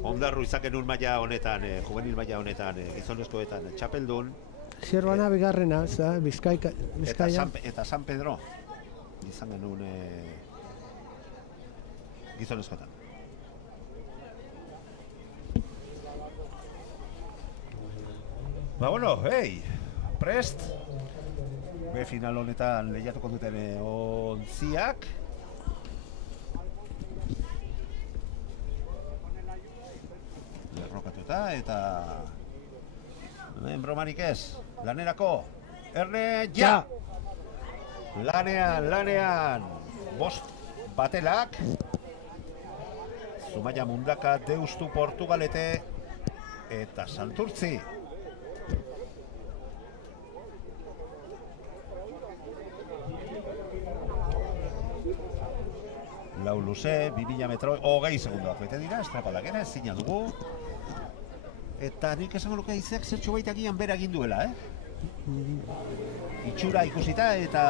Ondarru izakenun maila honetan, juvenil maila honetan, gizonezkoetan, txapeldun. Zerbana bigarrena, Bizkaia. Eta San Pedro izan genuen gizonezkoetan. Ba, bueno, prest. B final honetan lehiatuko duten ontziak. Lerrokatuta eta... bromarik ez, lanerako. Erne, ja! Lanean. Bost batelak. Zumaia Mundaka, Deustu Portugalete eta Santurtzi. Lau luze, 2000 metro, 20 segundoak bete dira, estrapadak ere, zina dugu. Eta nik esango luke izek zertxo baitakian bera egin duela, Itxura ikusita eta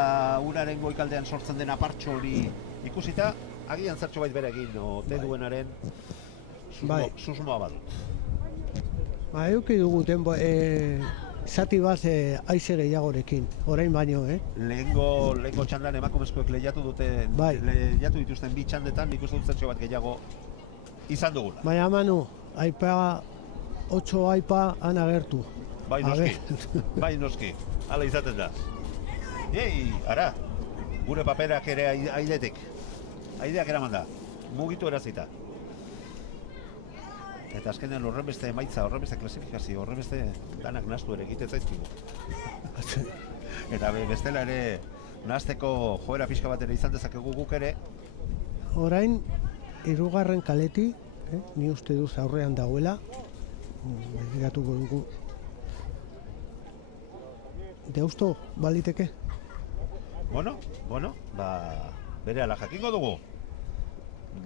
uraren goikaldean sortzen den apartxo hori ikusita, agian zertxo bait bera egin, ote duenaren susmoa badut. Ba, euki dugu zati bat aize gehiagorekin, orain baino, Lehengo txandan emakumezkoek lehiatu dituzten bi txandetan, nik uste dut zertxo bat gehiago izan dugula. Baina Manu, aipa 8 aipa han agertu. Bai noski, hala izaten da. Ara, gure paperak ere aidetik. Aideak eraman da, mugitu erazita. Eta azkenean horrenbeste emaitza, horrenbeste klasifikazio, horrenbeste danak nahastu ere egiten zaizkigu. Eta bestela ere nahazteko joera pixka bat ere izan dezakegu guk ere. Orain, 3. kaleti, ni uste duz aurrean dagoela, begiratuko dugu. Deusto, baliteke? Bueno, berehala jakingo dugu.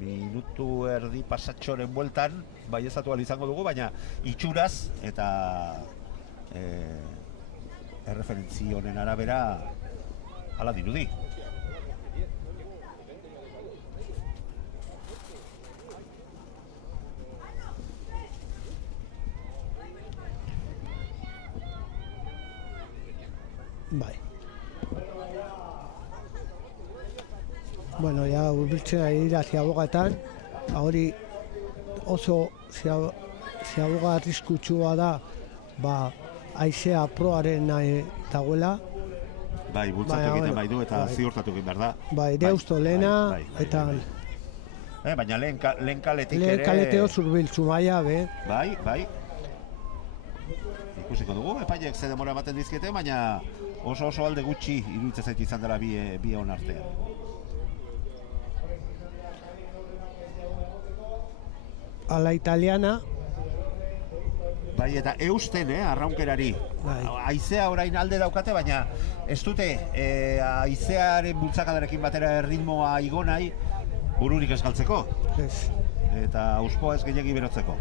Minutu erdi pasatxoren bueltan, baieztatu ahal izango dugu, baina itxuraz eta erreferentzi honen arabera hala dirudi. Bai. Bueno, ya urbiltzen ari dira ziabogatan, hori oso ziaboga arriskutsua da, haizea proaren dagoela. Bai, bultzatu egiten bai du eta ziurtatu egin behar da. Bai, Deusto lehena, eta... Baina lehen kaletik ere... Lehen kaleteo zurbil, Zumaia, Bai. Ikusiko dugu, epaiek ze demora ematen dizkete, baina oso alde gutxi iruditzen zait izan dela bi hon artean. A la italiana. Bai, eta eusten, arraunkerari. Haizea orain alde daukate, baina ez dute haizearen bultzakadarekin batera ritmoa igo nahi bururik ez galtzeko. Eta auspoa ez gehiagi berotzeko.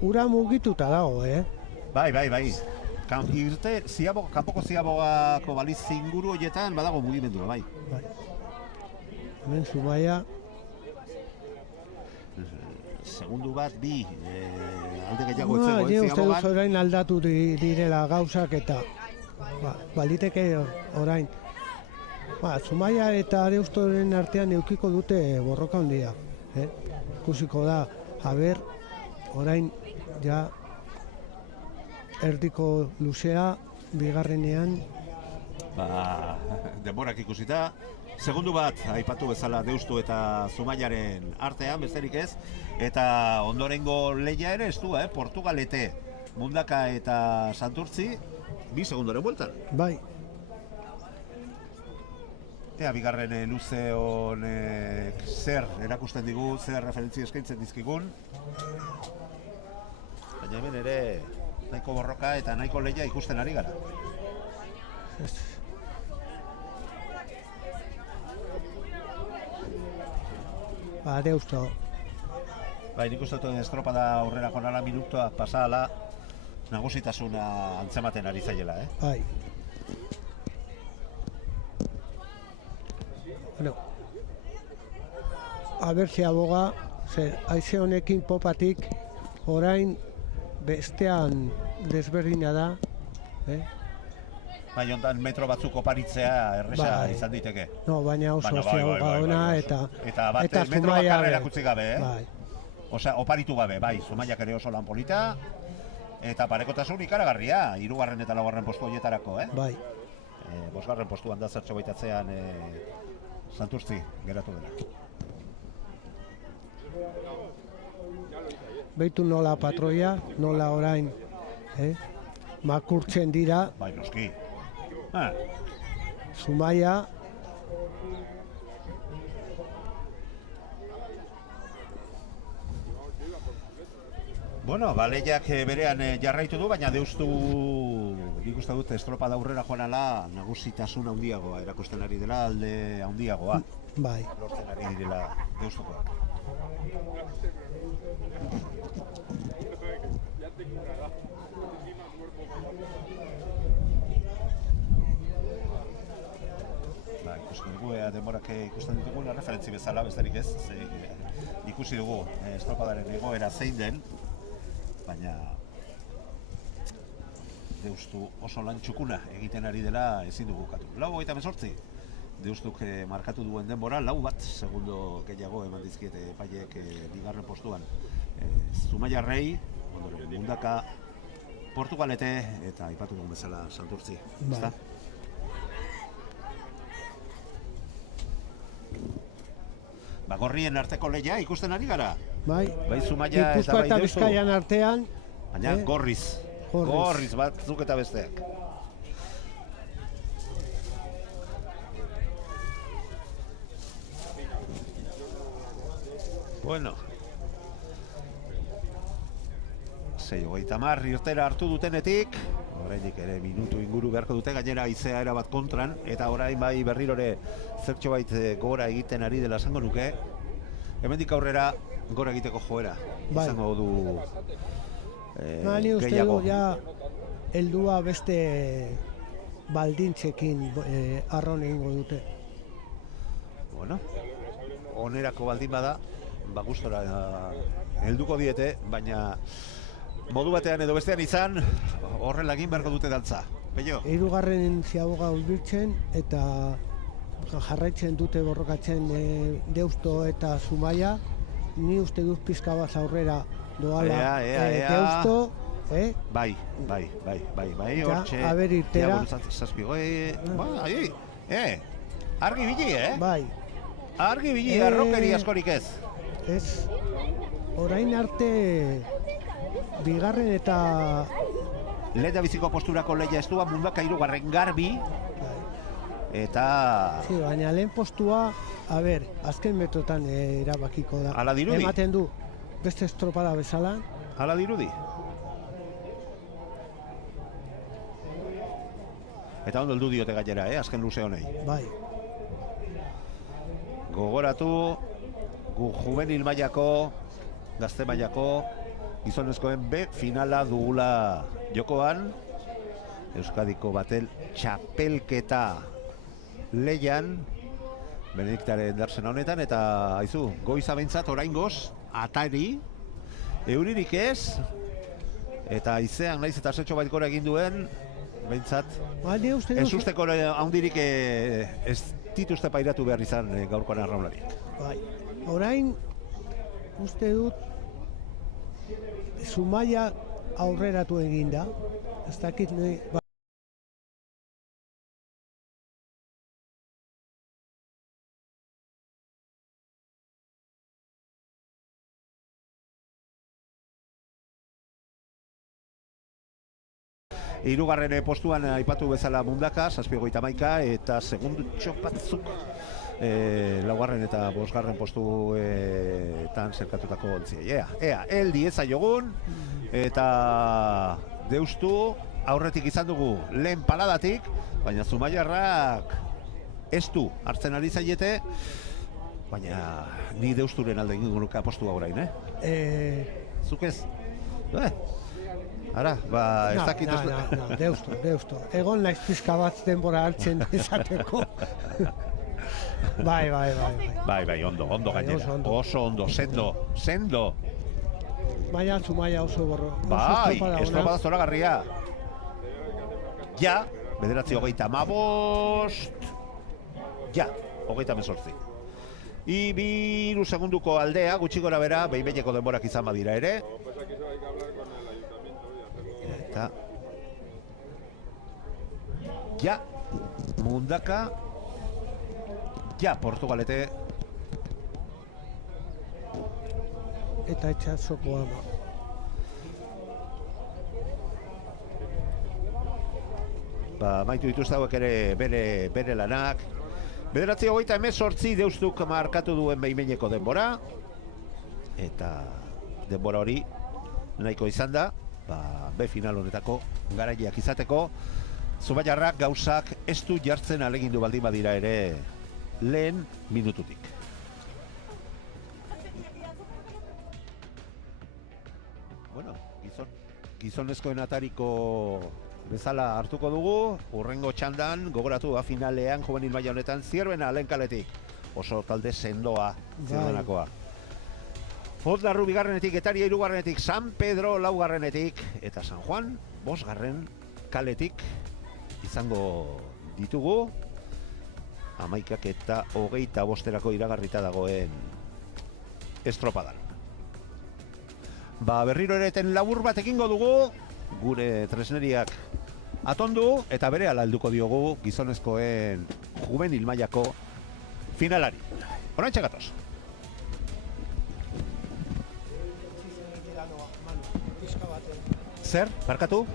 Ura mugituta dago, Bai. Kanpoko ziabogako baliz inguru horietan badago mugimendua, bai. Hemen Zumaia. Segundu bat, bi, alde gehiago etzego, ziabogan. Uste duz orain aldatu direla gauzak eta baliteke orain. Zumaia eta Deustoren artean eukiko dute borroka handia. Ikusiko da, orain ja erdiko luzea, bigarrenean. Denborak ikusita. Segundu bat, aipatu bezala Deustu eta Zumaiaren artean, besterik ez. Eta ondorengo lehia ere ez du, Portugalete, Mundaka eta Santurtzi, 2 segundoren bueltan. Bai. Bigarren luze honek zer erakusten digu, zer referentzi eskaintzen dizkigun. Baina hemen ere nahiko borroka eta nahiko lehia ikusten ari gara. Deusto. Bai, nik uste dut estropada aurrera jonala minutua pasala nagusitasuna antzematen ari zaiela, Bai. Bueno, a ver si aboga, haize honekin popatik, orain bestean desberdina da, Bai, ondan metro batzuk oparitzea erresa Bai. izan diteke. No, baina oso ziagoga ona, Eta bat eta metro Zumaia bakarra be. erakutsi gabe, Bai. Osea, oparitu gabe, bai, Zumaiak ere oso lan polita, eta parekotasun ikaragarria, 3. eta 4. postu horietarako, Bai. 5. postuan da zertxo baitatzean Santurtzi geratu dela. Beitu nola patroia, nola orain, makurtzen dira, Bai, noski. Zumaia, Bueno, baleiak berean jarraitu du, baina Deustu nik uste dut estropada aurrera joanala nagusitasun handiagoa erakusten ari dela, alde handiagoa bai. lortzen ari direla Deustukoak. Ba, ikusten dugu, denborak ikusten ditugun referentzi bezala, besterik ez, ikusi dugu estropadaren egoera zein den, baina Deustu oso lan txukuna egiten ari dela ezin dugu katu. 4:28, Deustuk markatu duen denbora, 4 segundo gehiago eman dizkiete epaiek bigarren postuan. Zumaiarrei, ondoren Mundaka, Portugalete eta aipatu dugun bezala Santurtzi. Ezta? Gorrien arteko lehia ikusten ari gara. Bai. Bai Zumaia eta Gipuzkoa bai eta Deustu. Bizkaian artean, Baina gorriz. Gorriz batzuk eta besteak. Bueno. 6:30 irtera hartu dutenetik, oraindik ere minutu inguru beharko dute, gainera haizea erabat kontran, eta orain bai berrirore zertxo bait gora egiten ari dela esango nuke. Hemendik aurrera gora egiteko joera izango du ni uste gehiago. du ja heldua beste baldintzekin arron egingo dute. Bueno, onerako baldin bada, gustora helduko diete, baina modu batean edo bestean izan, horrela egin beharko dute dantza. Pello? 3. ziaboga hurbiltzen eta jarraitzen dute borrokatzen Deusto eta Zumaia. Ni uste dut pizka bat aurrera doala Deusto, Bai, hortxe. A ber irtera. Argi bili, Bai. Argi bili, arrokeri askorik ez. Ez, orain arte bigarren eta Lehen biziko posturako lehia ez duan Mundaka 3. garbi. Eta... Sí, baina lehen postua, a ber, azken metrotan erabakiko da. Hala dirudi. Ematen du, beste estropada bezala. Hala dirudi. Eta ondo heldu diote gainera, azken luze honei. Bai. Gogoratu, gu juvenil mailako, gazte mailako, gizonezkoen B finala dugula jokoan. Euskadiko batel txapelketa lehian, Benediktaren darsena honetan, eta haizu, goiza behintzat oraingoz, atari, euririk ez, eta haizean naiz eta setxo bait gora egin duen, behintzat, ez usteko handirik ez dituzte pairatu behar izan gaurkoan arraunlariak. Bai, orain uste dut Zumaia aurreratu eginda, ez dakit nahi. Hirugarren postuan aipatu bezala Mundaka, 7:31 eta segundutxo batzuk 4. eta 5. postuetan zerkatutako ontziei. Eldi ez aiogun, eta Deustu aurretik izan dugu lehen paladatik, baina Zumaiarrak ez du hartzen ari zaiete, Baina ni Deusturen alde egingo nuke apostua orain, Zuk ez? Ara, ba, ez dakit... No, Deustu. Egon naiz pizka bat denbora hartzen esateko. Bai. Bai, ondo gainera. Oso ondo, sendo. Maia oso borro. Bai, estropada zoragarria. Ja, 9:35. Ja, 38. Bi segunduko aldea, gutxi gora bera, behin-behineko denborak izan badira ere. Eta... Ja, mundaka... Ja, Portugalete... Eta etxatzokoa. Maitu dituzte hauek ere bere lanak. 9:38 Deustuk markatu duen behin-behineko denbora. Eta denbora hori nahiko izan da, B final honetako garaileak izateko. Zumaiarrak gauzak ez du jartzen alegindu baldin badira ere lehen minututik. Bueno, gizonezkoen atariko bezala hartuko dugu, hurrengo txandan, gogoratu finalean juvenil maila honetan Zierbena lehen kaletik. Oso talde sendoa Zierbenakoa. Fotlarru bigarrenetik, Etaria hirugarrenetik, San Pedro laugarrenetik, eta San Juan bosgarren kaletik izango ditugu. 11 eta 25 iragarrita dagoen estropadan. Berriro ere eten labur bat egingo dugu, gure tresneriak atondu, eta bere helduko diogu gizonezkoen juvenil mailako finalari. Oraintxe gatoz. Zer, barkatu?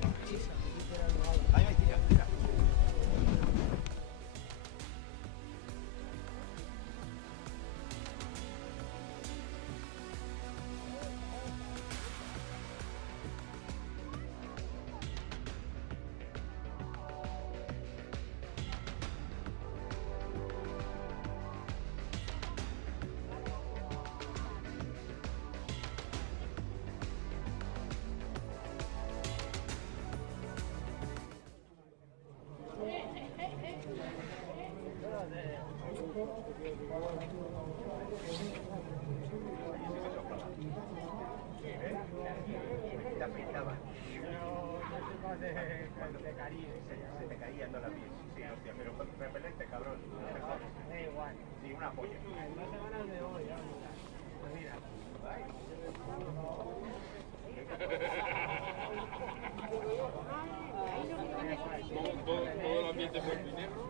Se te caía toda la piel. Sí, hostia, pero repelente, cabrón. Mejor. Da igual. Sí, una polla. Más semanas de hoy, pues mira. Todo el ambiente blanco y negro.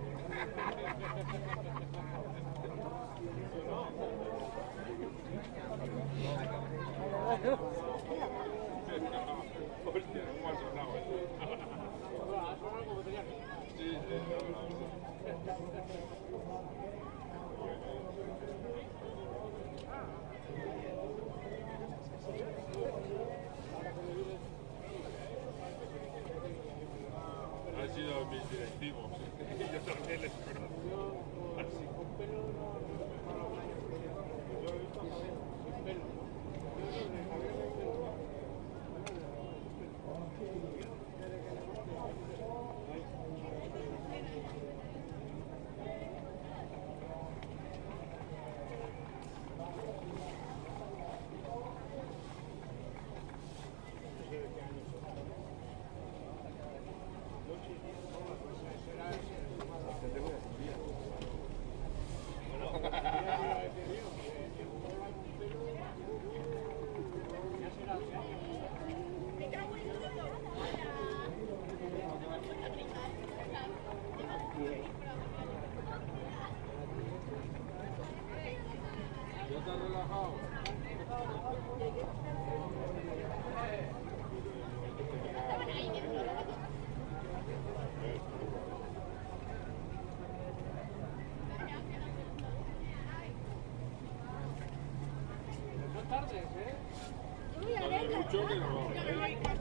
Hostia, ¿cómo ha sonado eso? Ha sonado como tenía que. Sí, han sido mis directivos. Yo también les conozco. Así con pelo no para un año. Yo he visto a Javier sin pelo, ¿no? Yo de Javier sin pelo.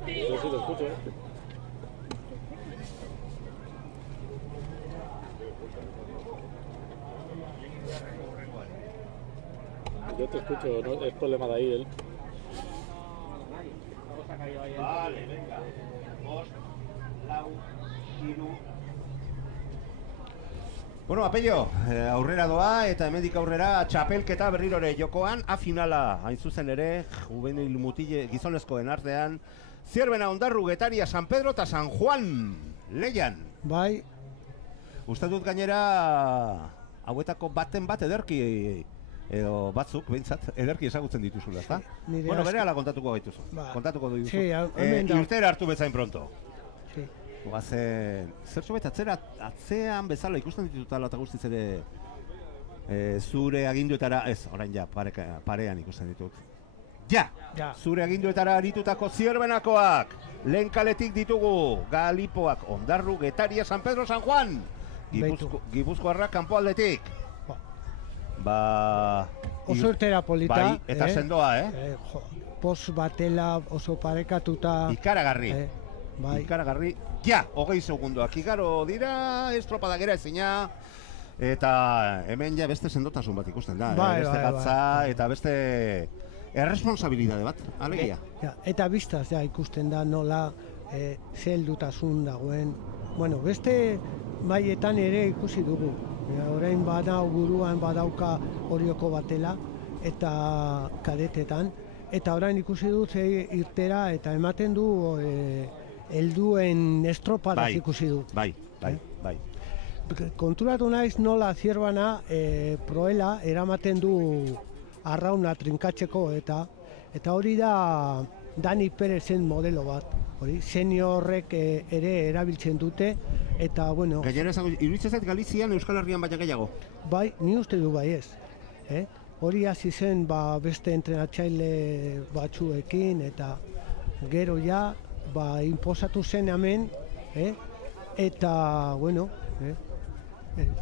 Yo sí lo escucho, Yo te escucho, no es problema de ahí él. Vale, venga. Bost, lau, hiru. Bueno, Apello, aurrera doa eta hemendik aurrera txapelketa berrirore jokoan, finala hain zuzen ere, juvenil mutile gizonezkoen artean, Zierbena, Ondarru, Getaria, San Pedro eta San Juan Leian. Bai, Uste dut gainera hauetako baten bat ederki edo batzuk, behintzat, ederki ezagutzen dituzula, ezta? nire Bueno, asko- berehala kontatuko gaituzu. Ba. Kontatuko duzu. Sí, hemen da. Irtera hartu bezain pronto. sí. Goazen, zertxo bet atzean bezala ikusten ditutala eta guztiz ere zure aginduetara, ez, orain ja, parean ikusten ditut. Ja! Ja. Zure aginduetara aritutako Zierbenakoak, lehen kaletik ditugu, Galipoak, Ondarru, Getaria, San Pedro, San Juan, Beitu. Gipuzkoarrak kanpoaldetik. Ba. Ba... Oso irtera polita. Bai, eta sendoa, Jo, pos batela oso parekatuta. Ikaragarri. Bai. Ikaragarri, ja, 20 segundoak igaro dira, estropada gera ezina, eta hemen ja beste sendotasun bat ikusten da, Bai, beste bai, gatza, bai. eta beste erresponsabilidade bat, alegia. Ja, eta biztaz ja ikusten da nola zeheldutasun dagoen. Bueno, beste maietan ere ikusi dugu. Orain badau buruan badauka Orioko batela eta kadetetan. Eta orain ikusi dut ze irtera eta ematen du helduen estropadak ikusi du. Bai. Konturatu naiz nola Zierbana proela eramaten du arrauna trinkatzeko eta hori da Dani Perezen modelo bat. Hori seniorrek ere erabiltzen dute eta bueno, Gainera esango, iruditzen zait Galizian Euskal Herrian baina gehiago. bai, ni uste du bai ez. Hori hasi zen beste entrenatzaile batzuekin eta gero ja inposatu zen hemen, eta bueno,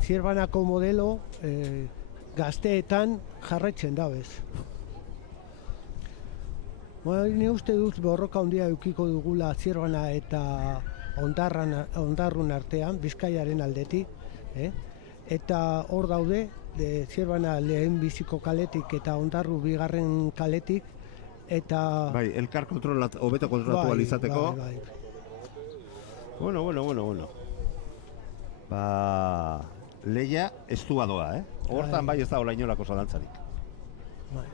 Zierbanako modelo gazteetan jarraitzen da bez. Ni uste dut borroka handia edukiko dugula Zierbana eta Ondarrun artean, Bizkaiaren aldetik, eta hor daude, Zierbana lehen biziko kaletik eta Ondarru bigarren kaletik, eta... Bai, elkar hobeto kontrolatu alizateko. Bai. Bueno. Ba... Leia estua doa, Hortan bai ez da hola inolako zalantzarik. Bai.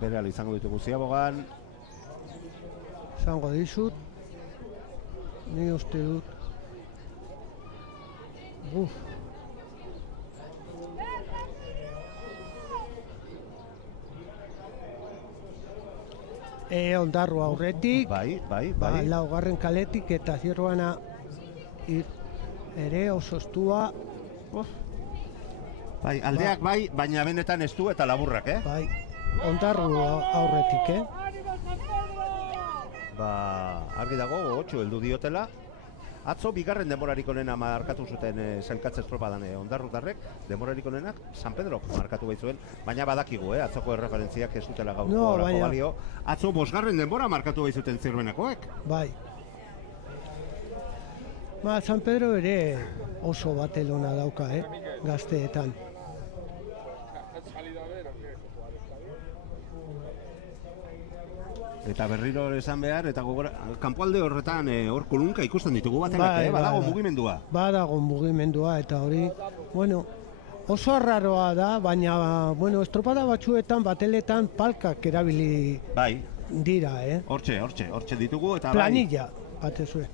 Berehala izango ditugu Ziabogan. Zango dizut, ni uste dut. Ondarru aurretik, Bai. laugarren kaletik eta Zierbana ere oso estua. Bai, aldeak bai, baina benetan estu eta laburrak, Bai, Ondarru aurretik, Ba, argi dago, 8 heldu diotela. Atzo bigarren denborarik onena markatu zuten sailkatze estropadan Ondarrutarrek, denborarik onenak San Pedro markatu baitzuen, baina badakigu, atzoko erreferentziak ez dutela gaurko balio. Atzo 5. denbora markatu baitzuten Zierbenakoek. Bai. San Pedro ere oso batelona dauka, gazteetan. Eta berriro esan behar, eta kanpoalde horretan hor kolunka ikusten ditugu batenak, badago mugimendua. Badago mugimendua eta hori, bueno, oso arraroa da, baina, bueno, estropada batzuetan, bateletan palkak erabili dira, Hortxe ditugu eta planilla, batezue.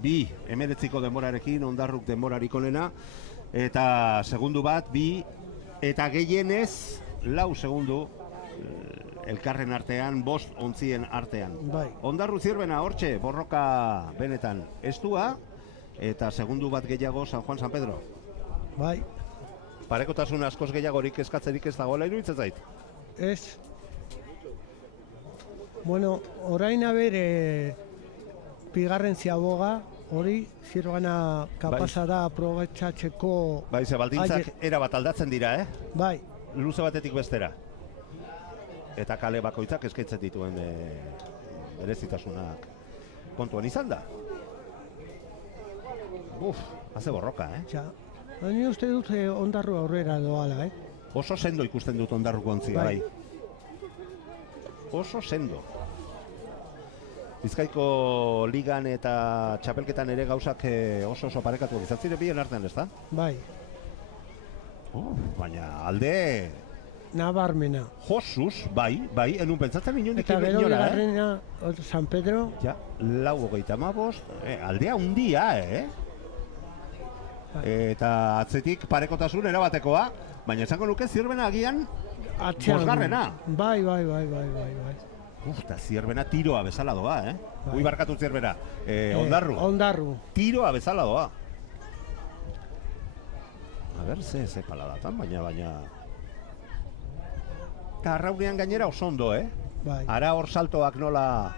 Bi, 19 denborarekin, Ondarruk denborarik onena, eta segundu bat, 2, eta gehienez, 4 segundu, elkarren artean, 5 ontzien artean. Bai. Ondarru Zierbena hortxe, borroka benetan estua, eta segundu bat gehiago San Juan San Pedro. Bai. Parekotasun askoz gehiagorik eskatzerik ez dagoela iruditzen zait? Ez. Bueno, orain haber bigarren Ziaboga, hori Zierbana kapasa da aprobetxatzeko... Bai, ze baldintzak erabat aldatzen dira, Bai. Luze batetik bestera. Eta kale bakoitzak eskaintzen dituen berezitasunak kontuan izan da. Haze borroka, Ja, Ni uste dut Ondarru aurrera doala, Oso sendo ikusten dut Ondarruko ontzia, bai. Oso sendo. Bizkaiko ligan eta txapelketan ere gauzak oso parekatu izan ziren bien artean, ezta? Bai. Baina alde Nabarmena. Josuz, bai, enun pentsatzen inondik Eta gero bigarrena San Pedro. Ja, 4:35, aldea hundia, Eta atzetik parekotasun erabatekoa, baina esango nuke Zierbena agian bosgarrena. Bai. Eta Zierbena tiroa bezala doa, Bai. Ui barkatu Zierbena, Ondarru. Tiroa bezala doa. A ber, ze paladatan, baina... Eta Arraunean gainera oso ondo, Bai. Ara hor saltoak nola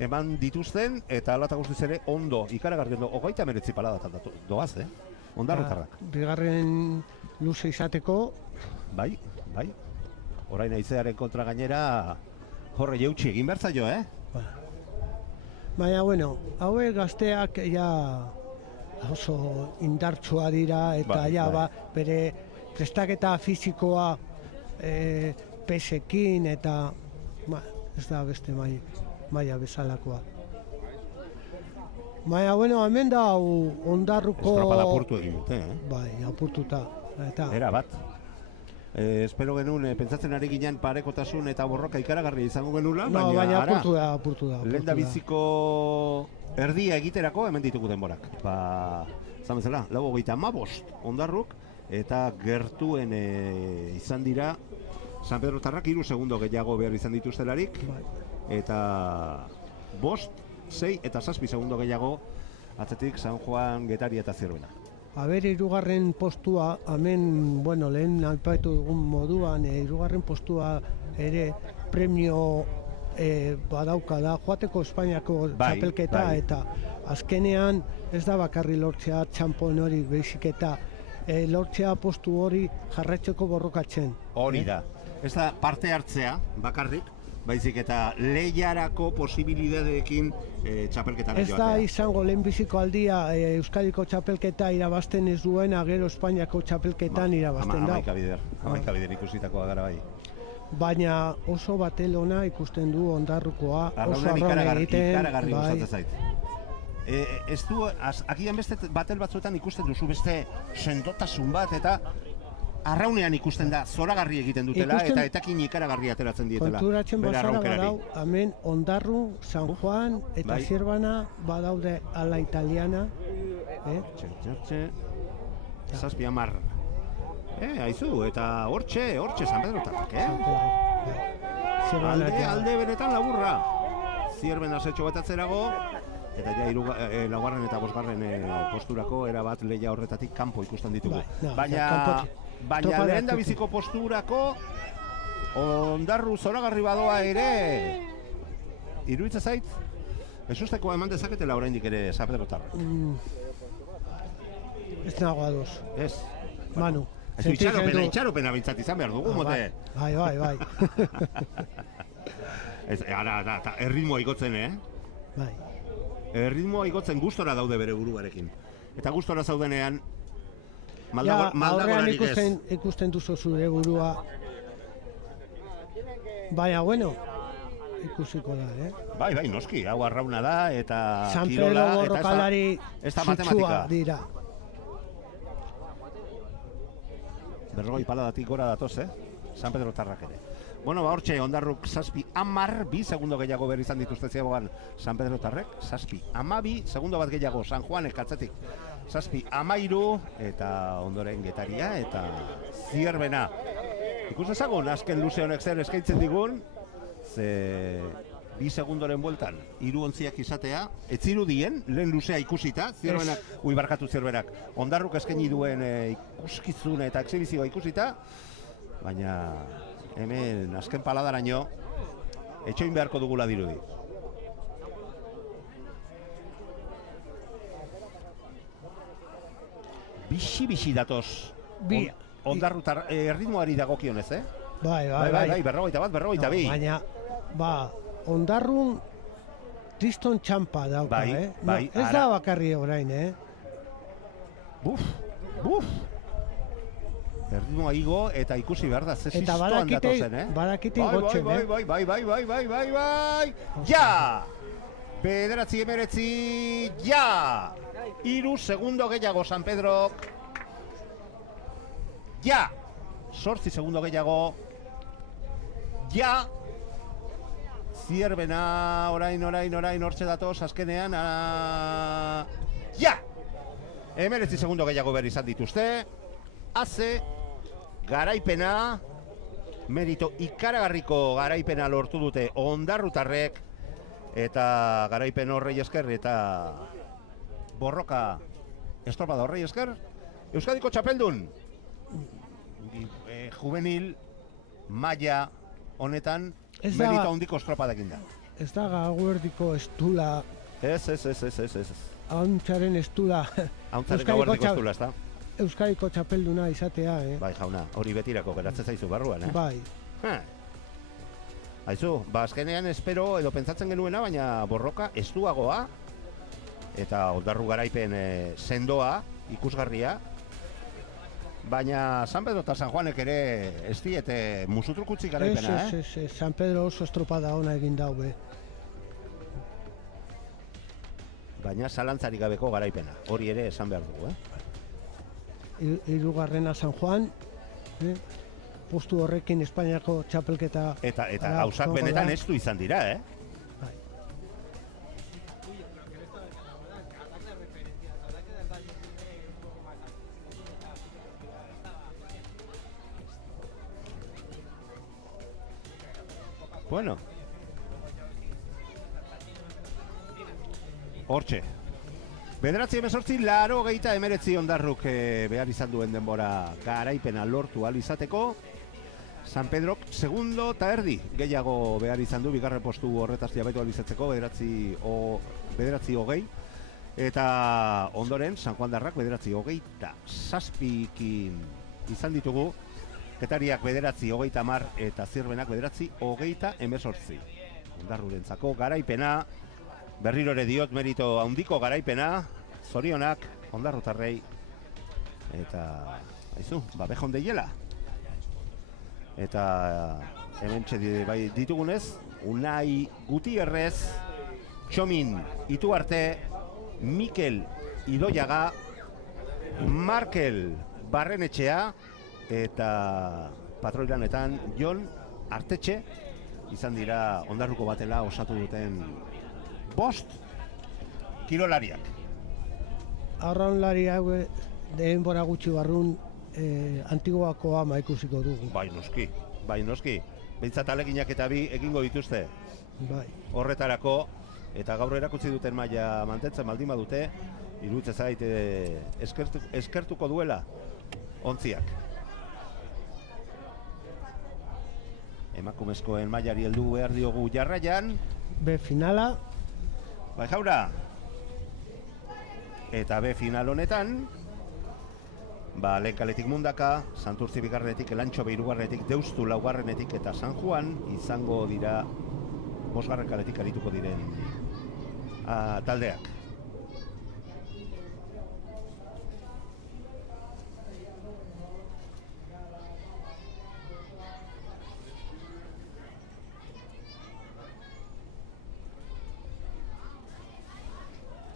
eman dituzten, eta alata guztiz ere ondo, ikaragarri ondo, 39 paladatan doaz, Ondarrutarrak. Bigarren luze izateko. Bai. Orain haizearen kontra gainera horre jeutsi egin behar zaio, Baina, bueno, hauek gazteak ja oso indartsua dira, eta bere prestaketa fisikoa pesekin, eta ez da beste maila bezalakoa. Baina, bueno, hemen da Ondarruko... Estropada apurtu egin dute, Bai, apurtuta. Era bat. Espero genuen, pentsatzen ari ginen parekotasun eta borroka ikaragarria izango genula, baina apurtu da. Lehen biziko erdia egiterako hemen ditugu denborak. Zan bezala, 4:35 Ondarruk, eta gertuen izan dira San Pedrotarrak 3 segundo gehiago behar izan dituztelarik, eta 5, 6 eta 7 segundo gehiago atzetik San Juan, Getari eta Zierbena. Hirugarren postua, hemen, bueno, lehen aipatu dugun moduan, hirugarren postua ere premio badauka da, joateko Espainiako txapelketa, eta azkenean ez da bakarri lortzea txampon hori, baizik eta lortzea postu hori jarraitzeko borrokatzen. Hori da. Ez da parte hartzea bakarrik, baizik eta lehiarako posibilidadeekin txapelketan joatea. Ez da izango lehenbiziko aldia Euskadiko txapelketa irabazten ez duena, gero Espainiako txapelketan irabazten da. Hamaika bider ikusitakoa gara bai. Baina oso batelona ikusten du Ondarrukoa, oso arraun egiten. Ikaragarri gustatzen zait. Ez du, agian beste batel batzuetan ikusten duzu beste sendotasun bat, eta arraunean ikusten da, zoragarri egiten dutela, eta etakin ikaragarri ateratzen dietela. Konturatzen bazara badau, hemen Ondarru, San Juan, eta Zierbana badaude ala italiana. Zazpi amar. Haizu, eta hortxe San Pedrotarrak, Alde benetan laburra. Zierbena setxo bat atzerago, eta ja laugarren eta bosgarren posturako erabat lehia horretatik kanpo ikusten ditugu. Baina lehen da biziko posturako Ondarru zoragarri badoa ere, iruditzen zait, ez usteko eman dezaketela oraindik ere San Pedrotarrak. Ez nago ados. Ez. Manu. Itxaropena bintzat izan behar dugu, mote. Bai. Erritmoa igotzen, Bai. Erritmoa igotzen gustora daude bere buruarekin. Eta gustora zaudenean, aurrean ikusten duzu zure burua. Baina, bueno, ikusiko da, Bai, noski, hau arrauna da, eta San kirola, Pedro borrokalari zutsua dira. Berrogei paladatik gora datoz, San Pedrotarrak ere. Bueno, hortxe, Ondarruk 7:10, 2 segundo gehiago behar izan dituzte ziagoan San Pedrotarrek, 7:12, segundo bat gehiago San Juanek atzetik 7:13, eta ondoren Getaria eta Zierbena. Ikus ezagun, azken luze honek zer eskaintzen digun, ze 2 segundoren bueltan 3 ontziak izatea, etzirudien, lehen luzea ikusita, Zierbenak, barkatu Zierbenak, Ondarruk eskaini duen ikuskizun eta exhibizioa ikusita, baina hemen azken paladaraino etxoin beharko dugula dirudi. Bixi datoz Ondarrutar erritmoari dagokionez, Bai, berrogeita bat, berrogeita bi. Baina, Ondarrun kriston txampa dauka, Bai. Ez da bakarri orain, Buf, Buf! Erritmoa igo eta ikusi behar da, ze Eta ziztoan datozen, badakite igotzen, bai, ja! Bederatzi emeretzi, ja! 3 segundo gehiago San Pedrok. Ja! 8 segundo gehiago. Ja! Zierbena, orain, hortxe datoz, azkenean, ja! 19 segundo gehiago behar izan dituzte. Haze, garaipena, merito ikaragarriko garaipena lortu dute ondarrutarrek, eta garaipen horrei esker, eta borroka estropada horrei esker, Euskadiko txapeldun, juvenil, maila honetan, merito handiko estropadekin da. Ez da gauerdiko estula, Ez. hauntzaren estula, Hauntzaren gauerdiko estula, ez da? Euskadiko txapelduna izatea, Bai, jauna, hori betirako geratzen zaizu barruan, Bai. Aizu, azkenean espero edo pentsatzen genuena, baina borroka estuagoa eta ondarru garaipen sendoa, ikusgarria, baina San Pedro eta San Juanek ere ez diete musutrukutzi garaipena, Ez, San Pedro oso estropada ona egin daue. Baina zalantzarik gabeko garaipena, hori ere esan behar dugu, Hirugarrena San Juan, postu horrekin Espainiako txapelketa... Eta gauzak benetan ez du izan dira, Bai. Bueno. Hortxe. Bederatzi 89 ondarruk behar izan duen denbora garaipena lortu ahal izateko. San Pedrok segundo eta erdi gehiago behar izan du, bigarren postu horretaz jabaitu ahal izatzeko, bederatzi hogei. Eta ondoren, San Juan darrak bederatzi hogeita zazpikin izan ditugu. Getariak bederatzi hogeita mar eta Zirbenak bederatzi hogeita 18. Ondarrurentzako garaipena, berriro ere diot merito handiko garaipena, zorionak, ondarrutarrei, eta, haizu, behon deiela. Eta hemen bai ditugunez, Unai Gutierrez, Txomin Ituarte, Mikel Idoiaga, Markel Barrenetxea, eta patroilanetan Jon Artetxe, izan dira ondarruko batela osatu duten 5 kirolariak. Arraunlari hau denbora gutxi barrun Antiguako ama ikusiko dugu. Bai noski. Behintzat aleginak eta bi egingo dituzte. Bai. Horretarako, eta gaur erakutsi duten maila mantentzen baldin badute, iruditzen zait eskertuko duela ontziak. Emakumezkoen mailari heldu behar diogu jarraian. B finala. Bai jaura. Eta B final honetan, lehen kaletik Mundaka, Santurtzi bigarrenetik, Elantxobe hirugarrenetik, Deustu laugarrenetik eta San Juan izango dira 5. kaletik arituko diren taldeak.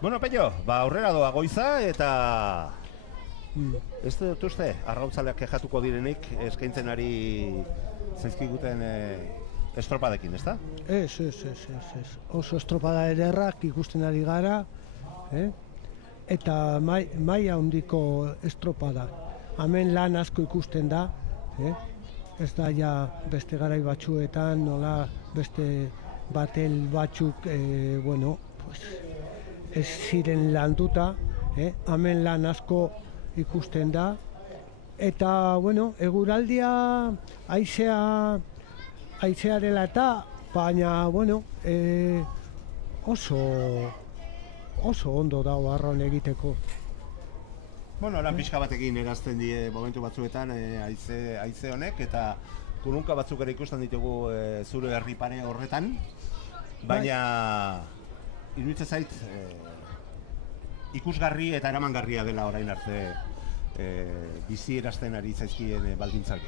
Bueno, Pello, aurrera doa goiza eta ez dut uste, arrautzaleak kexatuko direnik eskaintzen ari zaizkiguten estropadekin, ezta? Ez. Oso estropada ederrak ikusten ari gara, eta maila handiko estropada. Hemen lan asko ikusten da, ez da ja beste garai batzuetan, nola beste batel batzuk, ez ziren landuta, hemen lan asko ikusten da, eta, eguraldia haizea dela eta, baina, oso ondo dago arraun egiteko. Lan pixka batekin erazten die momentu batzuetan haize honek, eta kulunka batzuk ere ikusten ditugu zure herripare horretan, baina iruditzen zait ikusgarri eta eramangarria dela orain arte bizi erazten ari zaizkien baldintzak.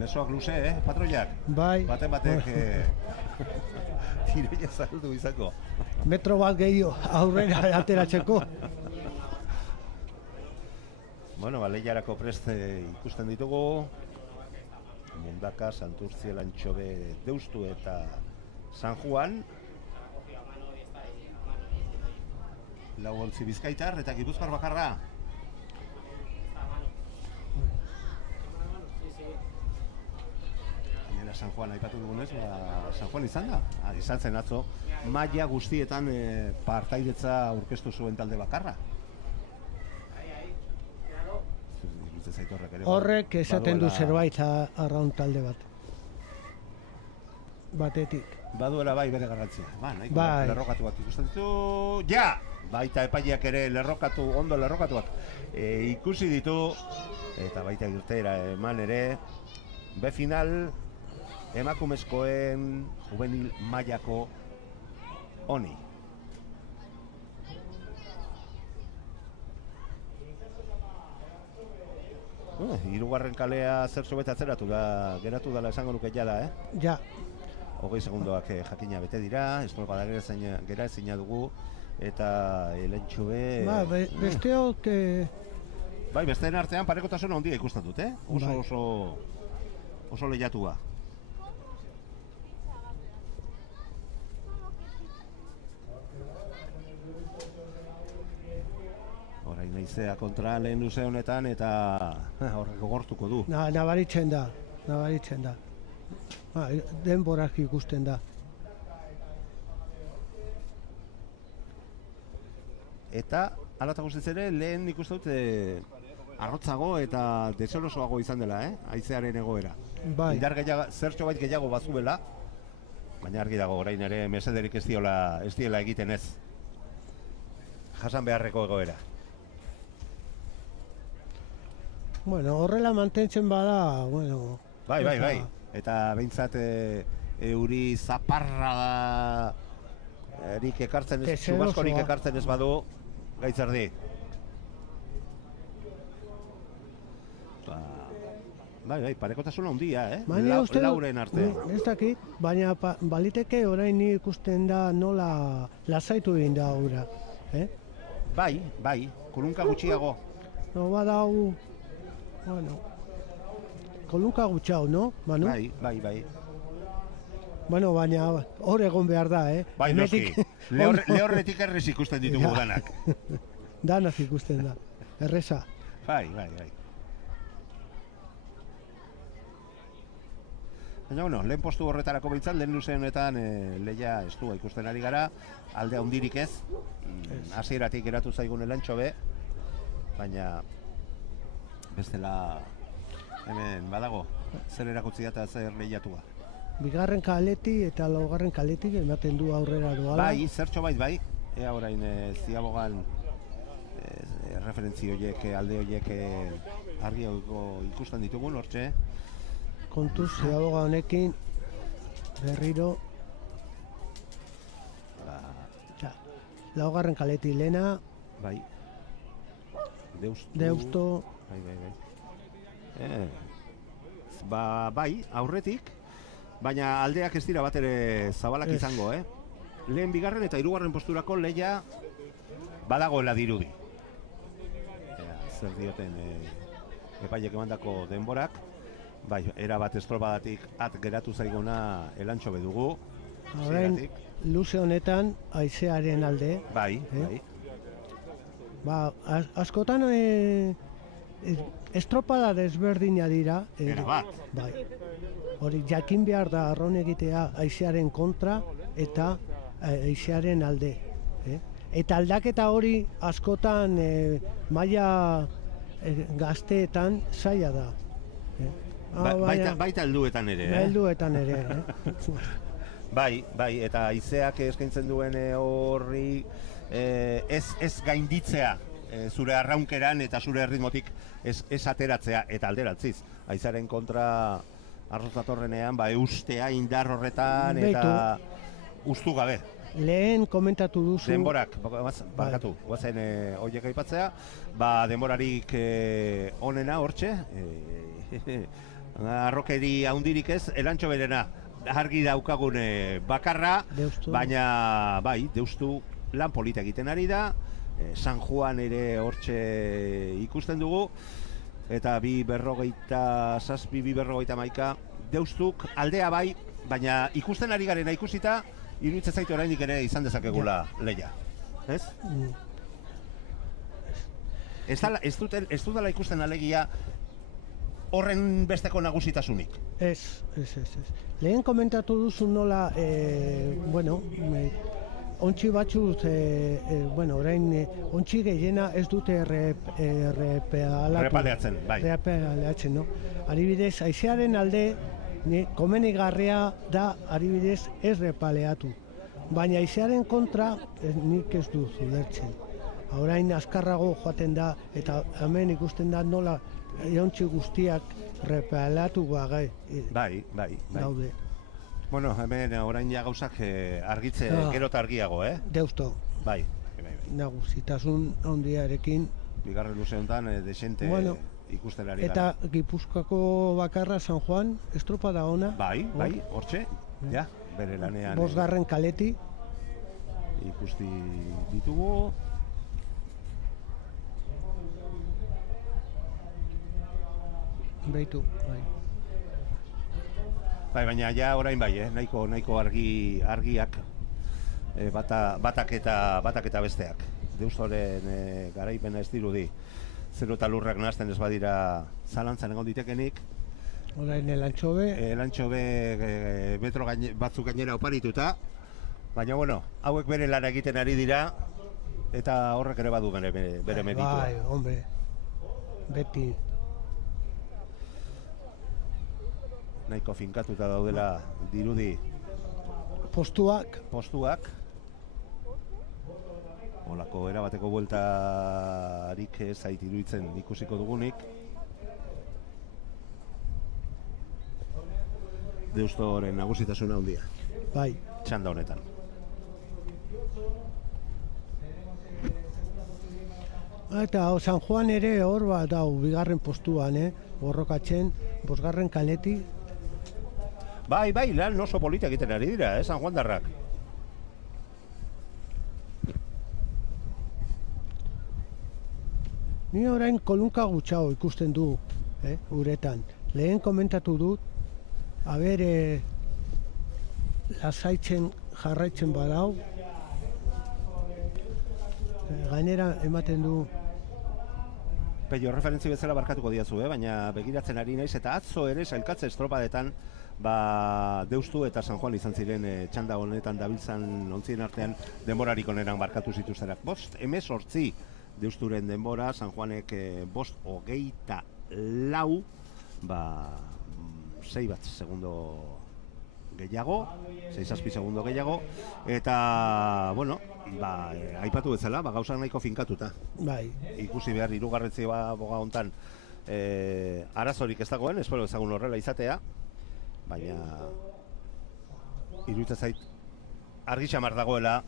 Besoak luze, patroiak? Bai. Batek tiroia zaldu izako. Metro bat gehiago aurrera ateratzeko. Bueno, lehiarako prest ikusten ditugu. Mundaka, Santurtzi, Elantxobe, Deustu eta San Juan. Lau ontzi Bizkaitar eta Gipuzkoar bakarra. Gainera San Juan aipatu dugunez, San Juan izan da. Izan zen atzo, maila guztietan partaidetza aurkeztu zuen talde bakarra. Horrek esaten du zerbait arraun talde bat. Batetik. Baduela bai bere garrantzia. Nahiko Bai. lerrokatu bat ikusten ditu. Ja! Baita epaileak ere ondo lerrokatuak ikusi ditu. Eta baita irteera eman ere. B final emakumezkoen juvenil mailako honi. Hirugarren kalea zertxo bete atzeratu da, geratu dela esango nuke jada, Ja. 20 segundoak jakina bete dira, estropada gera ezina dugu, eta Elantxobe... Besteok... Bai, besteen artean parekotasuna handia ikusten dut, Oso lehiatua. Orain naizea kontra lehen luze honetan eta horrek gogortuko du. Nabaritzen da. Denborak ikusten da. Eta, alata guztiz ere, lehen ikusten dut arrotzago eta deserosoago izan dela, haizearen egoera. Bai. Indar zertxo bait gehiago bazuela, baina argi dago orain ere mesederik ez diela egiten ez. Jasan beharreko egoera. Bueno, horrela mantentzen bada, bueno... Bai. Eta behintzat euri zaparra erik ekartzen ez, subaskorik ekartzen ez badu, gaitzerdi. Bai, parekotasuna handia, lauren artean. Ez dakit, baina baliteke orain ni ikusten da nola lasaitu egin da ura. Bai, kolunka gutxiago. No, badau... Bueno... Kolunka gutxau, no, Manu? Bai. Bueno, baina hor egon behar da, Bai, noski. Lehorretik errez ikusten ditugu danak. Danak ikusten da, erreza. Bai. Baina, bueno, lehen postu horretarako behintzat, lehen luze honetan lehia estua ikusten ari gara, alde handirik ez, hasieratik geratu zaigun Elantxobe, baina bestela hemen badago, zer erakutsi eta zer lehiatua. Bigarren kaleti eta laugarren kaletik ematen du aurrera doala. Bai, zertxo bai, ea orain ziabogan referentzi horiek, alde horiek argi ikusten ditugun, hortxe. Kontuz, ziaboga honekin berriro laugarren kaleti lehena. Bai. Deusto. Bai. Bai, aurretik, baina aldeak ez dira bat ere zabalak izango, Lehen bigarren eta hirugarren posturako lehia badagoela dirudi. Zer dioten epaiek emandako denborak. Bai, era bat estropadatik geratu zaiguna Elantxobe dugu. Orain, luze honetan haizearen alde. Bai. Askotan estropada desberdina dira. Era bat. Bai. Hori jakin behar da arraun egitea haizearen kontra eta haizearen alde. Eta aldaketa hori askotan maila gazteetan zaila da. Baita helduetan ere. Helduetan ere. Bai, eta haizeak eskaintzen duen horri ez gainditzea zure arraunkeran eta zure erritmotik ez ateratzea eta alderantziz. Haizaren kontra arroz datorrenean, eustea indar horretan eta ustu gabe. lehen komentatu duzu... Denborak, barkatu, guazen horiek aipatzea, denborarik onena hortxe, arrokeri haundirik ez, elantxo berena, argi daukagun bakarra, Deustu. baina bai, Deustu lan polita egiten ari da, San Juan ere hortxe ikusten dugu, eta 2:47, Deustuk aldea bai, baina ikusten ari garena ikusita, iruditzen zaitu oraindik ere izan dezakegula lehia. Ez? Ez dudala ikusten alegia horren besteko nagusitasunik. Ez. Lehen komentatu duzu nola, ontsi batzuk, orain ontsi gehiena ez dute Repaleatzen, bai. Repaleatzen, no? Adibidez, haizearen alde, komenigarria da, adibidez, ez repaleatu. Baina haizearen kontra, nik ez dut ulertzen. Orain azkarrago joaten da, eta hemen ikusten da nola ontsi guztiak repaleatu Bai. daude. Bueno, hemen orain ja gauzak argitze gero eta argiago, Deusto, Bai. nagusitasun handiarekin. Bigarren luze honetan desente ikusten ari Eta Gipuzkoako bakarra San Juan, estropada ona. Bai, hortxe, ja, bere lanean. 5. kaleti. Ikusti ditugu. Beitu, bai. Bai, baina ja orain bai, nahiko argiak batak eta besteak. Deustoren garaipena ez dirudi. Zero eta lurrak nahazten ez badira zalantzan egon ditekenik. Orain elantxobe. Elantxobe metro batzuk gainera oparituta. Baina, hauek bere lana egiten ari dira, eta horrek ere badu bere meritua. Bai, hombre, beti. Nahiko finkatuta daudela dirudi Postuak. Olako erabateko bueltarik zait iruditzen ikusiko dugunik. Deustoren nagusitasuna handia. Bai. Txanda honetan. Eta San Juan ere hor dau, bigarren postuan, borrokatzen, 5. kaleti. Bai, lan oso polita egiten ari dira, San Juan darrak. Ni orain kolunka gutxago ikusten du, uretan. Lehen komentatu dut, lasaitzen jarraitzen badau. Gainera ematen du. Peio, referentzi bezala barkatuko diazu, baina begiratzen ari naiz, eta atzo ere sailkatze estropadetan Deustu eta San Juan izan ziren txanda honetan dabiltzan ontzien artean denborarik oneran barkatu zituztenak. 5:18 Deusturen denbora, San Juanek 5:24, 6 segundo gehiago, 6 segundo gehiago, eta, aipatu bezala, gauzak nahiko finkatuta. Bai. Ikusi behar, hirugarretzi boga hontan arazorik ez dagoen, espero ezagun horrela izatea, baina iruditzen zait argi xamar dagoela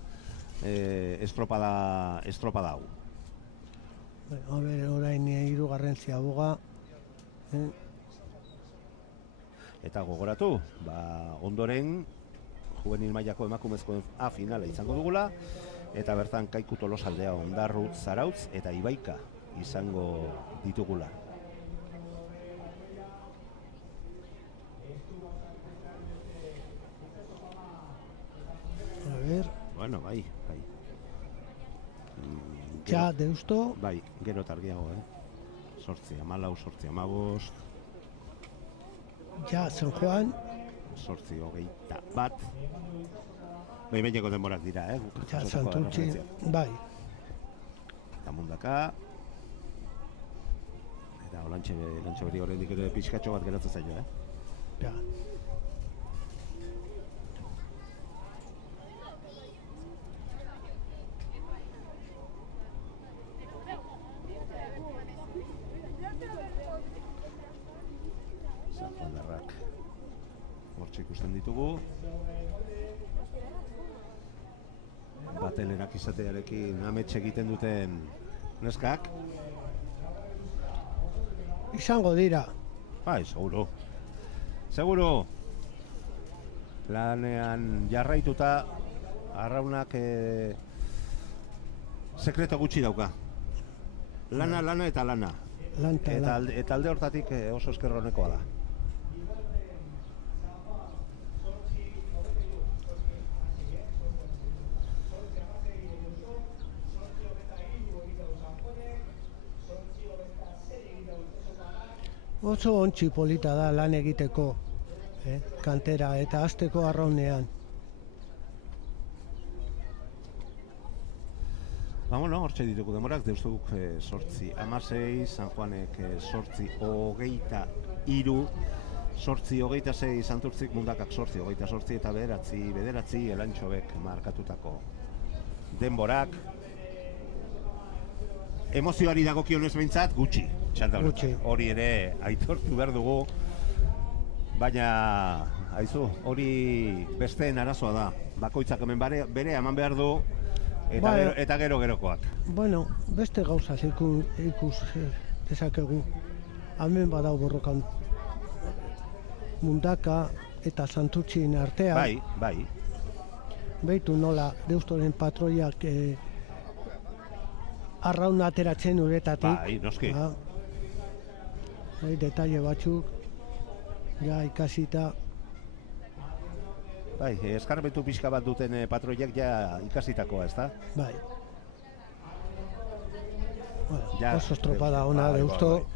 estropada hau. Orain hirugarren ziaboga. Eta gogoratu, ondoren juvenil mailako emakumezkoen A finala izango dugula, eta bertan Kaiku Tolosaldea, Ondarrut, Zarautz eta Ibaika izango ditugula. Bai. Ja, Deusto. Bai, gero targiago, 8:14, 8:15. Ja, San Juan. 8:21. Behineko denborak dira, Ja, Santurtzi, bai. Eta mundaka. Eta olantxe beri horrendik ere pixkatxo bat geratzen zaio, Ja. Hortxe ikusten ditugu. batelenak izatearekin amets egiten duten neskak. Izango dira. Bai, seguru. Seguru. Lanean jarraituta arraunak sekreto gutxi dauka. Lana eta lana. Eta alde hortatik oso eskerronekoa da. Oso ontsi polita da lan egiteko, kantera eta hasteko arraunean. Bueno, hortxe ditugu demorak, deustuguk 8, 16, San Juanek 8, 23, 8, 26, Santurtzik Mundakak 8, 28 eta bederatzi Elantxobek markatutako denborak. Emozioari dagokionez behintzat gutxi, txandaleta. Hori ere aitortu behar dugu, baina aizu, hori besteen arazoa da. Bakoitzak hemen bere eman behar du, eta gero-gerokoak. Bueno, beste gauza ikus dezakegu. Hemen badau borrokan Mundaka eta Santurtzin artean. Bai. Beitu nola Deustoren patroiak arraun ateratzen uretatik. Bai, noski. Detaile batzuk, ja ikasita. Bai, eskarmentu pixka bat duten patroiak ja ikasitakoa, ezta? Bai. Oso estropada ona Deusto.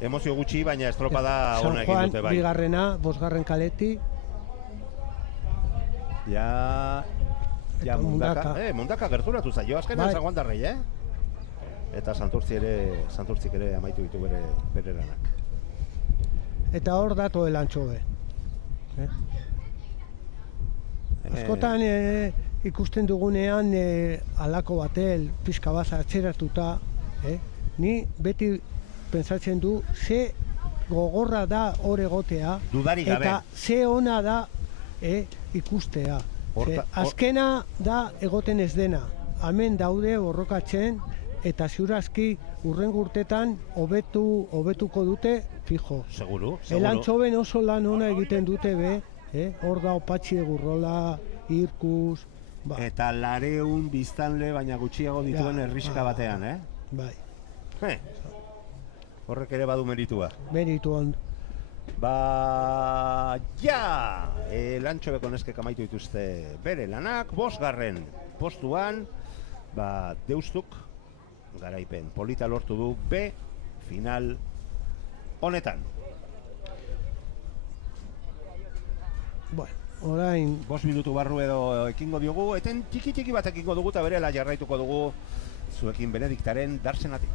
Emozio gutxi, baina estropada ona egin dute, bai. San Juan, bigarrena, 5. kaleti. Ja Mundaka gerturatu zaio, azkenean San Juan darrei, Eta Santurtzik ere amaitu ditu bere lanak. Eta hor dato Elantxobe. Askotan ikusten dugunean alako batel, pixka bat atzeratuta, ni beti pentsatzen du ze gogorra da hor egotea, dudarik gabe. Eta ze ona da ikustea. Azkena da egoten ez dena. Hemen daude borrokatzen eta ziurazki hurrengo urtetan hobetuko dute fijo. Seguru. Elantxoben oso lan ona egiten dute hor da Opatxi Egurrola, Irkus... Eta 200 biztanle baina gutxiago dituen herriska batean, Bai. Horrek ere badu meritua. Meritu ondo. Elantxobeko neskek amaitu dituzte bere lanak, 5. postuan, Deustuk garaipen polita lortu du B final honetan. Orain 5 minutu barru edo ekingo diogu, eten txiki bat ekingo dugu eta berela jarraituko dugu zuekin Benediktaren Darsenatik.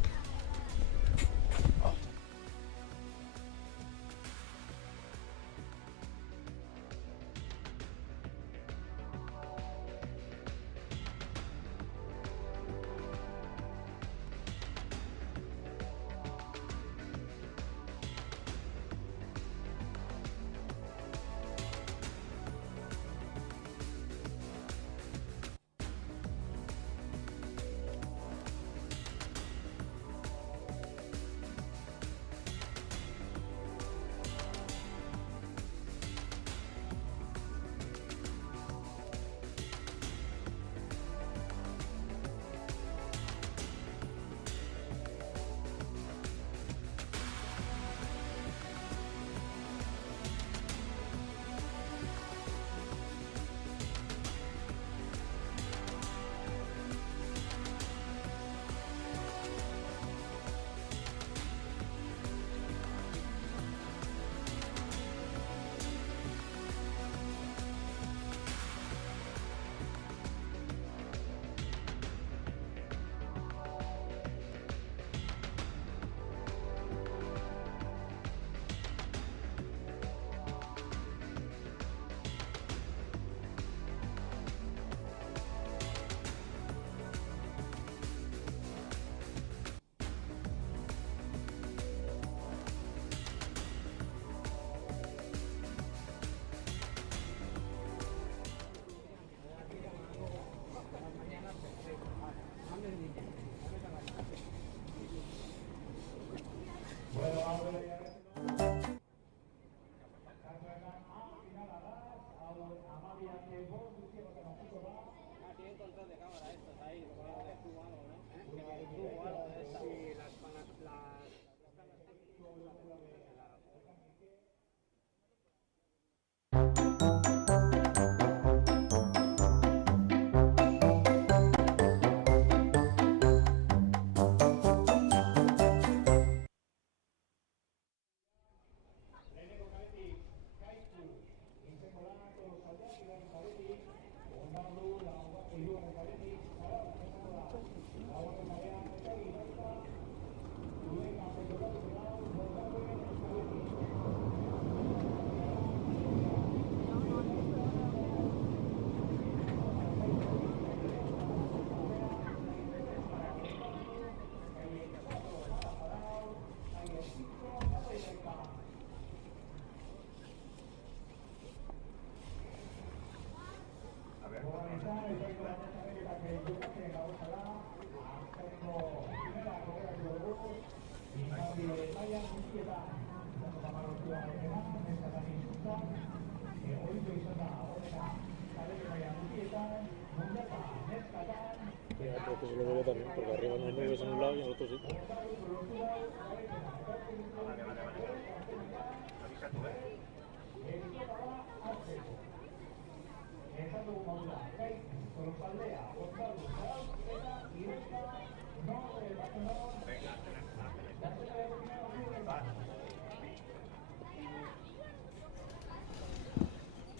Creo que se lo veo también, porque arriba no hay nubes en un lado y en el otro sí.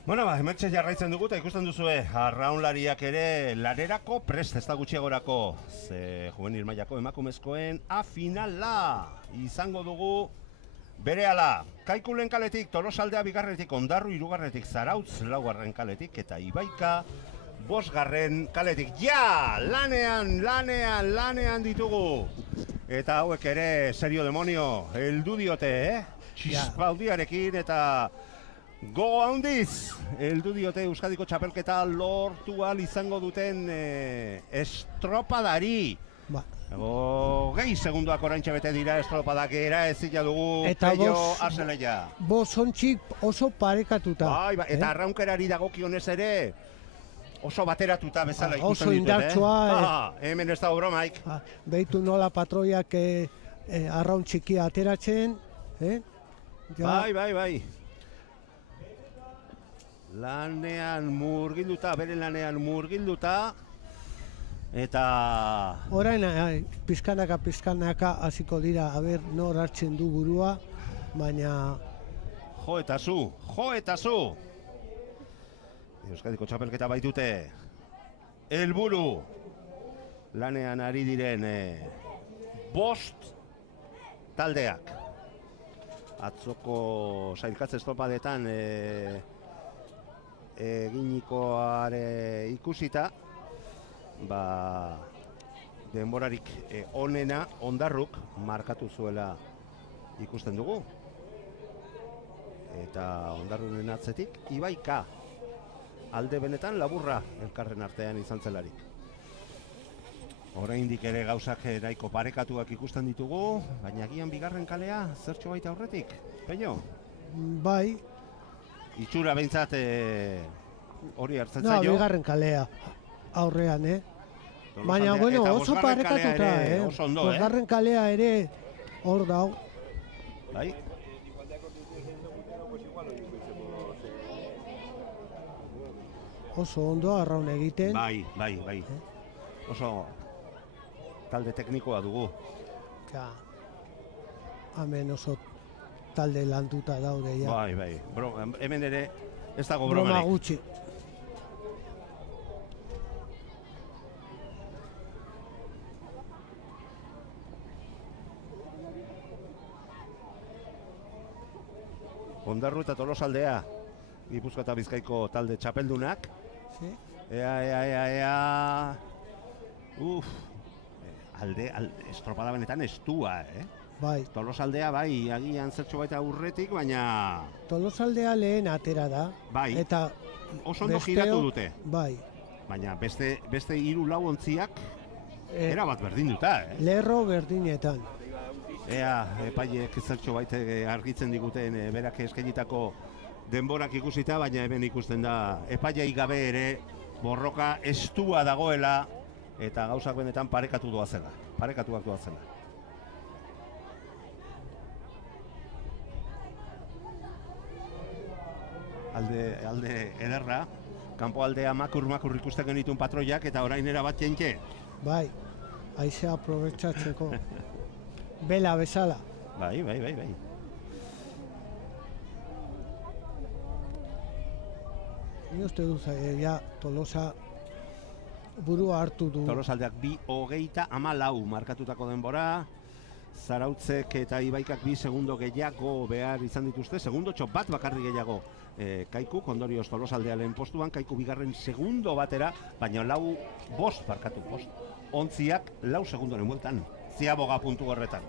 Bueno, hementxe jarraitzen dugu eta ikusten duzue arraunlariak ere lanerako prest, ez da gutxiagorako. Ze juvenil mailako emakumezkoen A finala izango dugu berehala. Kaikulen kaletik, Tolosaldea bigarretik, Ondarru hirugarretik, Zarautz laugarren kaletik eta Ibaika bosgarren kaletik. Ja! Lanean ditugu. Eta hauek ere serio demonio, heldu diote, Txispaldiarekin eta gogo handiz, heldu diote Euskadiko txapelketa lortu ahal izango duten estropadari. Ba. 20 segunduak oraintxe bete dira estropadak era ezila dugu Eta Peio Azeleia. Bozontxik oso parekatuta. Bai, eta arraunkerari dagokionez ere oso bateratuta bezala ikusten oso ditut. indartsua. Hemen ez da bromaik. Behitu nola patroiak arraun txikia ateratzen. Ja, Bai. Lanean murgilduta, bere lanean murgilduta. Eta orain pizkanaka hasiko dira, aber nor hartzen du burua, baina jo eta zu. Euskadiko txapelketa baitute helburu lanean ari diren 5 taldeak. Atzoko sailkatze estropadetan eginikoare ikusita, denborarik onena Ondarruk markatu zuela ikusten dugu. Eta Ondarrunen atzetik Ibaika, alde benetan laburra elkarren artean izan zelarik. Oraindik ere gauzak nahiko parekatuak ikusten ditugu, baina agian bigarren kalea zertxo baita aurretik, Peio? bai, Itxura behintzat hori hartzen zaio. bigarren kalea aurrean, baina, Tolosaldea, bueno, eta oso bosgarren kalea parekatuta, ere oso ondo, bosgarren kalea ere hor dau. Bai? Oso ondo arraun egiten. Bai. Oso talde teknikoa dugu. Ja, hemen oso talde landuta daude ja. Bai. Hemen ere ez dago Broma bromarik. gutxi. Ondarru eta Tolosaldea, Gipuzkoa eta Bizkaiko talde txapeldunak. Sí. Ea. Estropada benetan estua, Bai, Tolosaldea bai, agian zertxo baita aurretik, baina Tolosaldea lehen atera da. Bai. Eta oso ondo besteo- giratu dute. Bai, Baina beste 3 lau ontziak erabat berdinduta, lerro berdinetan. Ea, epaiek zertxo baite argitzen diguten berak eskainitako denborak ikusita, baina hemen ikusten da epaiei gabe ere borroka estua dagoela eta gauzak benetan parekatuak doazela. Alde ederra, kanpo aldea makur ikusten genituen patroiak, eta orain erabat jentxe. Bai, haizea aprobetxatzeko. Bela bezala. Bai. Ni uste dut, ja, Tolosa burua hartu du. Tolosaldeak 2:24 markatutako denbora, Zarautzek eta Ibaikak 2 segundo gehiago behar izan dituzte, segundotxo bat bakarrik gehiago Kaikuk, ondorioz Tolosaldea lehen postuan, Kaiku bigarren segundo batera, baina 5 ontziak 4 segundoren bueltan, Ziaboga puntu horretan.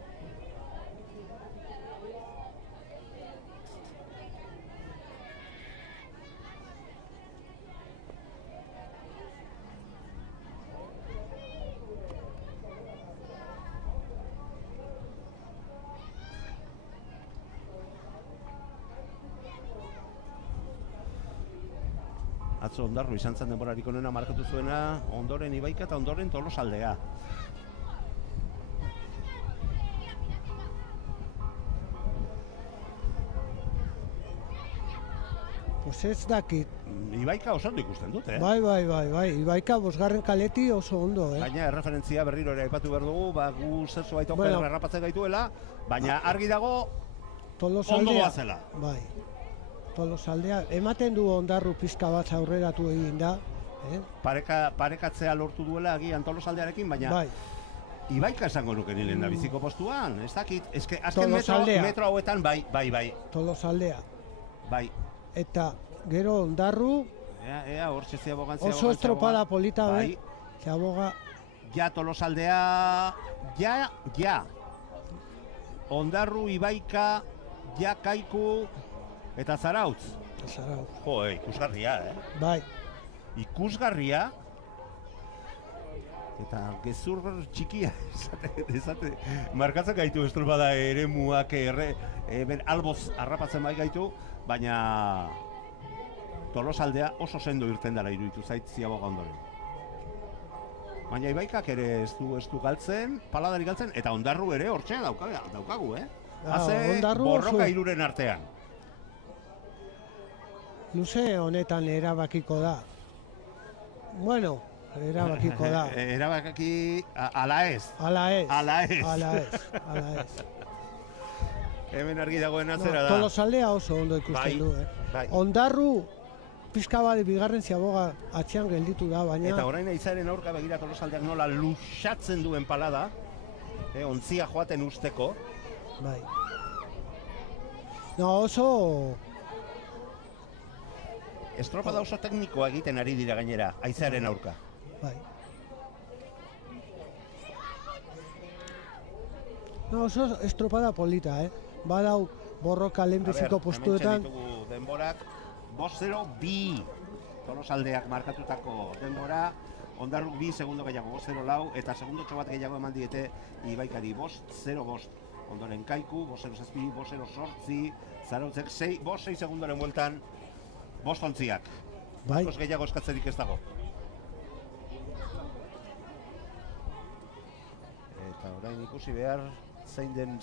Atzo Ondarru izan zen denborarik onena markatu zuena, ondoren Ibaika eta ondoren Tolosaldea. Pues ez dakit. Ibaika oso ondo ikusten dut, Bai. Ibaika 5. kaleti oso ondo, Baina erreferentzia berriro ere aipatu behar dugu, gu zerzo baito Bueno. errapatzen gaituela, baina argi dago ondo Tolosaldea. doazela. Bai. Tolosaldea ematen du Ondarru pizka bat aurreratu egin da, Parekatzea lortu duela agian Tolosaldearekin, baina Bai. Ibaika esango nuke ni lehendabiziko postuan, ez dakit, azken Tolosaldea. metro hauetan bai. Tolosaldea. Bai. Eta gero Ondarru Ea, hor Ziabogan oso estropada polita, bai. Ziaboga. Ja Tolosaldea, ja. Ondarru, Ibaika, ja Kaiku eta Zarautz. Jo, ikusgarria, Bai. Ikusgarria. Eta gezur txikia, esate, markatzen gaitu estropada eremuak alboz harrapatzen bai gaitu, baina Tolosaldea oso sendo irten dela iruditu zait Ziaboga ondoren. Baina Ibaikak ere ez du galtzen, paladari galtzen, eta Ondarru ere hortxea daukagu, Haze borroka hiruren artean. Luze honetan erabakiko da. Bueno, erabakiko da. Erabaki ala ez. Ala ez. Hemen argi dagoen atzera da. Tolosaldea oso ondo ikusten du, Bai. Ondarru pizka bat bigarren Ziaboga atzean gelditu da, baina... Eta orain aizaren aurka begira Tolosaldeak nola luxatzen duen palada, ontzia joaten usteko. Bai. No, oso... Estropada oso teknikoa egiten ari dira gainera, aizaren aurka. Bai. No, oso estropada polita, Badau borroka lehenbiziko postuetan. Hemen txeditugu denborak, 5:02 Tolosaldeak markatutako denbora, Ondarruk 2 segundo gehiago, 5:04, eta segundotxo bat gehiago eman diete Ibaikari 5:05. Ondoren Kaiku, 5:07, 5:08, Zarautzek 6 segundoren bueltan, 5 ontziak. Bai. Gehiago eskatzerik ez dago. Eta orain ikusi behar zein den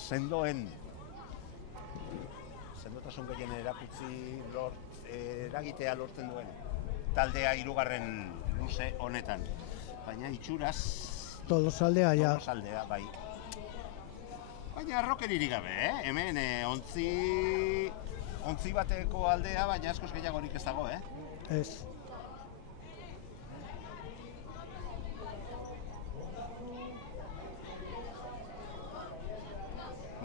sendotasun gehien erakutsi eragitea lortzen duen taldea 3. luze honetan. Baina itxuraz Tolosaldea, ja. Tolosaldea, bai. Baina arrokeririk gabe, Hemen ontzi bateko aldea, baina askoz gehiagorik ez dago, Ez.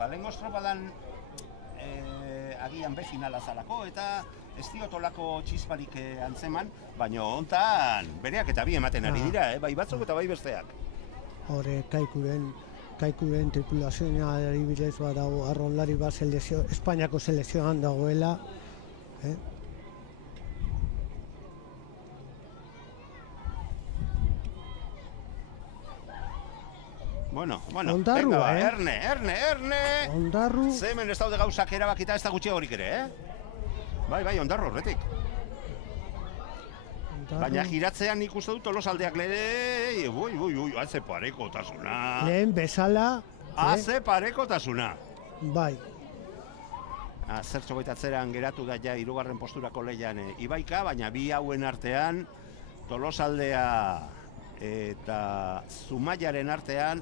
Lehengo estropadan agian finala zalako eta ez diotolako txisparik antzeman, baina hontan bereak eta bi ematen ari dira, bai batzuk eta bai besteak. Hore, Kaikuren tripulazioa adibidez badago, arrondari bat Espainiako selekzioan dagoela. Bueno, Ondarru, venga, Erne! Ondarru... Zemen ez daude gauzak erabakita ez da gutxiagorik ere, Bai, Ondarru horretik. Baina giratzean nik uste dut Tolosaldeak haze parekotasuna. Lehen bezala, Haze parekotasuna. bai. Zertxo goitatzeran geratu da ja 3. posturako lehian Ibaika, baina bi hauen artean Tolosaldea eta Zumaiaren artean,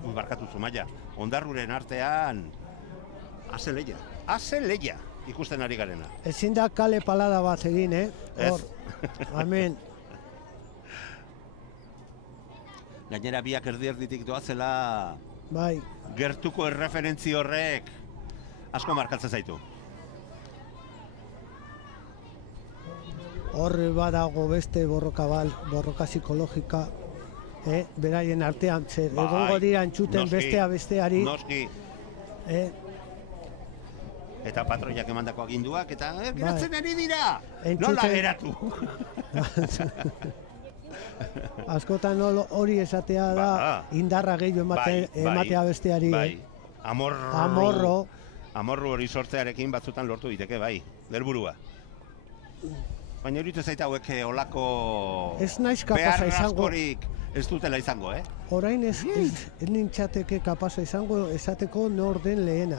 Zumaia, Ondarruren artean haze lehia ikusten ari garena. Ezin da kale palada bat egin, Hor, hemen. Gainera biak erdi-erditik doazela Bai, gertuko erreferentzi horrek asko markatzen zaitu. hor badago beste borroka psikologika, beraien artean, zer, Bai, egongo dira entzuten noski, bestea besteari, Noski, eta patroiak emandako aginduak, eta geratzen ari dira! Entzuten- Nola geratu? askotan hori esatea da indarra gehiago ematea besteari. Bai, Amorro. Amorru hori sortzearekin batzutan lortu diteke, bai, helburua. Baina iruditzen zait hauek olako Ez naiz kapasa behar izango. askorik ez dutela izango, Orain ez nintzateke kapasa izango esateko nor den lehena,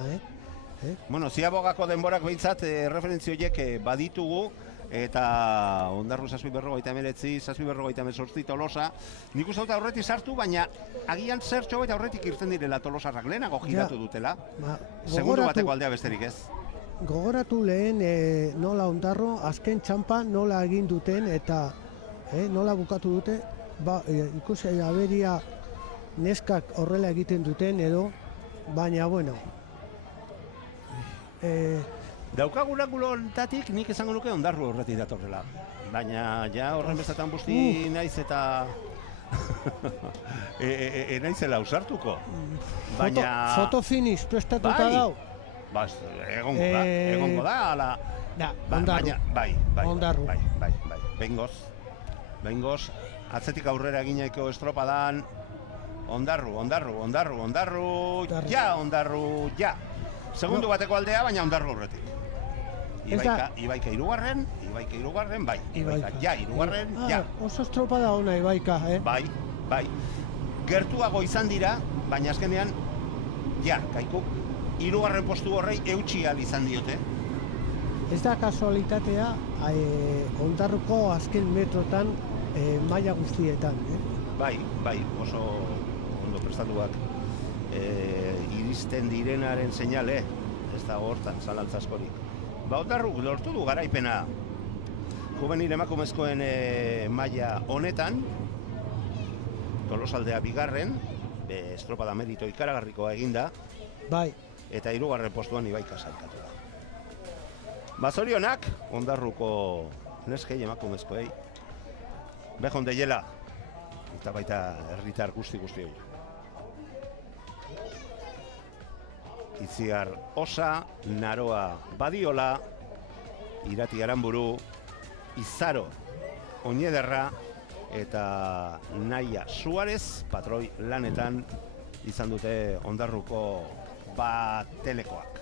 Bueno, Ziabogako denborak behintzat referentzio horiek baditugu, eta Ondarru 759, 758 Tolosa. Nik uste dut aurretik sartu, baina agian zertxo baita aurretik irten direla Tolosarrak lehenago giratu dutela. Segundu bateko aldea besterik ez. Gogoratu lehen nola Ondarro azken txampa nola egin duten eta nola bukatu dute, ikusi aberia neskak horrela egiten duten edo, baina bueno. Daukagun angulo honetatik nik esango nuke Ondarru horretik datorrela. Baina ja horren bezatan busti naiz eta naizela ausartuko. Baina Foto finish prestatuta dau. Egongo da, ala... Ondarru. Bai, Ondarru. bai. Behingoz, atzetik aurrera egineiko estropadan, Ondarru, ja! Segundu bateko aldea, baina Ondarru horretik. Ibaika irugarren, bai. Ibaika irugarren, ja. Oso estropada ona Ibaika, Bai. Gertuago izan dira, baina azkenean, kaikuk, hirugarren postu horrei eutsi ahal izan diote. Ez da kasualitatea, Ondarruko azken metrotan maila guztietan. Bai, oso ondo prestatuak iristen direnaren seinale, ez da hortan, zalantza askorik. Ondarruk lortu du garaipena juvenil emakumezkoen maila honetan, Tolosaldea bigarren, estropada merito ikaragarrikoa eginda, Bai. eta hirugarren postuan Ibaika sailkatu da. Zorionak Ondarruko neskei emakumezkoei behon deiela, eta baita herritar guzti hori. Itziar Osa, Naroa Badiola, Irati Aranburu, Izaro Oñederra eta Naia Suarez patroi lanetan izan dute Ondarruko batelekoak.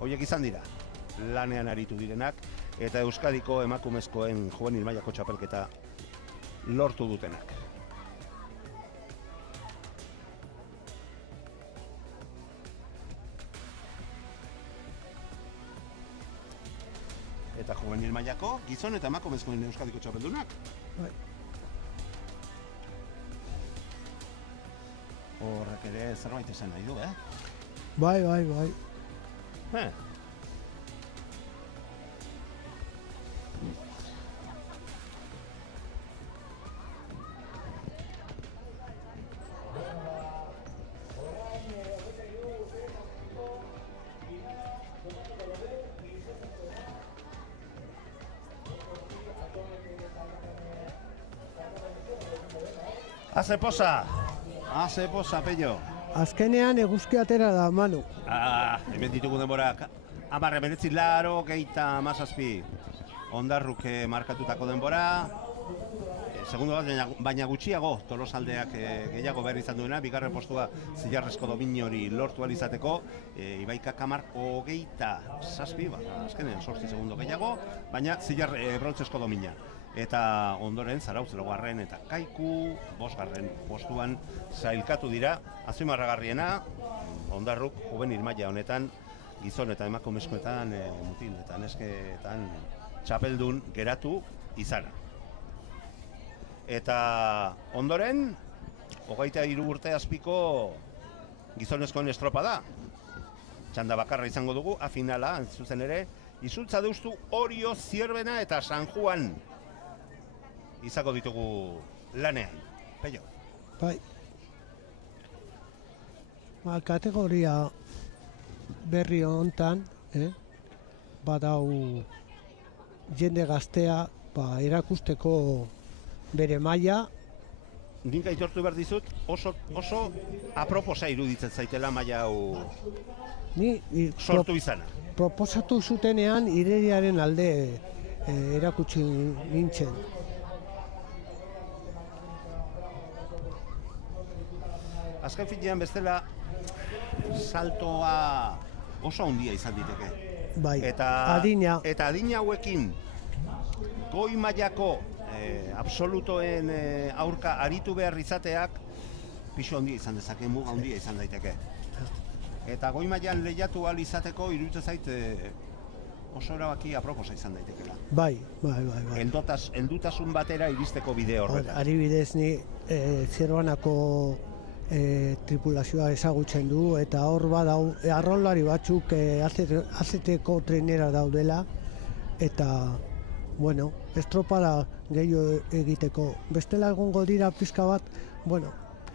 Horiek izan dira, lanean aritu direnak, eta Euskadiko emakumezkoen juvenil mailako txapelketa lortu dutenak. Eta juvenil mailako gizon eta emakumezkoen Euskadiko txapeldunak. Bai. Horrek ere zerbait esan nahi du, Bai. Haze posa, Pello. Azkenean eguzki atera da, Manu. Hemen ditugu denborak. 10:80 Ondarruk markatutako denbora. Segundo bat, baina gutxiago Tolosaldeak gehiago behar izan duena, bigarren postua Zilarrezko dominiori lortu ahal izateko, Ibaika 10:27, azkenean 8 segundo gehiago, baina Zilar brontzesko domina. eta ondoren Zarautz laugarren eta Kaiku bosgarren postuan sailkatu dira. Azpimarragarriena Ondarruk juvenil maila honetan gizon eta emakumezkoetan, mutil eta neskeetan txapeldun geratu izana. Eta ondoren 23 urte azpiko gizonezkoen estropada. Txanda bakarra izango dugu, finala, zuzen ere, Izultza Deustu, Orio, Zierbena eta San Juan izango ditugu lanean. Peio. Bai. Kategoria berri hontan, badau jende gaztea erakusteko bere maila. Nik aitortu behar dizut, oso aproposa iruditzen zaitela maila hau sortu izana. Proposatu zutenean Ireriaren alde erakutsi nintzen. Azken finean bestela saltoa oso handia izan diteke. Bai, eta adina hauekin goi mailako absolutoen aurka aritu behar izateak pisu handia izan dezake, muga handia izan daiteke. Eta goi mailan lehiatu ahal izateko iruditzen zait oso erabaki aproposa izan daitekela. Bai. Heldutasun batera iristeko bide horretan. Adibidez ni Zierbanako tripulazioa ezagutzen du eta hor badau arraunlari batzuk azeteko trenera daudela eta bueno, estropada gehiago egiteko. Bestela egongo dira pizka bat, bueno,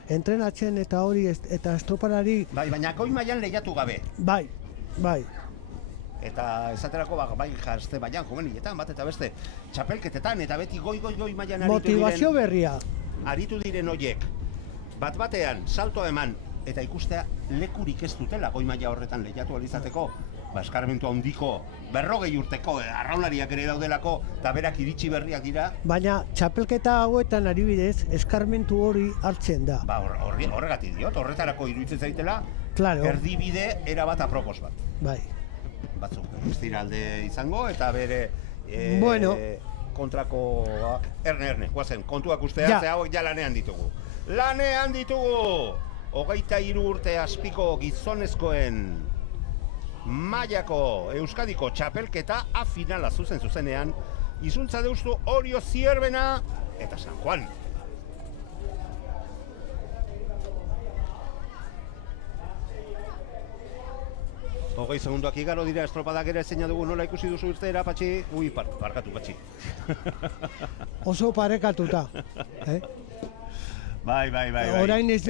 entrenatzen eta hori eta estropadari... Bai, baina goi mailan lehiatu gabe. Bai. Eta esaterako bai jazte baian juveniletan bat eta beste txapelketetan eta beti goi mailan motivazio berria. Aritu diren hoiek. Bat-batean saltoa eman eta ikustea lekurik ez dutela goi maila horretan lehiatu ahal izateko. Eskarmentu handiko 40 urteko arraunlariak ere daudelako eta berak iritsi berriak dira. Baina txapelketa hauetan adibidez eskarmentu hori hartzen da. Horregatik diot, horretarako iruditzen zaitela, erdibide erabat apropos bat. Bai. Batzuk ez dira alde izango eta bere kontrakoak erne, guazen, kontuak ustea, ze hauek ja lanean ditugu. Lanean ditugu! 23 urte azpiko gizonezkoen mailako Euskadiko txapelketa finala zuzenean Izultza Deustu, Orio, Zierbena eta San Juan. Hogei segunduak igaro dira estropadak ere zeina dugu nola ikusi duzu irteera, Patxi? Ui, parkatu, Patxi. Oso parekatuta. Bai. Orain ez...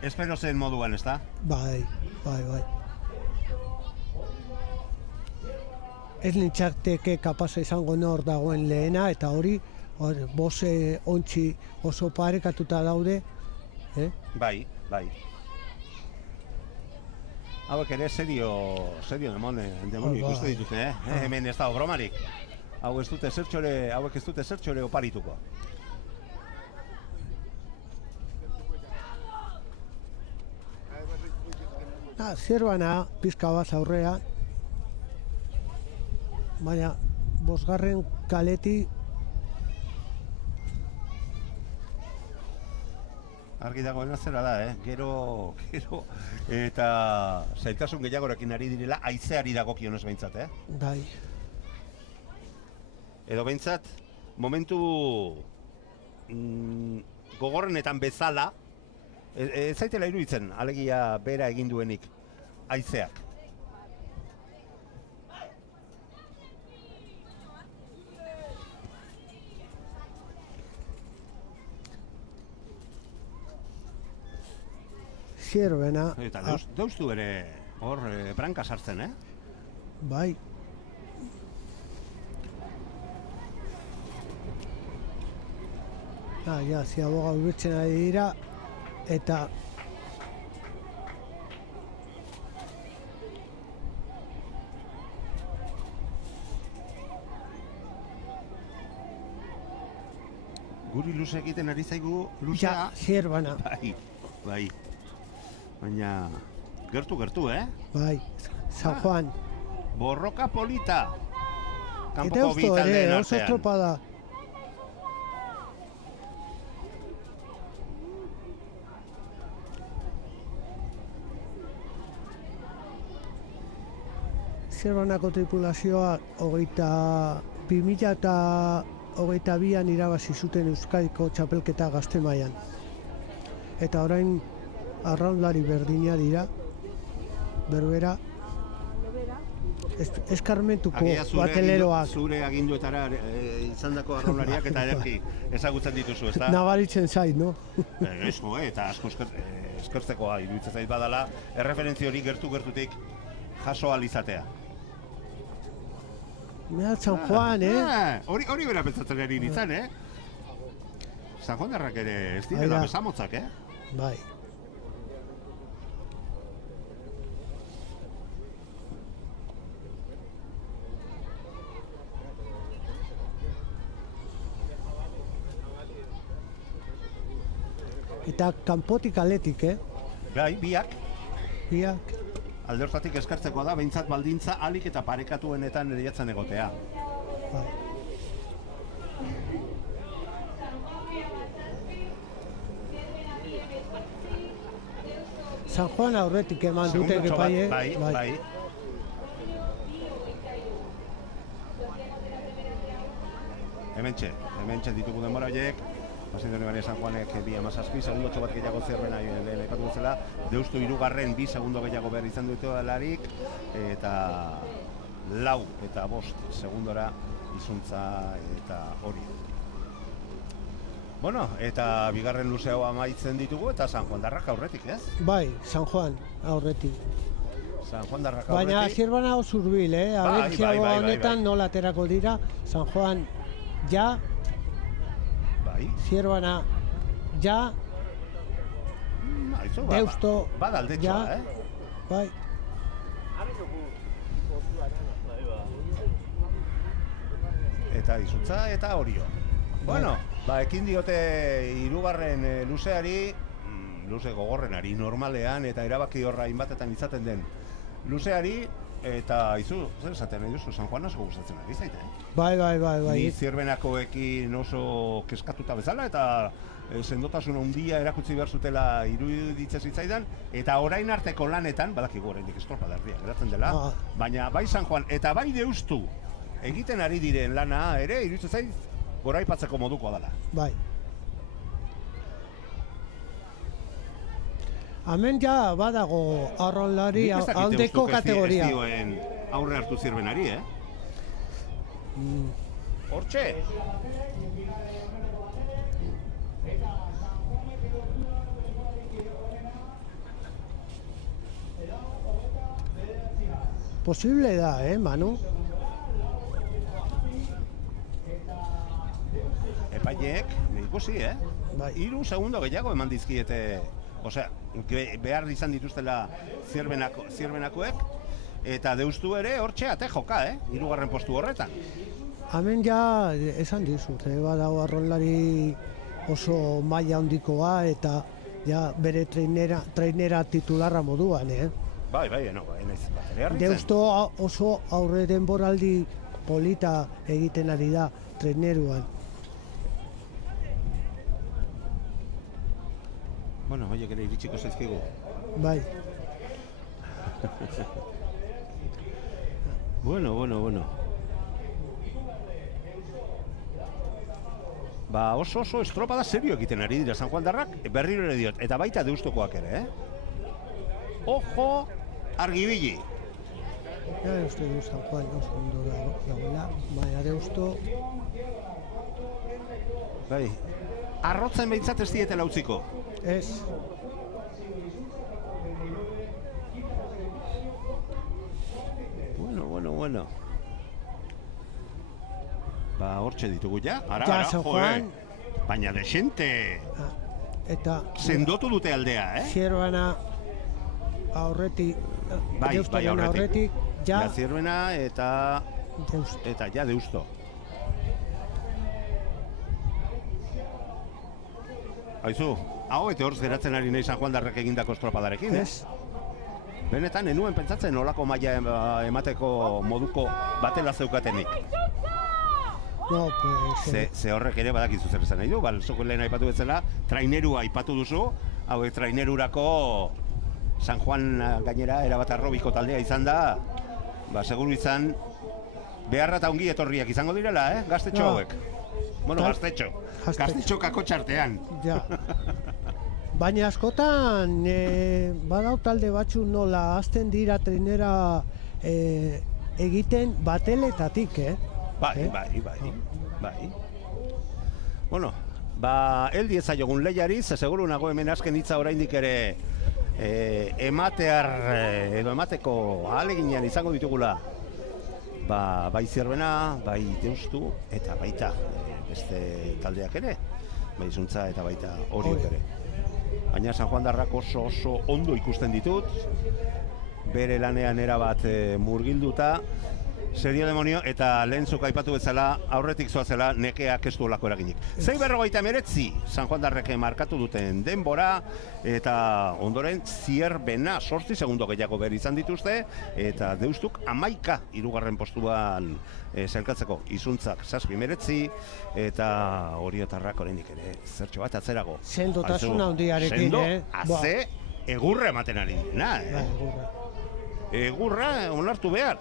Espero zen moduan, ez da? Bai. Ez nintzarteke kapasa izango nor dagoen lehena eta hori bose ontsi oso parekatuta daude. Bai. Hauek ere serio demonio ikuste ditute, hemen ez dago bromarik. Hauek ez dute zertxore oparituko. Zierbana pizka bat aurrea, baina 5. kaleti argi dagoena zera da, gero eta zailtasun gehiagorekin ari direla haizeari dagokionez behintzat, Bai. Edo behintzat, momentu gogorrenetan bezala, ez zaitela iruditzen, alegia bera egin duenik haizeak. Zierbena... Eta deustu ere hor branka sartzen, Bai. Ziaboga ubertzen ari dira, eta... Guri luze egiten ari zaigu luzea... Zierbana. Bai. Baina... Gertu, Bai, San Juan. Borroka polita. Eta eusko ere, oso estropada. Zierbanako tripulazioa 2022an irabazi zuten Euskadiko txapelketa gazte mailan. Eta orain arraunlari berdina dira, berbera, eskarmentuko bateleroak. Zure aginduetara izandako arraunlariak eta ederki ezagutzen dituzu, ezta? Nabaritzen zait, no? Esko, eta asko eskertzekoa iruditzen zait badala, erreferentzia hori gertutik jaso ahal izatea. Mira, San Juan, Hori bera pentsatzen ari nintzen, San Juan darrak ere ez direla besamotzak, Bai. Eta kanpotik aletik, Bai, biak. Biak. Alde hortatik eskertzekoa da, behintzat baldintza alik eta parekatuenetan lehiatzen egotea. Bai. San Juan aurretik eman dute gepaie. Bai. Hementxe ditugu denbora horiek. Pasindoni Maria San Juanek 2:17, segundotxo bat gehiago Zierbena lehen epatu bezala. Deustu 3. 2 segundo gehiago behar izan dute delarik. Eta 4 eta 5 segundora izuntza eta hori. Bueno, eta bigarren luze hau amaitzen ditugu eta San Juan darrak aurretik, ez? Bai, San Juan aurretik. San Juan darrak aurretik. Baina Zierbana hau zurbil, Abertziago honetan nola aterako dira. San Juan ja, Zierbana ja, Deusto badaldetxoa, Bai. Eta izuntza eta Orio. Bueno, ekin diote 3. luzeari, luze gogorrenari normalean eta erabaki horra hainbatetan izaten den luzeari, eta zer esaten nahi duzu, San Juan asko gustatzen ari zaite, Bai. Ni Zierbenakoekin oso keskatuta bezala eta sendotasun handia erakutsi behar zutela iruditzen zitzaidan, eta orain arteko lanetan, badakigu oraindik estropada erdia geratzen dela, baina bai San Juan eta bai Deustu egiten ari diren lana ere iruditzen zait goraipatzeko modukoa dela. Bai. Hemen ja badago arraunlari handeko kategoria. Ez dioen aurre hartu Zierbenari, Hortxe! Posible da, Manu? Epaileek, ikusi, Bai. 3 segundo gehiago eman dizkiete, osea, behar izan dituztela Zierbenakoek, eta Deustu ere hortxe ate joka, 3. postu horretan. Hemen ja esan dizut, badago arraunlari oso maila handikoa eta ja bere trainera titularra moduan, Bai, naiz bateria harritzen. Deusto oso aurre denboraldi polita egiten ari da traineruan. Bueno, horiek ere iritsiko zaizkigu. Bai. Bueno. Oso estropada serio egiten ari dira San Juan darrak, berriro ere diot, eta baita Deustokoak ere, Ojo, argibili! Ja, uste du San Juan oso ondo dagoela, baina Deusto... Bai, arrotzen behintzat ez dietela utziko. Ez. Bueno. Hortxe ditugu ja, ara, San Juan. Baina desente. Eta... sendotu dute aldea, Zierbena aurretik, Deustoren aurretik, ja... Zierbena eta... Deusto. Eta ja Deusto. Aizu, hau eta horz geratzen ari nahi San Juan darrak egindako estropadarekin, Ez. Benetan, enuen pentsatzen nolako maila emateko moduko batela zeukatenik. No, pues... Ze horrek ere badakizu zer esan nahi du, zoko lehen aipatu bezala, trainerua aipatu duzu, hauek trainerurako San Juan gainera erabat arrobiko taldea izan da, seguru izan, beharra eta ongi etorriak izango direla, gaztetxo Ja. hauek. Bueno, gaztetxo. Gaztetxo kakotxartean. Ja. Baina askotan badau talde batzu nola hasten dira trenera egiten bateletatik, Bai. Bueno, heldi ezaiogun lehiari, ze seguru nago hemen azken hitza oraindik ere emateko ahaleginean izango ditugula bai Zierbena, bai Deustu eta baita beste taldeak ere, bai Izuntza eta baita horiek ere. Baina San Juan Darrak oso ondo ikusten ditut, bere lanean erabat murgilduta, serio demonio, eta lehen zuk aipatu bezala, aurretik zoazela nekeak ez duelako eraginik. 6:49 San Juan Darrek markatu duten denbora, eta ondoren Zierbena 8 segundo gehiago behar izan dituzte, eta Deustuk 11 hirugarren postuan sailkatzeko. Izuntzak 7:19, eta Oriotarrak oraindik ere zertxo bat atzerago. Sendotasun handiarekin, Haze, egurra ematen ari dira, Egurra onartu behar.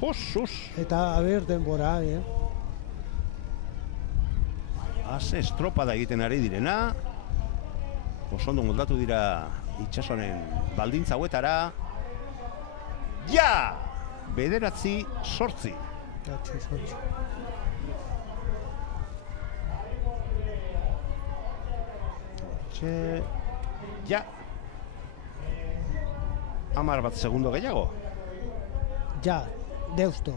Josus! Eta aber denbora, Haze estropada egiten ari direna. Osondo moldatu dira itsasoaren baldintza hauetara. Ja! 9-8. Ja! 10 segundo gehiago. Ja, Deusto.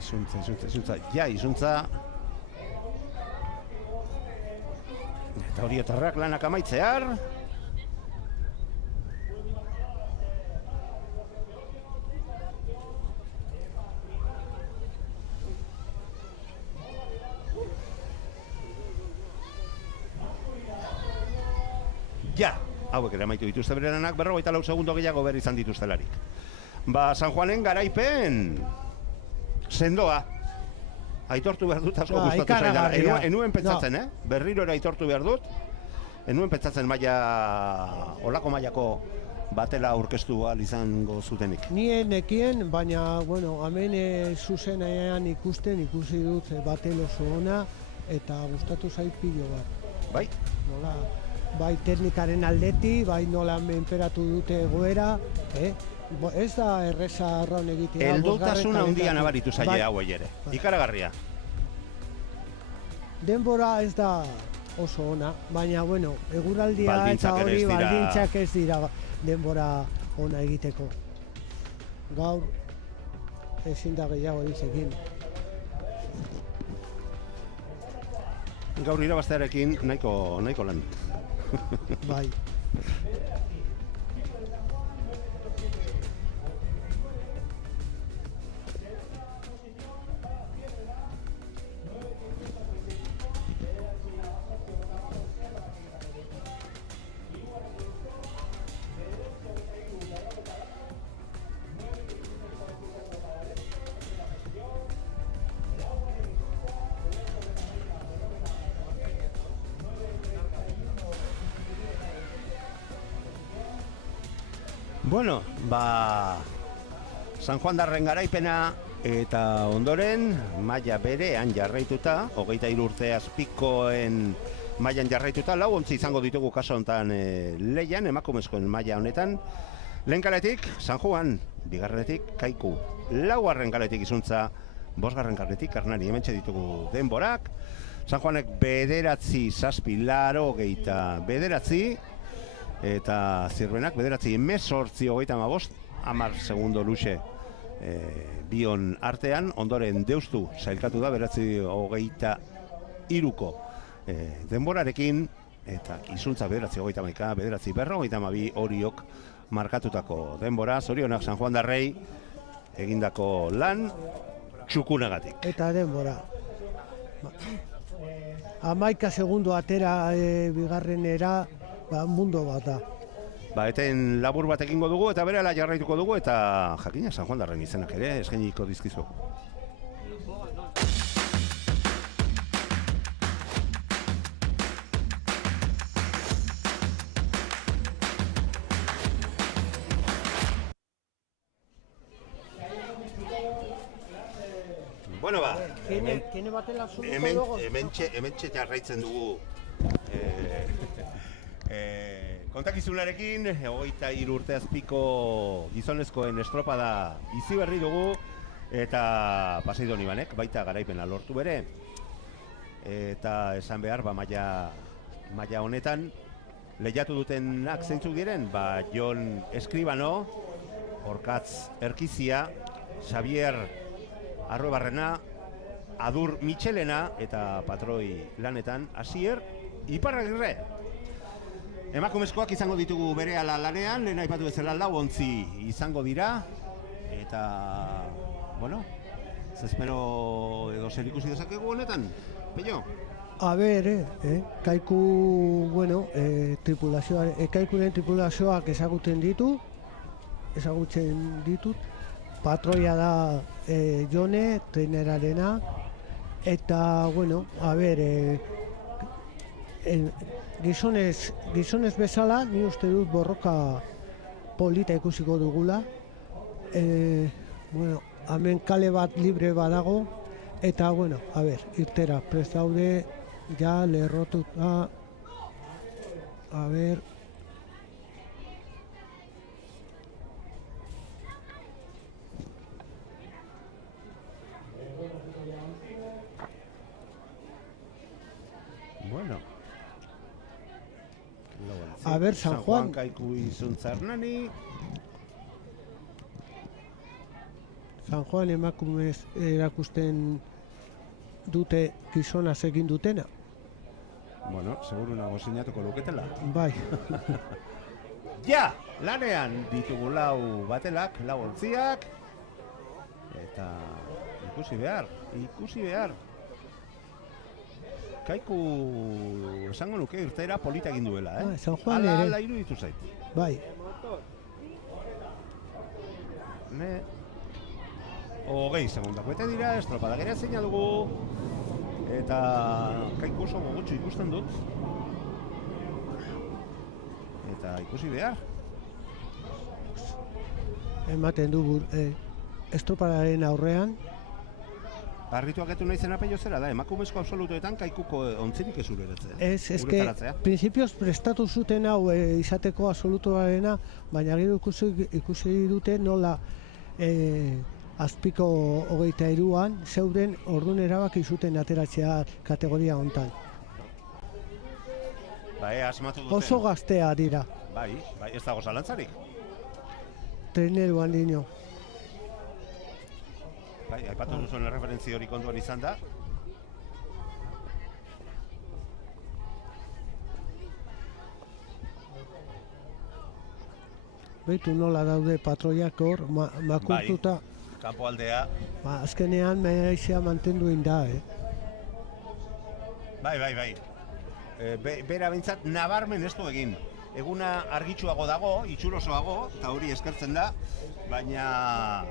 Izuntza. Ja, Izuntza. Eta Oriotarrak lanak amaitzear. Ja! Hauek ere amaitu dituzte bereranak, 44 segundo gehiago behar izan dituztelarik. San Juanen garaipen sendoa. Aitortu behar dut, asko gustatu zaidala. Enuen pentsatzen, berriro ere aitortu behar dut. Enuen pentsatzen olako mailako batela aurkeztu ahal izango zutenik. Nien nekien, baina, hemen zuzenean ikusi dut batel oso ona, eta gustatu zait pilo bat. Bai? Nola, bai teknikaren aldeti, bai nola menperatu dute egoera, ez da erreza arraun egitea. Eldotasuna handia nabaritu zaie hauei ere. Ikaragarria. Denbora ez da oso ona, baina, eguraldia eta hori baldintzak ez dira denbora ona egiteko. Gaur ezin da gehiago ditzekin. Gaur irabaztearekin nahiko lan. Bai. Bueno, San Juan Darren garaipena eta ondoren maila berean jarraituta, 23 urte azpikoen mailan jarraituta, 4 ontzi izango ditugu kaso honetan lehian, emakumezkoen maila honetan. Lehen kaletik San Juan, bigarrenetik Kaiku, 4. kaletik Izuntza, 5. kaletik Karnari, hementxe ditugu denborak. San Juanek 9-7, eta Zierbenak 9-18, 10 segundo luxe bion artean, ondoren Deustu sailkatu da 9-23ko denborarekin, eta Izuntza 9-21, 9-52 horiok markatutako denbora. Zorionak San Juan Darrei egindako lan txukunagatik. Eta denbora. 11 segundo atera bigarrenera, mundu bat da. Eten labur bat egingo dugu eta berehala jarraituko dugu, eta jakina San Juan Darren izenak ere eskainiko dizkizu. Bueno, ba, Tiene batela absoluto luego. hementxe jarraitzen dugu kontakizunarekin, 23 urte azpiko gizonezkoen estropada bizi berri dugu, eta Pasaido Ibanek baita garaipena lortu bere, eta esan behar, maila honetan lehiatu dutenak zeintzuk diren, Jon Eskribano, Orkatz Erkizia, Xavier Arruebarrena, Adur Michelena eta patroi lanetan Asier Iparragirre. Emakumezkoak izango ditugu berehala lanean, lehen aipatu bezala 4 ontzi izango dira, eta, bueno, zespero edo zer ikusi dezakegu honetan, Pello? A ber, Kaiku, bueno, Kaikuren tripulazioak ezagutzen ditut, patroia da Jone, trenerarena, eta, bueno, a ber, gizonez bezala, ni uste dut borroka polita ikusiko dugula. Bueno, hemen kale bat libre badago, eta, bueno, a ber, irtera, prest daude, ja lerrotuta, a ber... Bueno. A ver, San Juan. Kaiku Izuntza Hernani. San Juan emakumez erakusten dute gizonaz egin dutena. Bueno, seguru nago sinatuko luketela. Bai. Ja, lanean ditugu 4 batelak, 4 ontziak. Eta ikusi behar. Kaiku esango nuke irtera polita egin duela, San Juan ere. Ala iruditu zait. Bai. Hogei segundako eta dira, estropada geratzen dugu. Eta Kaiku oso gogotsu ikusten dut. Eta ikusi behar. Ematen du estropadaren aurrean. Barrituak etu nahi zen Pello zera da, emakumezko absolutoetan Kaikuko ontzirik ez ureratzea. Ez que principios prestatu zuten hau izateko absolutoarena, baina gero ikusi dute nola azpiko 23an zeuden orduan erabaki zuten ateratzea kategoria hontan. Bai, asmatu duten. Oso gaztea dira. Bai, ez dago zalantzarik. Treneruan dino. Bai, aipatu duzuen referentzia hori kontuan izan da. Beitu nola daude patroiak hor, makurtuta. Bai, kanpoaldea. Azkenean maizea mantendu da, Bai. Bera bintzat nabarmen ez du egin. Eguna argitsuago dago, itxurosoago, eta hori eskertzen da, baina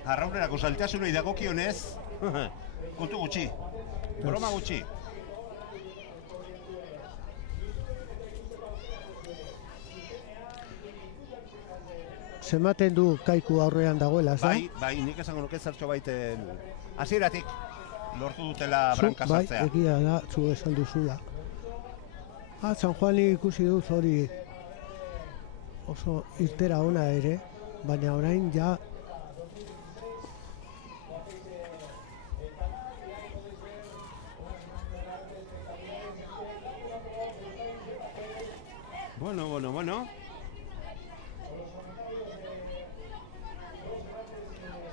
arraurrerako saltasunei dagokionez, kontu gutxi, broma gutxi. Zematen du Kaiku aurrean dagoela, ez da? Bai, nik esango nuke zertxo baiten hasieratik lortu dutela branka sartzea. Bai, egia da, zu esan duzula. San Juani ikusi duz hori oso irtera ona ere, baina orain ja Bueno.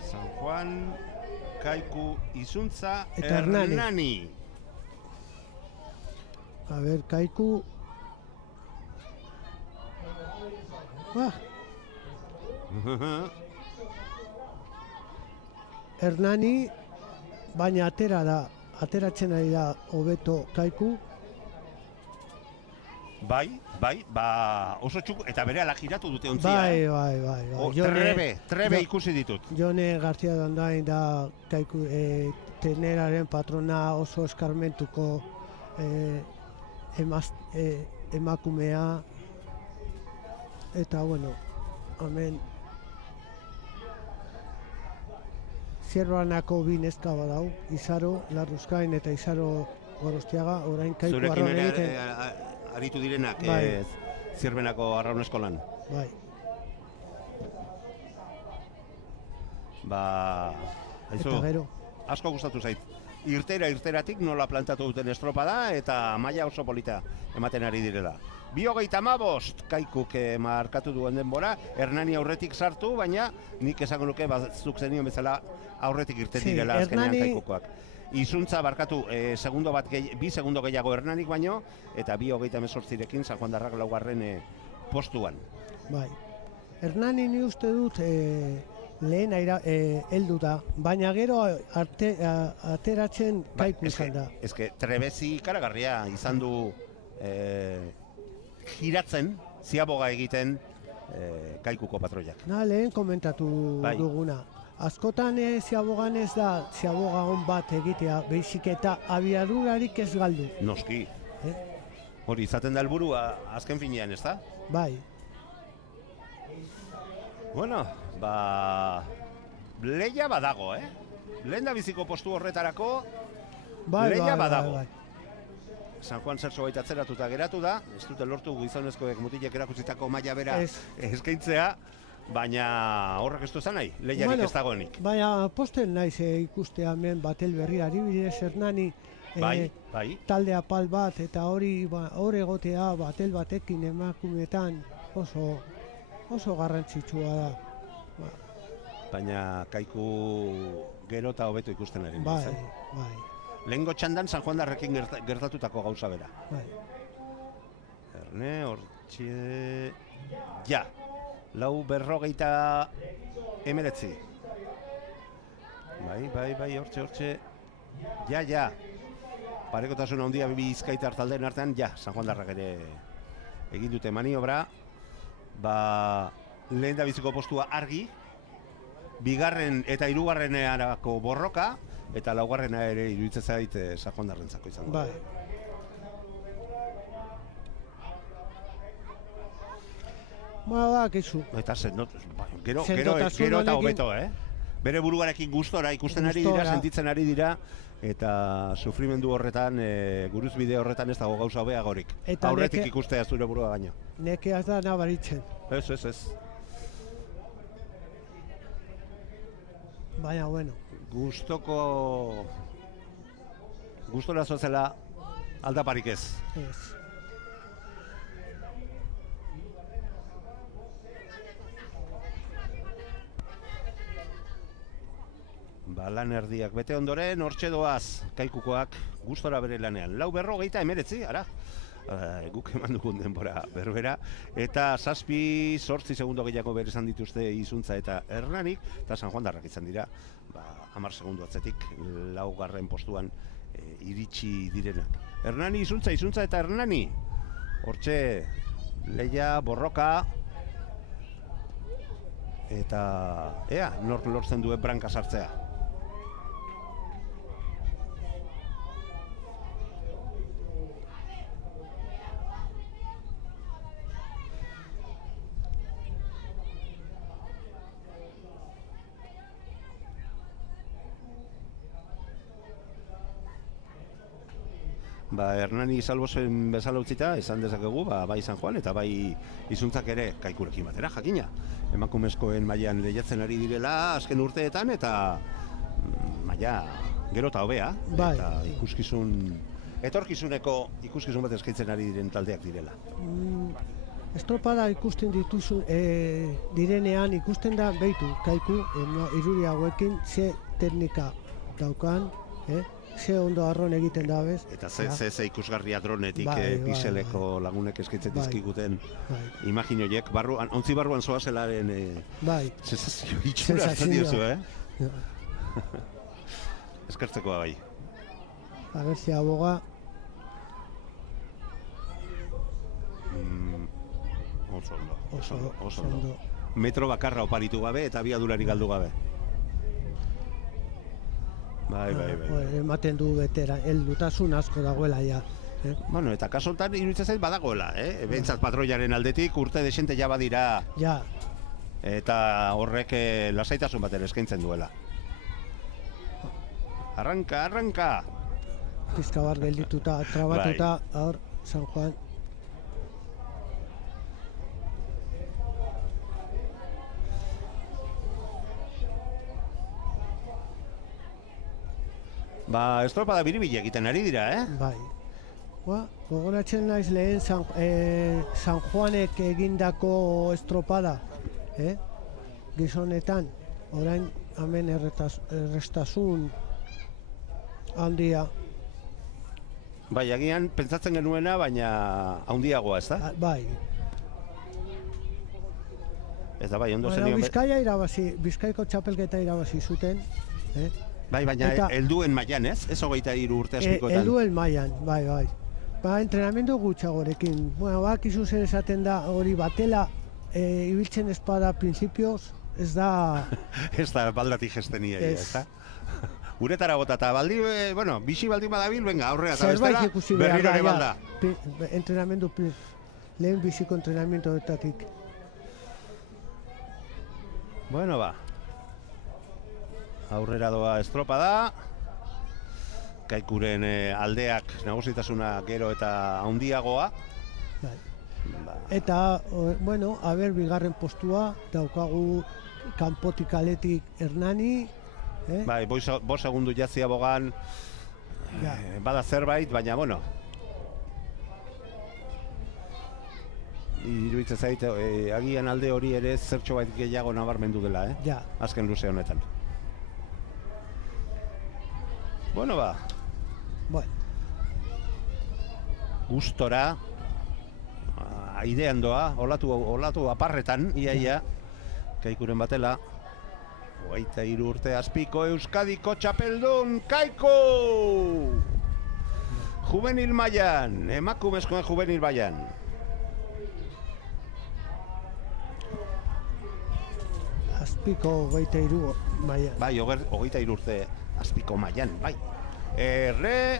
San Juan, Kaiku Izuntza Hernani. A ver, Kaiku. Hernani, baina ateratzen ari da hobeto Kaiku. Bai, oso txuku, eta berehala giratu dute ontzia. Bai. Trebe ikusi ditut. Jone García Dandain da Kaiku treneraren patrona, oso eskarmentuko emakumea. Eta, bueno, hemen Zierbanako bi neska badau, Izaro Larruzkain eta Izaro Gorostiaga, orain Kaiku Arraun Zurekin egiten. ere aritu direnak Bai. Zierbenako Arraun Eskolan. Bai, Ba, haizu, eta gero. asko gustatu zait. Irteratik nola plantatu duten estropada eta maila oso polita ematen ari direla. 2:35 Kaikuk markatu duen denbora, Hernani aurretik sartu, baina nik esango nuke zuk zenion bezala aurretik irten Sí, direla azkenean Hernani- Kaikukoak. Izuntza barkatu, bi segundo gehiago Hernanik baino, eta 2:28rekin San Juan Darrak 4. Postuan. Bai. Hernani ni uste dut lehen heldu da, baina gero ateratzen Kaiku izan da. Eske Trebezi ikaragarria izan du giratzen, ziaboga egiten Kaikuko patroiak. Lehen komentatu Bai. duguna. Askotan ziabogan ez da ziaboga on bat egitea, baizik eta abiadurarik ez galdu. Noski. Eh? Hori izaten da helburua azken finean, ez da? Bai, Bueno, lehia badago, Lehen da biziko postu horretarako, bai, lehia bai, badago. bai. San Juan zertxo baita atzeratuta geratu da, ez dute lortu gizonezkoek mutilek erakutsitako maila bera Ez. eskaintzea, baina horrek ez du esan nahi, lehiarik ez dagoenik. Baina posten naiz ikustea hemen batel berriari bidez Hernani Bai. talde apal bat eta hori hor egotea batel batekin emakumeetan oso garrantzitsua da. Baina Kaiku gero eta hobeto ikusten ari Bai, naiz, bai, Lehengo txandan San Juan Darrekin gertatutako gauza bera. bai. Erne, hortxe... Ja, 4:49. Bai, hortxe. Ja. Parekotasun handia Bizkaitar taldeen artean, San Juan Darrak ere egin dute maniobra. Lehen da biziko postua argi, bigarren eta hirugarrenerako borroka, eta laugarrena ere iruditzen zait San Juan Darrentzako izango. Bai. Kizu. Eta gero Sendotasun eta honekin- hobeto, Bere buruarekin gustora ikusten ari dira, Gustora. sentitzen ari dira, eta sufrimendu horretan, guruzbide horretan ez dago gauza hobeagorik. Eta Aurretik neke- ikustea zure burua baino. Nekeaz da nabaritzen. Ez. Baina, bueno. Gustora zoazela aldaparik ez. Ez. Lan erdiak bete ondoren, hortxe doaz, Kaikukoak gustora bere lanean. 4:49, ara? Guk eman dugun denbora berbera. Eta 7-8 segundo gehiago bere esan dituzte Izuntza eta Hernanik, eta San Juan Darrak izan dira, 10 segundo atzetik, 4. postuan iritsi direnak. Hernani, Izuntza eta Hernani. Hortxe, lehia, borroka, eta nork lortzen duen branka sartzea. Hernani salbozen bezala utzita, esan dezakegu, bai San Juan eta bai Izuntzak ere Kaikurekin batera, jakina. Emakumezkoen mailan lehiatzen ari direla azken urteetan, eta maila gero eta hobea, Bai. eta etorkizuneko ikuskizun bat eskaintzen ari diren taldeak direla. Estropada ikusten dituzu direnean, ikusten da behitu, Kaiku, irudi hauekin, ze teknika daukan, ze ondo arron egiten da bez. Eta ze ikusgarria dronetik Bai, pixeleko lagunek eskaintzen Bai. dizkiguten Bai. imaginoiek, ontzi barruan zoazelaren Bai. sensazio itxura hartzen diozu, Ja. Eskertzekoa bai. A ver si aboga. Oso ondo. Metro bakarra oparitu gabe eta abiadurari galdu gabe. Bai. Ematen du betera, heldutasun asko dagoela ja. Bueno, eta kaso honetan iruditzen zait badagoela, Behintzat patroiaren aldetik urte desente ja badira, Ja, eta horrek lasaitasun baten eskaintzen duela. arranka. Pizka bat geldituta, trabatuta, hor, San Juan. Ba, estropada biribile egiten ari dira, Bai. Gogoratzen naiz lehen San Juanek egindako estropada, gizonetan, orain hemen errestasun handia. Bai, agian pentsatzen genuena, baina handiagoa, ez da? Bai. Eta bai, ondo Bueno, zenion... Bizkaia irabazi, Bizkaiko txapelketa irabazi zuten. Bai, baina Eta- helduen mailan, ez? Ez 23 urte aspikoetan. Helduen mailan, bai. Ba, entrenamendu gutxagorekin. Bueno, bakizu zer esaten da, hori batela ibiltzen espada principios, ez da... Ez da baldatik gestenia, Ez. ez da? Uretara bota eta baldi, bueno, bixi baldin badabil, venga, aurrera eta Zerbait bestela, ikusi behar berriro da, ere balda. Entrenamendu, lehen biziko entrenamenduetatik. Bueno, ba. Aurrera doa estropada. Kaikuren aldeak nagusitasuna gero eta handiagoa. Bai. Ba, Eta, bueno, bigarren postua, daukagu kanpotik aletik Hernani, bai, 5 segundu jazia bogan, Ja. bada zerbait, baina, bueno. Iruditzen zait, agian alde hori ere zertxo bait gehiago nabarmendu dela, Ja. azken luze honetan. Bueno, ba, Bueno, gustora, aidean doa, olatu aparretan, iaia, Kaikuren batela, 23 urte azpiko Euskadiko txapeldun, Kaiku! Juvenil mailan, emakumezkoen juvenil mailan. azpiko 23 maila. Bai, 23 urte azpiko mailan, bai.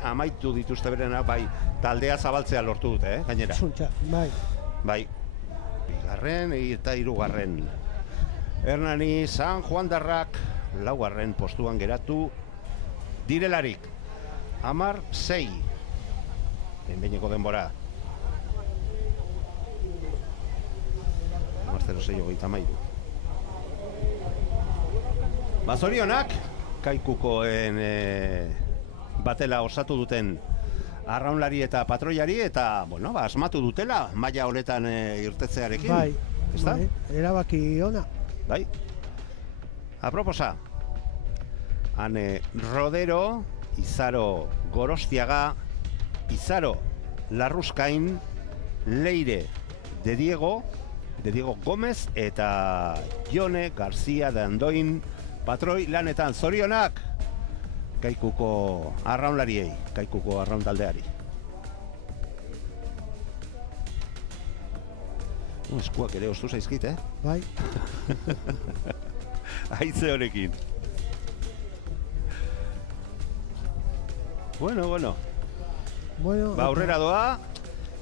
Amaitu dituzte berenak, bai, taldea zabaltzea lortu dute, gainera. Zuntza, bai. Bai, bigarren eta hirugarren. Hernani San Juan darrak laugarren postuan geratu direlarik. 10-6. Behinbeineko denbora. 10-6-33. Bazorionak, Kaikukoen batela osatu duten arraunlari eta patroiari eta, bueno, asmatu dutela maila honetan irtetzearekin. Bai, Ezta? bai, erabaki ona. Bai. Aproposa. Ane Rodero, Izaro Gorostiaga, Izaro Larruskain, Leire de Diego Gómez eta Jone García de Andoin patroi lanetan. Zorionak Kaikuko arraunlariei, Kaikuko arraun taldeari. Eskuak ere ostu zaizkit, Bai, Haize honekin. Bueno. bueno. Ba, aurrera doa,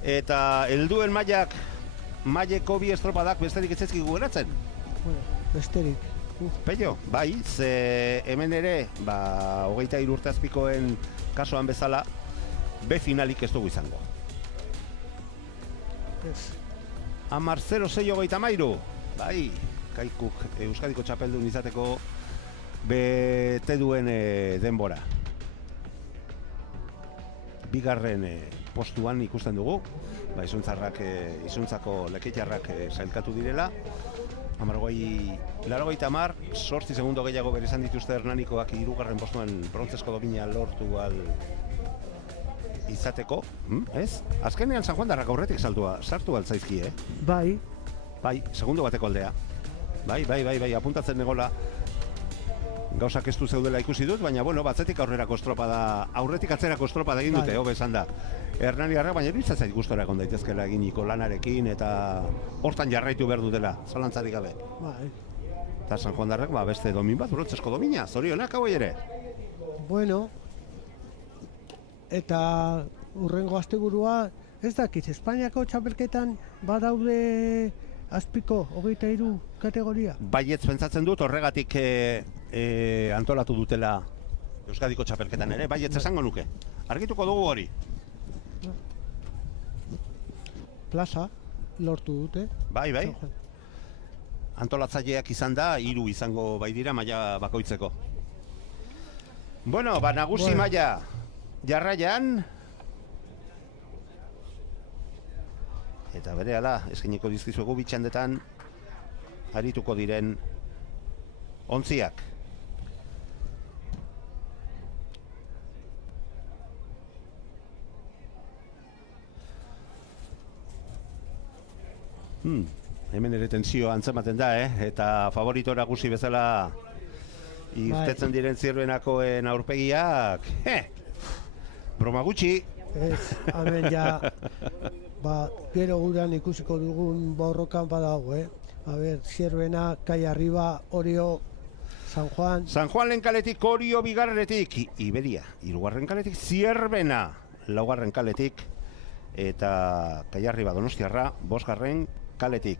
eta helduen maileko bi estropadak besterik ez zaizkigu geratzen. Bueno, besterik. Peio, bai, ze hemen ere, 23 urte azpikoen kasuan bezala, B finalik ez dugu izango. Ez. 10-6-33, bai, Kaikuk Euskadiko txapeldun izateko bete duen denbora. Bigarren postuan ikusten dugu, izuntzako lekeitarrak sailkatu direla. 8 segundo gehiago bere izan dituzte Hernanikoak hirugarren postuan brontzesko domina lortu al izateko, ez? Azkenean San Juan darrak aurretik sartu altzaizki, Bai, Bai, segundo bateko aldea. Bai, apuntatzen negola gauzak ez du zeudela ikusi dut, baina, bueno, batzetik aurretik atzerako estropada egin dute, Bai. hobe esan da. Hernaniarrak, baina iruditzen zait gustora egon daitezkela eginiko lanarekin, eta hortan jarraitu behar dutela, zalantzarik gabe. bai. Eta San Juan darrak, beste domin bat, brontzesko domina, zorionak hauei ere. Bueno, eta urrengo asteburua, ez dakit, Espainiako txapelketan badaude azpiko 23 kategoria. Baietz pentsatzen dut horregatik antolatu dutela Euskadiko txapelketan ere, bai, ez esango nuke. Argituko dugu hori. Plaza lortu dute. Bai. Antolatzaileak izan da, 3 izango bai dira maila bakoitzeko. Bueno, nagusi Bueno. maila jarraian. Eta berehala, eskainiko dizkizuegu bitxandetan arituko diren ontziak. Hemen ere tentsioa antzematen da, eta favorito nagusi bezala irtetzen diren Zierbenakoen aurpegiak, broma gutxi. Ez, hemen ja, gero guran ikusiko dugun borrokan badago, A ber, Zierbena, Kai Arriba, Orio, San Juan. San Juan lehen kaletik, Orio bigarrenetik, Iberia, 3. kaletik, Zierbena, 4. kaletik, eta Kai Arriba Donostiarra, 5. kaletik.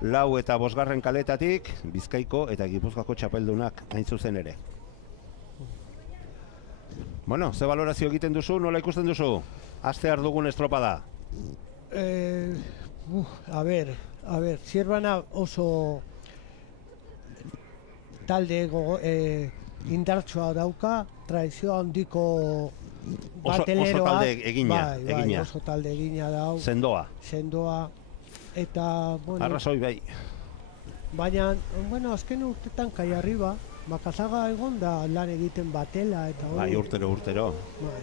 4 eta 5. kaletatik, Bizkaiko eta Gipuzkoako txapeldunak hain zuzen ere. Bueno, ze valorazio egiten duzu, nola ikusten duzu? Astear dugun estropada. A ber, Zierbena oso talde indartsua dauka, tradizio handiko bateleroa. Oso talde egina. Bai, oso talde egina dau. Sendoa. Eta, bueno... Arrazoi, bai. Baina, bueno, azken urtetan Kai Arriba, Makazaga egon da lan egiten batela eta hori. Bai, urtero. Bai.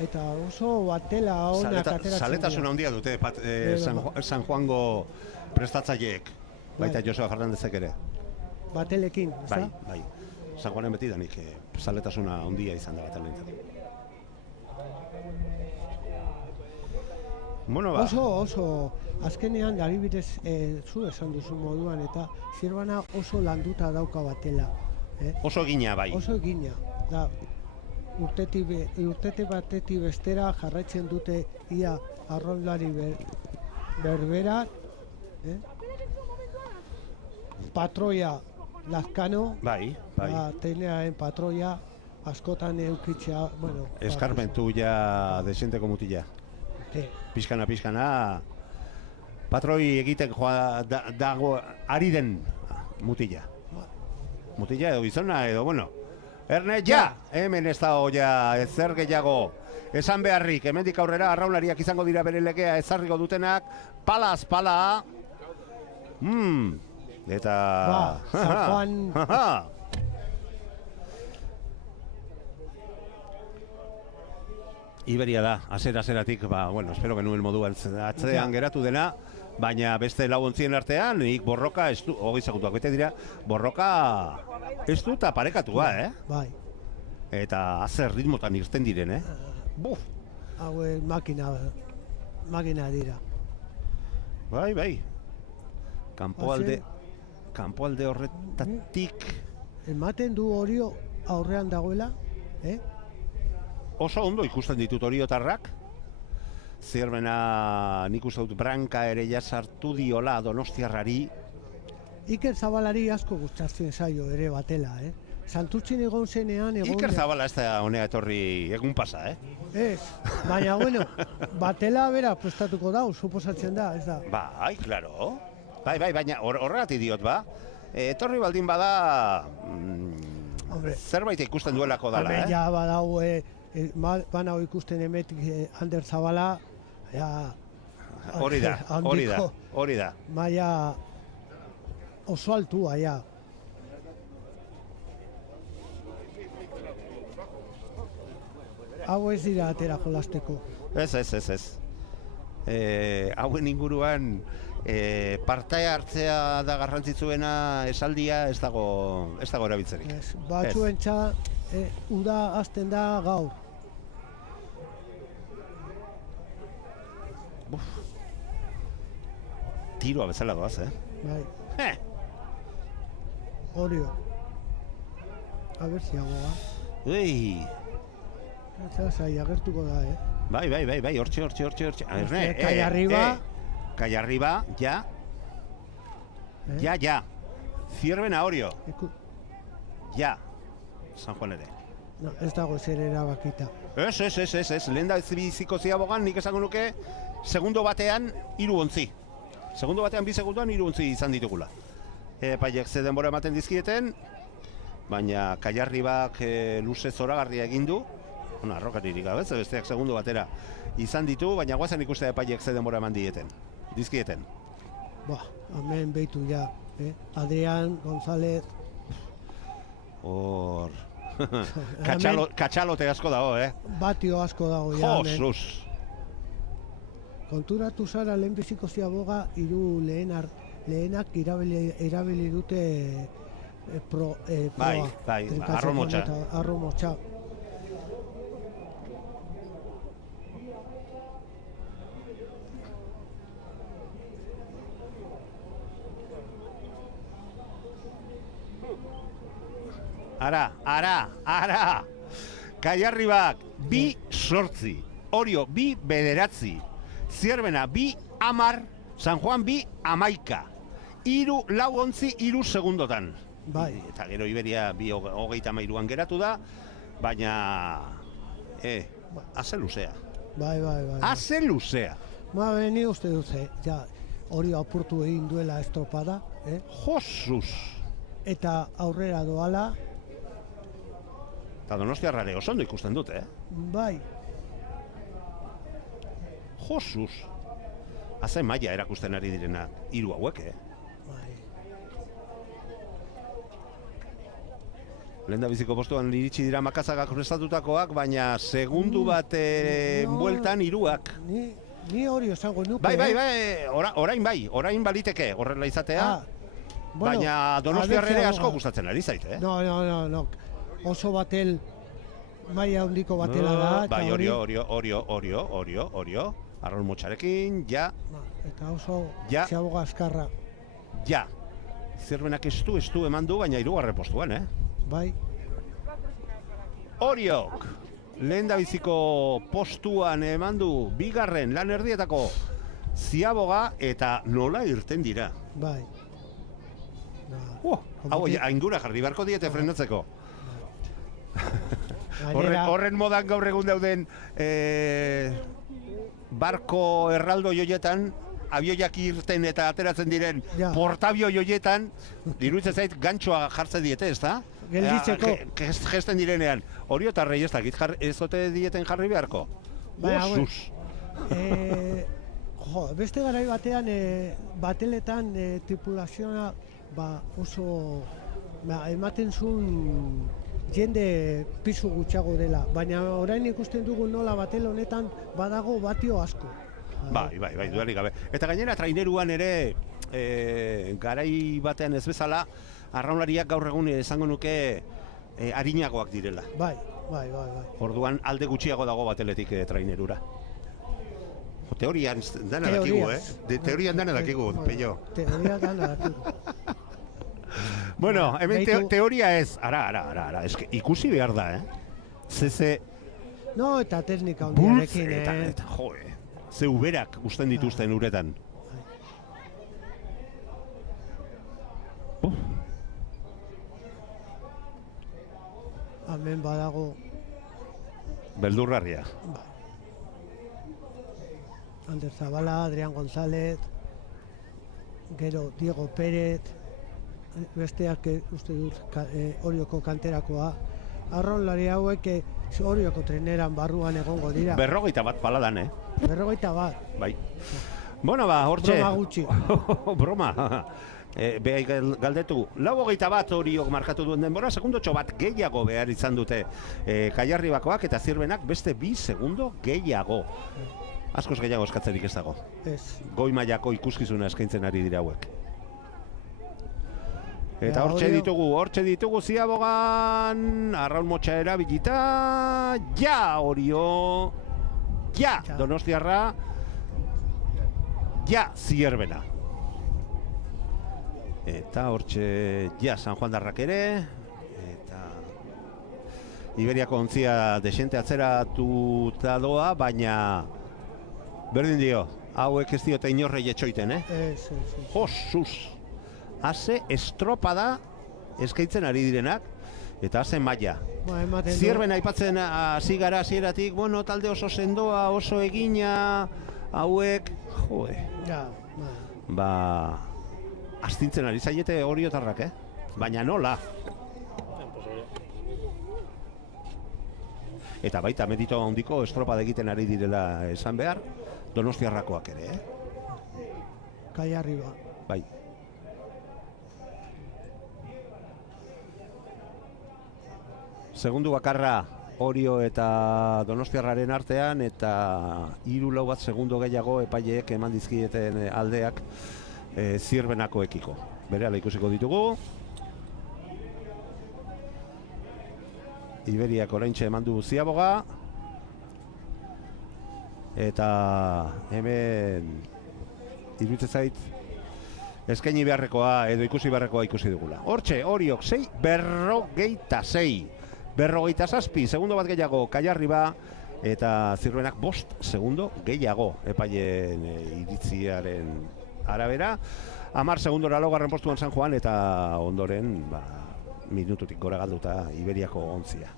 Eta oso batela honak ateratzen. Zaletasun handia dute San Juango prestatzaileek. Baita Joseba Fernandezek ere. Batelekin, ez da? Bai. San Juanen beti danik zaletasuna handia izan da batelen. Bueno, Oso, azkenean, adibidez, zu esan duzu moduan, eta Zierbena oso landuta dauka batela. Oso egina, bai. Oso egina. Da, urtetik batetik bestera jarraitzen dute ia arraunlari berberak, patroia Lazkano, bai. Teinearen patroia, askotan eukitzea, bueno... Eskarmentu ja desenteko mutila. Pixkana, patroi egiten dago ari den mutila. Mutila edo gizona edo, bueno. Erne, ja! Hemen ez da ja ezer gehiago esan beharrik. Hemendik aurrera arraunlariak izango dira bere legea ezarriko dutenak. Palaz, pala! Eta... San Juan... Iberia da, azeratik, bueno, espero genuen moduan atzean geratu dena, baina beste lau ontzien artean, nik borroka, 20 segunduak bete dira, borroka ez du eta parekatua, Bai. Eta azer ritmotan irten diren, Buf! Haue makina dira. Bai. Kanpoalde horretatik... Ematen du Orio aurrean dagoela, Oso ondo ikusten ditut Oriotarrak. Zierbena nik uste dut branka ere sartu diola Donostiarrari. Iker Zabalari asko gustatzen zaio ere batela, Santurtzin egon zenean... Iker Zabala ez da honea etorri egun pasa, Ez, baina, bueno, batela bera prestatuko dau, suposatzen da, ez da? Bai, klaro. Bai, baina horregatik diot, etorri baldin bada... zerbait ikusten duelako dala, Hemen ja badau... Banau ikusten emetik Ander Zabala, hori da. Maia oso altua, Hau ez dira atera jolasteko. Ez. Hauen inguruan parte hartzea da garrantzitsuena esaldia ez dago erabiltzerik. Batzuentza uda hasten da gaur. Tiroa bezala doaz, Bai. Orio. A ver si hagoa. Ui. Zai, agertuko da, Bai, hortxe. Kai Arriba. Kai Arriba, ja. Ja. Zierbena Orio. Ja. San Juan ere. No, ez dago zer erabakita. Ez, lehen da biziko ziabogan nik esango nuke segundo batean 3 ontzi. Segundo batean 2 segundoan 3 ontzi izan ditugula. Epaiek ze denbora ematen dizkieten, baina Kaiarribak luze zoragarria egin du. Bueno, arrokaririk gabe, besteak segundo batera izan ditu, baina guazen ikuste epaiek ze denbora eman dizkieten. Hemen behitu ja, Adrián González. Hor... Katxalote asko dago, Batio asko dago ja. Josuz! Konturatu zara lehenbiziko ziaboga 3 lehenak erabili dute proa. Bai, arromotxa. Arromotxa. Ara! Kaiarribak 2-8, Orio 2-9, Zierbena 2-10, San Juan 2-11, 3 ontzi 3 segundotan. Bai. Eta gero Iberia 2:33an geratu da, baina... Aze luzea. Bai. Aze luzea. Ni uste dut ja, Orio apurtu egin duela estropada, Josuz! eta aurrera doala. Eta Donostiarrare oso ondo ikusten dut, Bai. Josuz! Aze maila erakusten ari direna 3 hauek, Bai. Lehen da biziko postuan iritsi dira Makazagak prestatutakoak, baina segundu bat bueltan 3ak. Ni hori esango nuke. Bai, orain baliteke horrela izatea, baina Donostiarrere asko gustatzen ari zait, No. Oso batel, maila handiko batela da. Bai, Orio, arron motxarekin, ja. Eta oso Ja. ziaboga askarra. Ja. Zierbenak estu eman du, baina 3. postuan, Bai. Oriok, lehen da biziko postuan eman du 2. lan erdietako ziaboga eta nola irten dira. Bai. Hau, aingura jarri beharko diete frenatzeko. Gainera, Horren modan gaur egun dauden barko erraldo joietan, abioiak irten eta ateratzen diren Ja. portabio joietan, diruditzen zait gantxoa jartzen diete, ez da? Gelditzeko. Gesten direnean, Oriotarrei ez dakit, ez ote dieten jarri beharko? Baina, Osuz! Beste garai batean, bateletan tripulazioa oso ematen zuen jende pisu gutxago dela, baina orain ikusten dugu nola batel honetan badago batio asko. Bai, dudarik gabe. Eta gainera traineruan ere, garai batean ez bezala, arraunlariak gaur egun esango nuke arinagoak direla. Bai. Orduan alde gutxiago dago bateletik trainerura. Teorian dana dakigu, Teorian dana dakigu, Peio. Teoria dana dakigu. Bueno, hemen teoria ez, ara, eske ikusi behar da, Ze... No, eta teknika hondiarekin, eta ze uberak usten dituzten uretan. Hemen badago... Beldurrarria. Ander Zabala, Adrián González, gero Diego Pérez, besteak uste dut Orioko kanterakoa. Arraunlari hauek Orioko treneran barruan egongo dira. 51 paladan, 51. Bai. Bueno, hortxe. Broma gutxi. Broma. Behai galdetu, 51 Oriok markatu duen denbora, segundotxo bat gehiago behar izan dute Kaiarribakoak eta Zierbenak beste 2 segundo gehiago. Askoz gehiago eskatzerik ez dago. Goi mailako ikuskizuna eskaintzen ari dira hauek. Eta hortxe ditugu ziabogan, arraun motxa erabilita, ja Orio, ja Donostiarra, ja Zierbena. Eta hortxe ja San Juan darrak ere, eta Iberiako ontzia desente atzeratuta doa, baina berdin dio, hauek ez diote inorrei etxoiten, Josuz! Haze estropada eskaintzen ari direnak, Eta zen maila. Ematen du. Zierben aipatzen hasi gara hasieratik, bueno, talde oso sendoa, oso egina, hauek, jode. Ja, Astintzen ari zaiete oriotarrak, Baina nola? Eta baita merito handiko estropada egiten ari direla esan behar, donostiarrakoak ere, Kai arriba. Bai. Segundu bakarra Orio eta Donostiarraren artean, eta 3-4 bat segundo gehiago epaileek eman dizkieten aldeak Zierbenakoekiko. Berehala ikusiko ditugu. Iberiak oraintxe eman du Ziaboga. Eta hemen iruditzen zait eskaini beharrekoa edo ikusi beharrekoa ikusi dugula. Hortxe, Oriok 6:46. 57 segundo bat gehiago Kaiarriba, eta Zierbenak 5 segundo gehiago epaileen iritziaren arabera. 10 segundora laugarren postuan San Juan, eta ondoren minututik gora galduta Iberiako ontzia.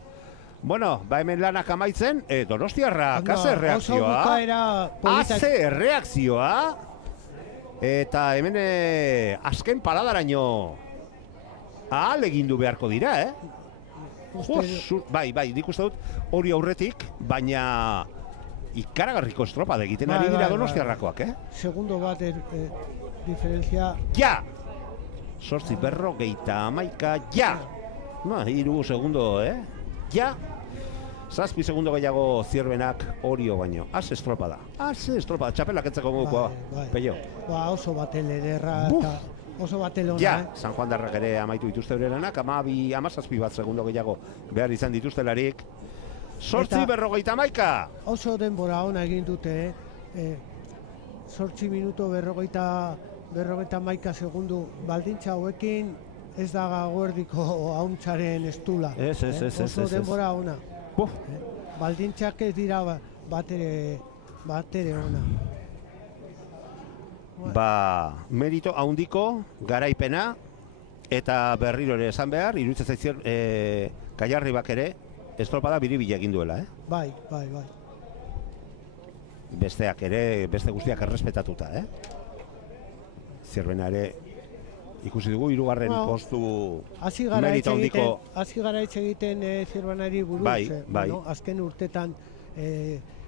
Bueno, hemen lanak amaitzen, Donostiarrak, haze reakzioa. Haze reakzioa. Eta hemen azken paladaraino ahalegindu beharko dira, Bai, nik uste dut hori aurretik, baina ikaragarriko estropada egiten ari dira Donostiarrakoak, Segundo bat diferentzia. Ja! 8:51, ja! 3 segundo, Ja! 7 segundo gehiago Zierbenak Orio baino. Haz estropada. Txapelak entzeko modukoa, Peio. Oso batel ederra eta oso batel hona, Ja, San Juan darrak ere amaitu dituzte eurelanak, 17 bat segundo gehiago behar izan dituztelarik. 8:51. Oso denbora ona egin dute, 8 minuto 51 segundu baldintza hauekin ez da gauerdiko hauntzaren estula. Oso denbora ona. Baldintzak ez dira batere ona. Merito handiko garaipena, eta berriro ere esan behar, iruditzen zaizion Kaiarribak ere estropada biribila egin duela, Bai. Besteak ere, beste guztiak errespetatuta, Zierbena ere ikusi dugu 3. postu merito handiko. Hasi gara hitz egiten Zierbenari buruz. Bai. Azken urtetan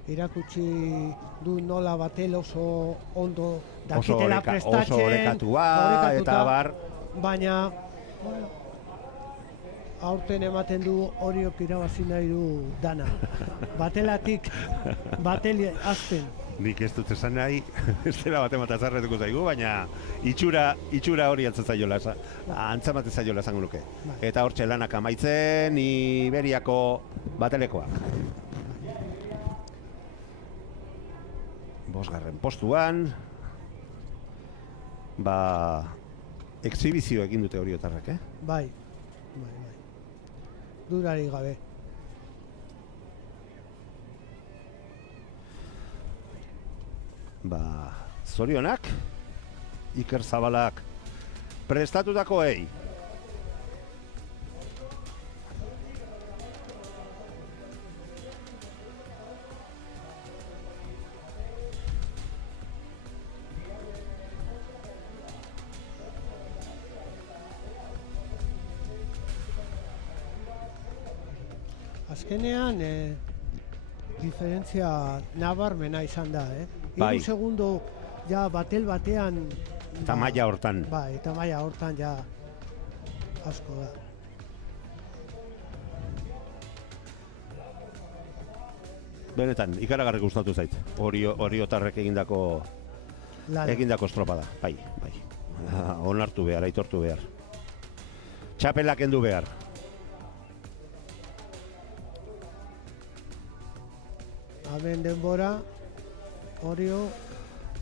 irakutsi du nola batel oso ondo dakitela prestatzen, oso orekatua eta bar. Baina aurten ematen du Oriok irabazi nahi du dana. Batelatik batel azten. Nik ez dut esan nahi, ez dela bat ematen zarretuko zaigu, baina itxura hori antzamaten zaiola esango nuke. Eta hortxe lanak amaitzen Iberiako batelekoak. 5. postuan, exhibizio egin dute oriotarrak, Bai. Durari gabe. Zorionak, Iker Zabalak prestatutakoei. Azkenean, diferentzia nabarmena izan da, Bai. 3 segundo ja batel batean. Eta maila hortan. Bai, eta maila hortan ja asko da. Benetan, ikaragarri gustatu zait. Oriotarrek egindako estropada. Bai. Onartu behar, aitortu behar. Txapelak kendu behar. Hemen denbora, Orio.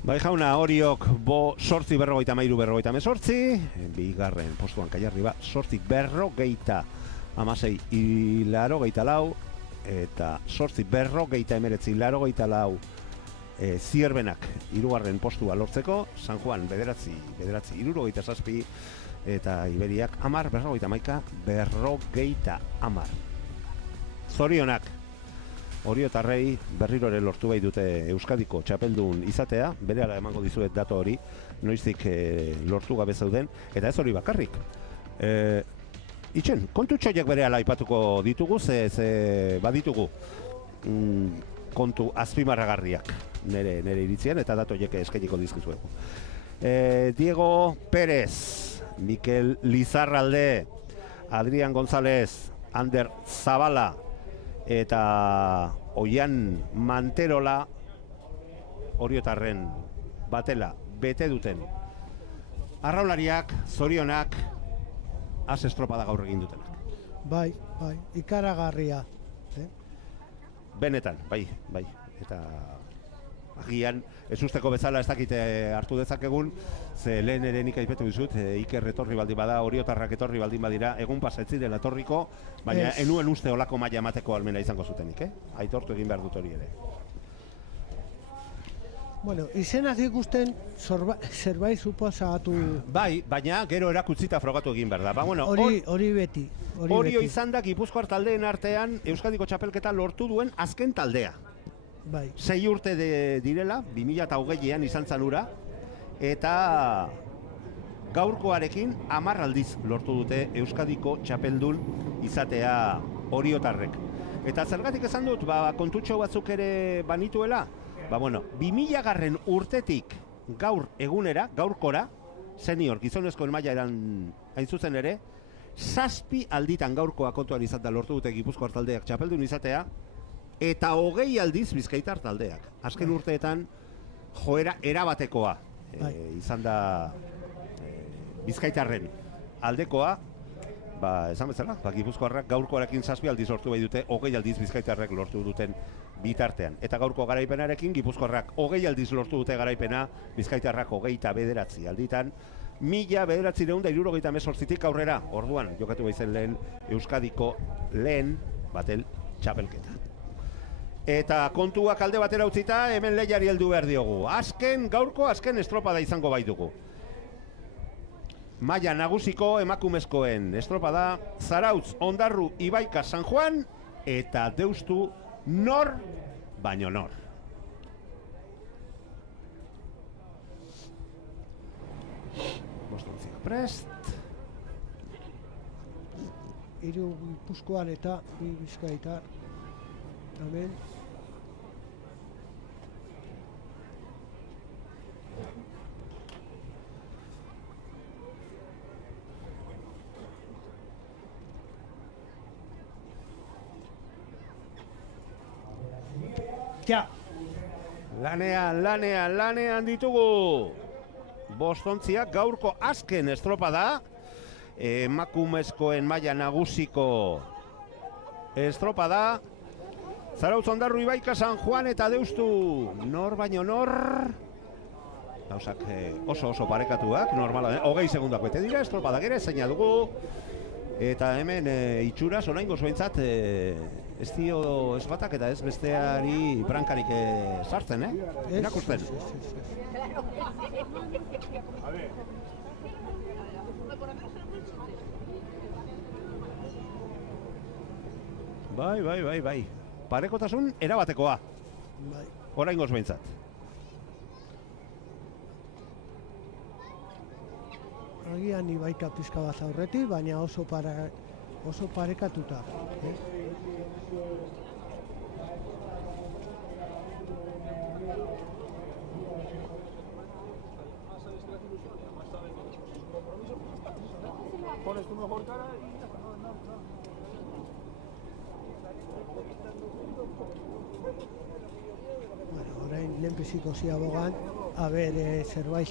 Bai jauna, Oriok 8:53, bigarren postuan Kaiarriba 8:56, eta 8:49 Zierbenak 3. postua lortzeko, San Juan 9:67, eta Iberiak 10, 51, 50. Zorionak, Oriotarrei berriro ere lortu bai dute Euskadiko txapeldun izatea, berehala emango dizuet dato hori, noiztik lortu gabe zauden, eta ez hori bakarrik. Itxen, kontu txoiek berehala aipatuko ditugu, ze baditugu kontu azpimarragarriak nire iritzian, eta dato horiek eskainiko dizkizuegu. Diego Pérez, Mikel Lizarralde, Adrián González, Ander Zabala eta Oian Manterola Oriotarren batela bete duten arraunlariak, zorionak, az estropada gaur egin dutenak. Bai, ikaragarria. Benetan, bai, eta agian ez usteko bezala ez dakite hartu dezakegun, ze lehen ere nik aipetu dizut, Iker etorri baldin bada, Oriotarrak etorri baldin badira, egun pasetziren etorriko, baina enuen uste olako maila emateko almena izango zutenik, aitortu egin behar dut hori ere. Bueno, izenak ikusten zerbait suposatu. Bai, baina gero erakutzita frogatu egin behar da. Ba, bueno, hori beti. Orio izan da Gipuzkoar taldeen artean Euskadiko txapelketa lortu duen azken taldea. Bai. 6 urte direla, 2008an izan zanura, eta gaurkoarekin 10 aldiz lortu dute Euskadiko txapeldun izatea Oriotarrek. Eta zergatik esan dut, kontutxo batzuk ere banituela, 2000 urtetik gaur egunera, gaurkora, senior gizonezkoen maila eran hain zuzen ere, 7 alditan gaurkoa kontuan izan da lortu dute Gipuzkoar taldeak txapeldun izatea, eta 20 aldiz Bizkaitar taldeak. Azken urteetan joera erabatekoa izan da Bizkaitarren aldekoa, esan bezala, Gipuzkoarrak gaurkoarekin 7 aldiz lortu bai dute, 20 aldiz Bizkaitarrek lortu duten bitartean. Eta gaurko garaipenarekin Gipuzkoarrak 20 aldiz lortu dute garaipena, Bizkaitarrak 29 alditan, 1978tik aurrera, orduan jokatu baizen lehen Euskadiko lehen batel txapelketa. Eta kontuak alde batera utzita, hemen lehiari heldu behar diogu. Gaurko azken estropada izango baitugu. Maila nagusiko emakumezkoen estropada, Zarautz, Ondarru, Ibaika, San Juan, eta Deustu nor, baino nor. Bostontziak prest. 3 Gipuzkoar eta 2 Bizkaitar. Hemen. Ja. Lanean ditugu. Bostontziak gaurko azken estropada, emakumezkoen maila nagusiko estropada, Zarautz, Ondarru, Ibaika, San Juan eta Deustu nor baino nor. Gauzak oso parekatuak, normala, 20 segundak bete dira, estropadak ere, zeina dugu. Eta hemen itxuraz, oraingoz behintzat, ez dio ez batak eta ez besteari brankarik sartzen, erakusten. Bai. Parekotasun erabatekoa. Oraingoz behintzat. Agian Ibaika pizka bat aurretik, baina oso parekatuta. Pones tu mejor cara y ya está. Bueno, orain lehenbiziko ziabogan, zerbait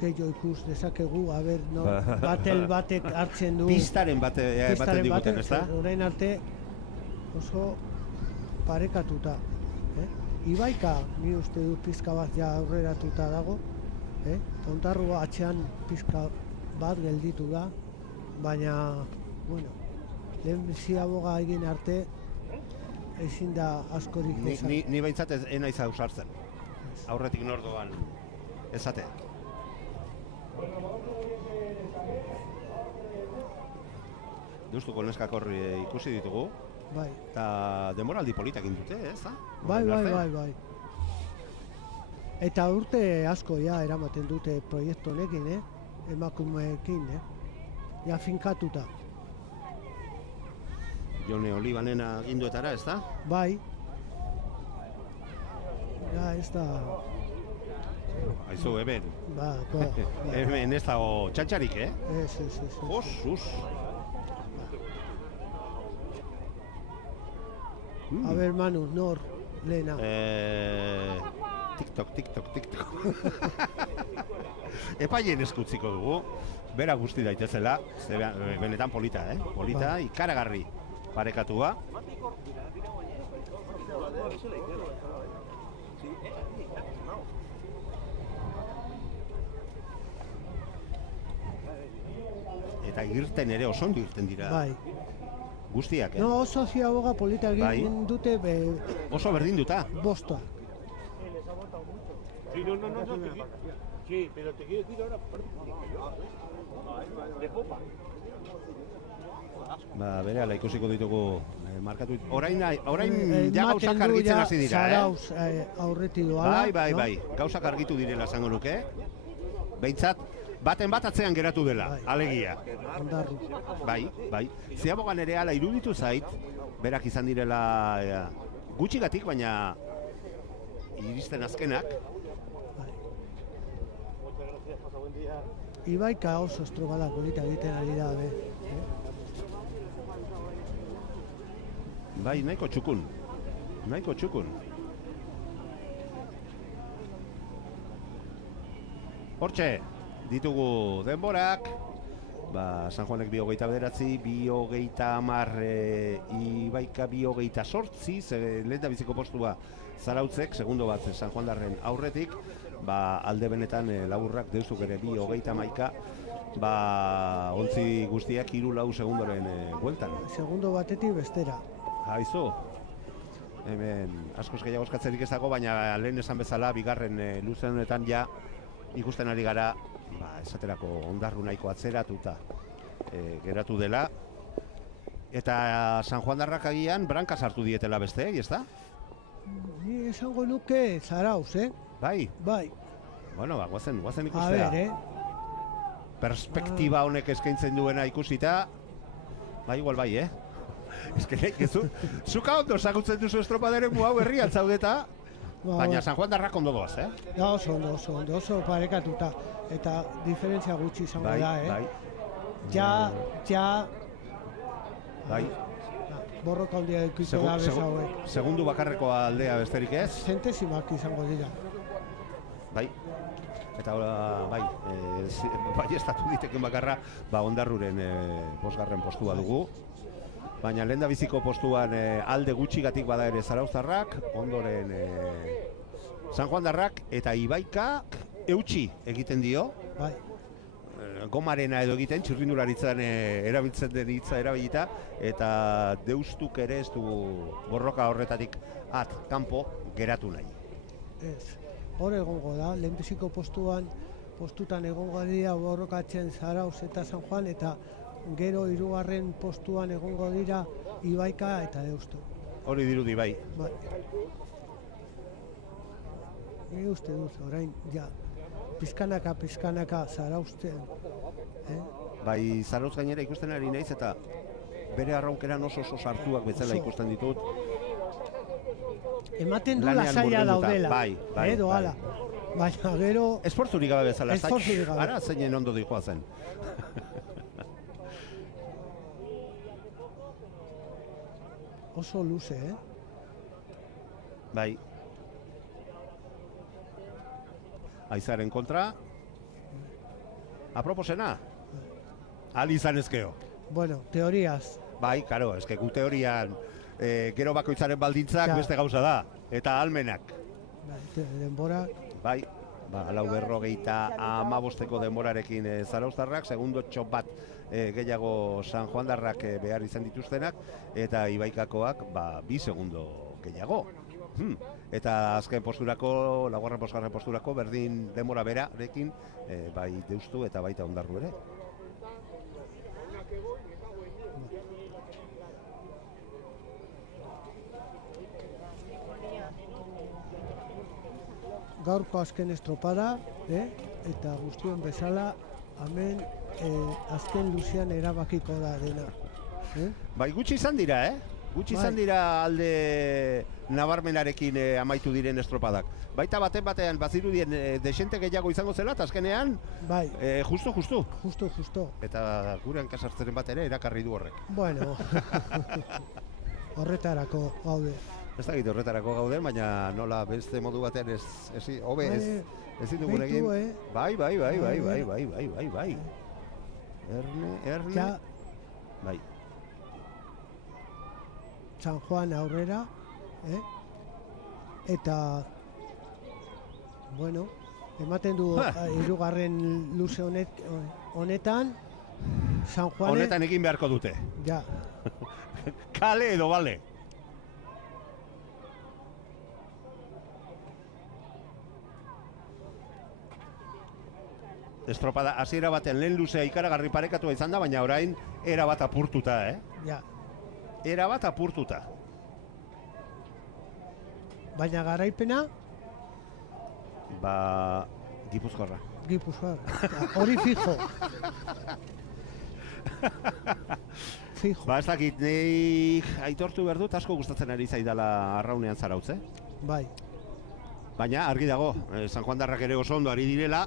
gehiago ikus dezakegu, batel batek hartzen du. Pistaren baten diguten, ez da? Orain arte oso parekatuta. Ibaika, ni uste dut pizka bat ja aurreratuta dago. Ondarrua atxean pizka bat gelditu da, baina, bueno, lehen ziaboga egin arte ezin da askorik izan. Ni behintzat ez naiz ausartzen. Aurretik nordoan ezatea. Deustuko neskak hor ikusi ditugu. Bai. Eta denboraldi politak indute, ez da? Bai. Eta urte asko ja eramaten dute proiektu honekin, emakumeekin, ja finkatuta. Jone Olibanena ginduetara, ez da? Bai. Ja, ez da... Aizu, hemen. Hemen ez dago txantxarik, Ez. Josuz. A ber, Manu, nor, lehena. TikTok. Epaien eskutziko dugu. Bera guzti daitezela. Benetan polita, Polita, ikaragarri parekatua. Eta irten ere oso ondo irten dira. Bai. Guztiak, No, oso ziaboga polita egin dute oso berdinduta. bosta. Sí, no. Sí, pero te quiero decir ahora de popa. Berehala ikusiko ditugu markatu. Orain ja gauzak argitzen hasi dira, Zarauz aurretik doala. Bai. Gauzak argitu direla esango nuke. Behintzat, baten bat atzean geratu dela, alegia. Ondarru. Bai. Ziabogan ere hala iruditu zait, berak izan direla gutxigatik, baina iristen azkenak. Ibaika oso estrobala polita egiten ari da, Bai, nahiko txukun. Hortxe, ditugu denborak. San Juanek 2:29, 2:30, Ibaika 2:28, lehendabiziko postua Zarautzek, segundo bat San Juandarren aurretik. Alde benetan laburrak Deustuk ere 2:31, ontzi guztiak 3-4 segundoren bueltan. Segundo batetik bestera. Aizu, hemen askoz gehiago eskatzerik ez dago, baina lehen esan bezala, bigarren luze honetan ja ikusten ari gara, esaterako ondarru nahiko atzeratuta geratu dela. Eta San Juandarrak agian branka sartu dietela beste, ez da? Ni esango nuke Zarauz, Bai? Bai. Bueno, guazen ikustea. A ber, Perspektiba honek eskaintzen duena ikusita, igual bai, Ez que nahi, zuka ondo sagutzen duzu estropadaren hau herrian zaudeta, baina San Juandarrak ondo doaz, Ja, oso ondo, oso parekatuta. Eta diferentzia gutxi izango da, Bai. Bai. Borroka handia ikuiko da bezauek. Segundu bakarreko aldea besterik ez? Zentesimak izango dira. Bai. Eta bai estatu diteken bakarra, Ondarruren bosgarren postua dugu. Baina lehendabiziko postuan alde gutxigatik bada ere Zarauztarrak, ondoren San Juandarrak eta Ibaikak eutxi egiten dio. Bai. Gomarena edo egiten, txirrindularitzan erabiltzen den hitza erabilita, eta Deustuk ere ez du borroka horretatik kanpo geratu nahi. Ez. Hor egongo da, lehenbiziko postutan egongo dira borrokatzen Zarauz eta San Juan, eta gero 3. postuan egongo dira Ibaika eta Deustu. Hori dirudi bai. Ni uste dut, orain, ja, pizkanaka Zarauzten. Bai, Zarauz gainera ikusten ari naiz eta bere arraunkeran oso sartuak bezala ikusten ditut. Ematen du lasaia daudela. Bai. Doala. Baina gero... Esfortzurik gabe bezala. Esfortzurik gabe. Ara, zeinen ondo dihoa zen. Oso luze, Bai. Aizaren kontra. Aproposena. Ali izan ezkeo. Bueno, teoriaz. Bai, karo, eske gu teorian gero bakoitzaren baldintzak beste gauza da. Eta almenak. Denbora... Bai, 4:15 denborarekin Zarauztarrak, segundo txop bat gehiago San Juandarrak behar izan dituztenak, eta Ibaikakoak 2 segundo gehiago. eta azken posturako, laugarren bosgarren posturako, berdin denbora berarekin, bai Deustu eta baita Ondarru ere. Gaurko azken estropada, eta guztion bezala, hemen azken luzean erabakiko da dena. Bai, gutxi izan dira, Gutxi izan dira alde nabarmenarekin amaitu diren estropadak. Baita batean bazirudien desente gehiago izango zela, eta azkenean, Bai, justu. justo. Eta gure hankasartzeren bat ere erakarri du horrek. Bueno, horretarako gaude. Ez dakit horretarako gauden, baina nola beste modu batean ezin dugun egin. Bai. Erne. Ja, Bai. San Juan aurrera, eta, bueno, ematen du hirugarren luze honetan, San Juan... Honetan egin beharko dute. Ja, Kale edo bale. Estropada hasiera baten lehen luzea ikaragarri parekatua izan da, baina orain erabat apurtuta, ja. Erabat apurtuta. Baina garaipena, Gipuzkoarra. hori fijo. Fijo. Ez dakit, nei aitortu behar dut, asko gustatzen ari zaidala Arraunean Zarautz, Bai, Baina argi dago, San Juandarrak ere oso ondo ari direla,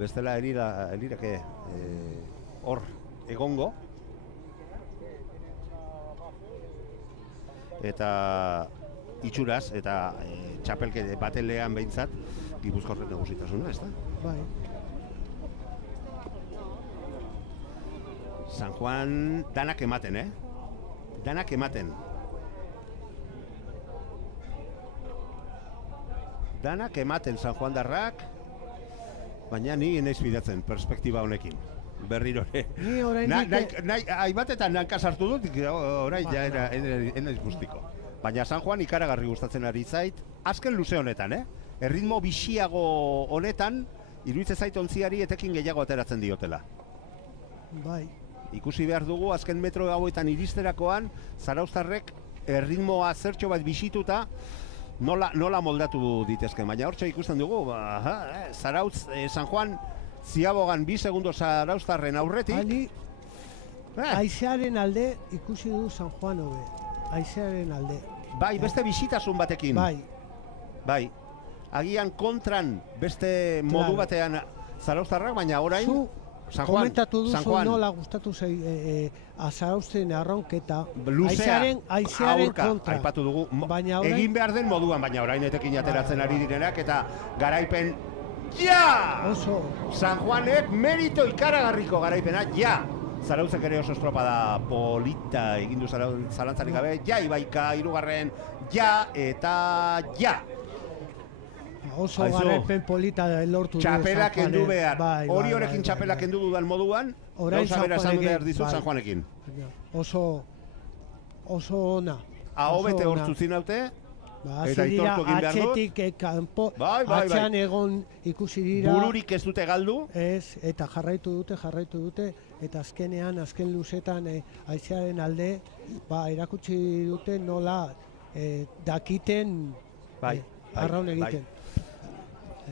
bestela elirake hor egongo. Eta itxuraz, eta txapelke batelean behintzat, Gipuzkoarren nagusitasuna, ez da? bai. San Juan danak ematen, Danak ematen. Danak ematen San Juandarrak, baina ni naiz bidatzen perspektiba honekin. Berriro ere. Ni oraindik Aibatetan hanka sartu dut, orain ja enaiz guztiko. Baina San Juan ikaragarri gustatzen ari zait, azken luze honetan, Erritmo bixiago honetan, iruditzen zait ontziari etekin gehiago ateratzen diotela. bai. Ikusi behar dugu, azken metro hauetan iristerakoan, zarauztarrek erritmoa zertxo bat bisituta, nola moldatu ditezken. Baina hortxe ikusten dugu, Zarautz, San Juan, ziabogan 2 segundo zarauztarren aurretik. Hani, aizearen alde ikusi du San Juan hobe. Aizearen alde. Bai, beste bisitasun batekin. Bai. Agian kontran beste modu batean zarauztarrak, baina orain San Juan, komentatu duzu nola gustatu Zarauzten arraunketa. Luzea, aizearen kontra. aipatu dugu, Baina orain, egin behar den moduan, baina orain etekin ateratzen ari direnak, eta garaipen, ja! Oso. San Juanek merito ikaragarriko garaipena, ja! Zarautzek ere oso estropada polita egin du zalantzarik gabe, ja Ibaika, 3. ja, eta ja! Oso garaipen polita lortu du Txapela kendu behar. Bai, Hori horrekin txapela kendu dudan moduan, gauza bera esan behar dizut San Juanekin. Oso ona. Ahobete hortzu zinaute, eta aitortu egin behar dut. Atxetik kanpo, Bai. atxean egon ikusi dira. Bururik ez dute galdu. Ez, eta jarraitu dute, eta azkenean, azken luzetan aizearen alde, erakutsi dute nola dakiten arraun egiten.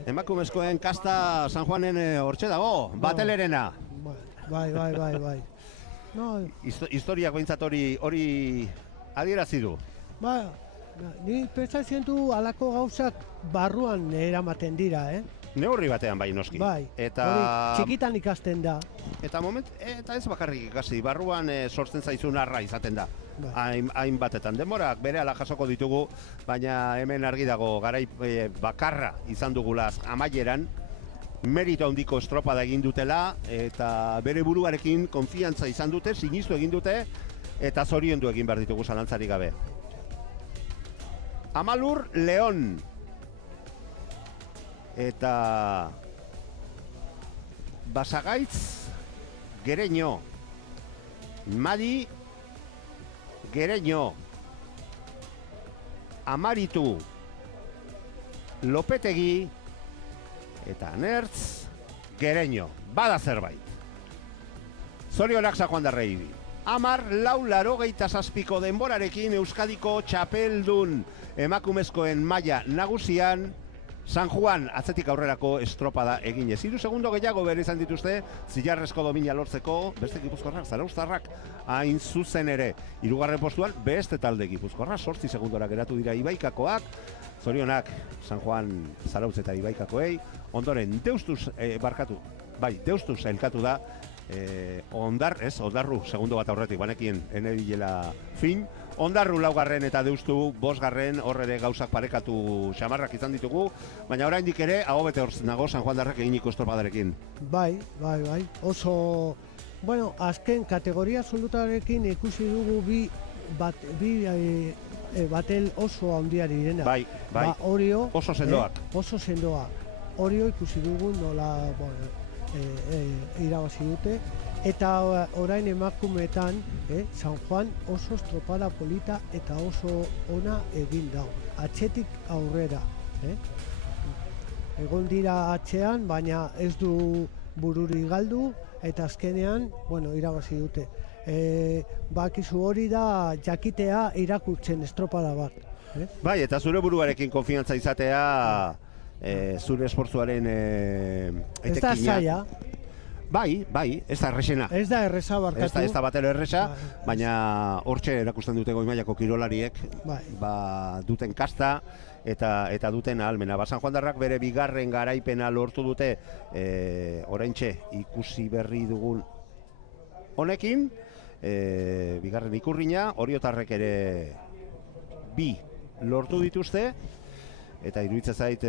Emakumezkoen kasta San Juanen hortxe dago, batelerena. Bai. No, Historiak behintzat hori adierazi du. Ni pentsatzen du halako gauzak barruan eramaten dira, Neurri batean bai noski. Bai, hori txikitan ikasten da. Eta ez bakarrik ikasi, barruan sortzen zaizun arra izaten da. Hainbatetan denborak berehala jasoko ditugu, baina hemen argi dago garai bakarra izan dugula amaieran, merito handiko estropada egin dutela, eta bere buruarekin konfiantza izan dute, sinistu egin dute, eta zoriondu egin behar ditugu zalantzarik gabe. Amalur León. Eta Basagaitz Gereño. Madi Gereño. Amaritu Lopetegi eta Nertz Gereño. Bada zerbait. Zorionak San Juan darrei. 10-87 denborarekin Euskadiko txapeldun emakumezkoen maila nagusian San Juan atzetik aurrerako estropada eginez. 3 segundo gehiago behar izan dituzte zilarrezko domina lortzeko beste gipuzkoarrak, zarauztarrak hain zuzen ere. 3. postuan beste talde gipuzkoarra, 8 segundora geratu dira Ibaikakoak. Zorionak San Juan, Zarautz eta Ibaikakoei. Ondoren Deustuz Deustuz elkatu da. Ondarru segundo bat aurretik banekien enebilela fin. Ondarru 4. eta Deustu 5. hor ere gauzak parekatu xamarrak izan ditugu, baina oraindik ere aho bete hor nago San Juan darrak eginiko estropadarekin. Bai. Oso, bueno, azken kategoria absolutarekin ikusi dugu bi batel oso handiari direna. Bai. Orio, Oso sendoak. Oso sendoak. Orio ikusi dugu nola, irabazi dute. Eta orain emakumeetan, San Juan oso estropada polita eta oso ona egin dau. Atzetik aurrera. Egon dira atzean, baina ez du bururi galdu, eta azkenean, irabazi dute. Bakizu hori da jakitea irakurtzen estropada bat. Bai, eta zure buruarekin konfiantza izatea, zure esportzuaren etekina. Ez da zaila. Bai, ez da errexena. Ez da erreza barkatu. Ez da batero erreza, baina hortxe erakusten dute goi mailako kirolariek, duten kasta eta duten ahalmena. San Juan darrak bere 2. garaipena lortu dute, oraintxe ikusi berri dugun honekin, 2. ikurrina, oriotarrek ere 2 lortu dituzte, eta iruditzen zait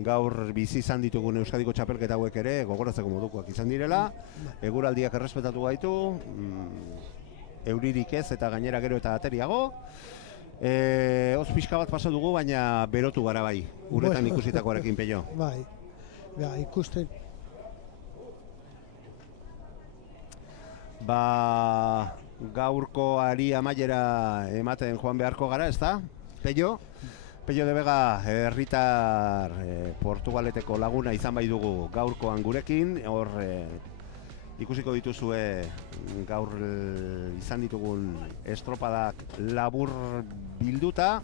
gaur bizi izan ditugun Euskadiko txapelketa hauek ere gogoratzeko modukoak izan direla. Eguraldiak errespetatu gaitu, euririk ez eta gainera gero eta ateriago. Hoz pixka bat pasa dugu, baina berotu gara bai, uretan ikusitakoarekin, Pello. Bai, ikusten. Gaurko ari amaiera ematen joan beharko gara, ez da? Pello de Vega, herritar Portugaleteko laguna izan bai dugu gaurkoan gurekin. Hor ikusiko dituzue gaur izan ditugun estropadak labur bilduta.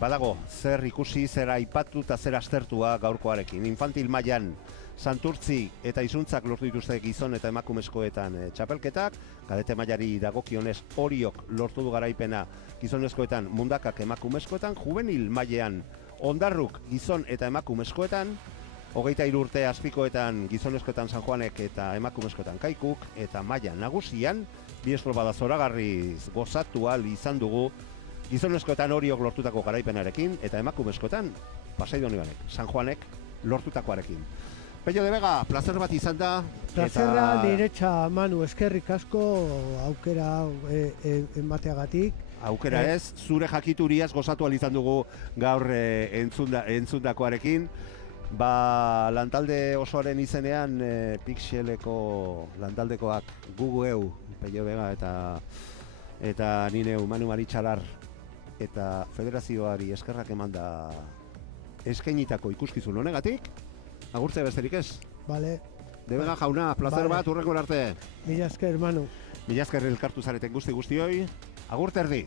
Badago, zer ikusi, zer aipatu eta zer aztertua gaurkoarekin. Infantil mailan Santurtzi eta Izuntzak lortu dituzte gizon eta emakumezkoetan txapelketak. Kadete mailari dagokionez Oriok lortu du garaipena gizonezkoetan, Mundakak emakumezkoetan. Juvenil mailean Ondarruk gizon eta emakumezkoetan. 23 urte azpikoetan gizonezkoetan San Juanek eta emakumezkoetan Kaikuk. Eta maila nagusian, bi estropada zoragarriz gozatu ahal izan dugu gizonezkoetan Oriok lortutako garaipenarekin eta emakumezkoetan Pasaidonibanek, San Juanek lortutakoarekin. Pello de Vega, placer bat izan da. Plazerra niretza, Manu, eskerrik asko aukera emateagatik. Aukera ez, zure jakituriaz gozatu ahal izan dugu gaur entzundakoarekin. Lantalde osoaren izenean, Pixeleko lantaldekoak gugu eu, Pello Vega eta nineu Manu Maritxalar eta federazioari eskerrak emanda eskainitako ikuskizun honegatik. Agurtze besterik ez? Bale. De Vega jauna, placer bat, urrengor arte. Mila esker, Manu. Mila esker elkartu zareten guztioi. Agurte erdi.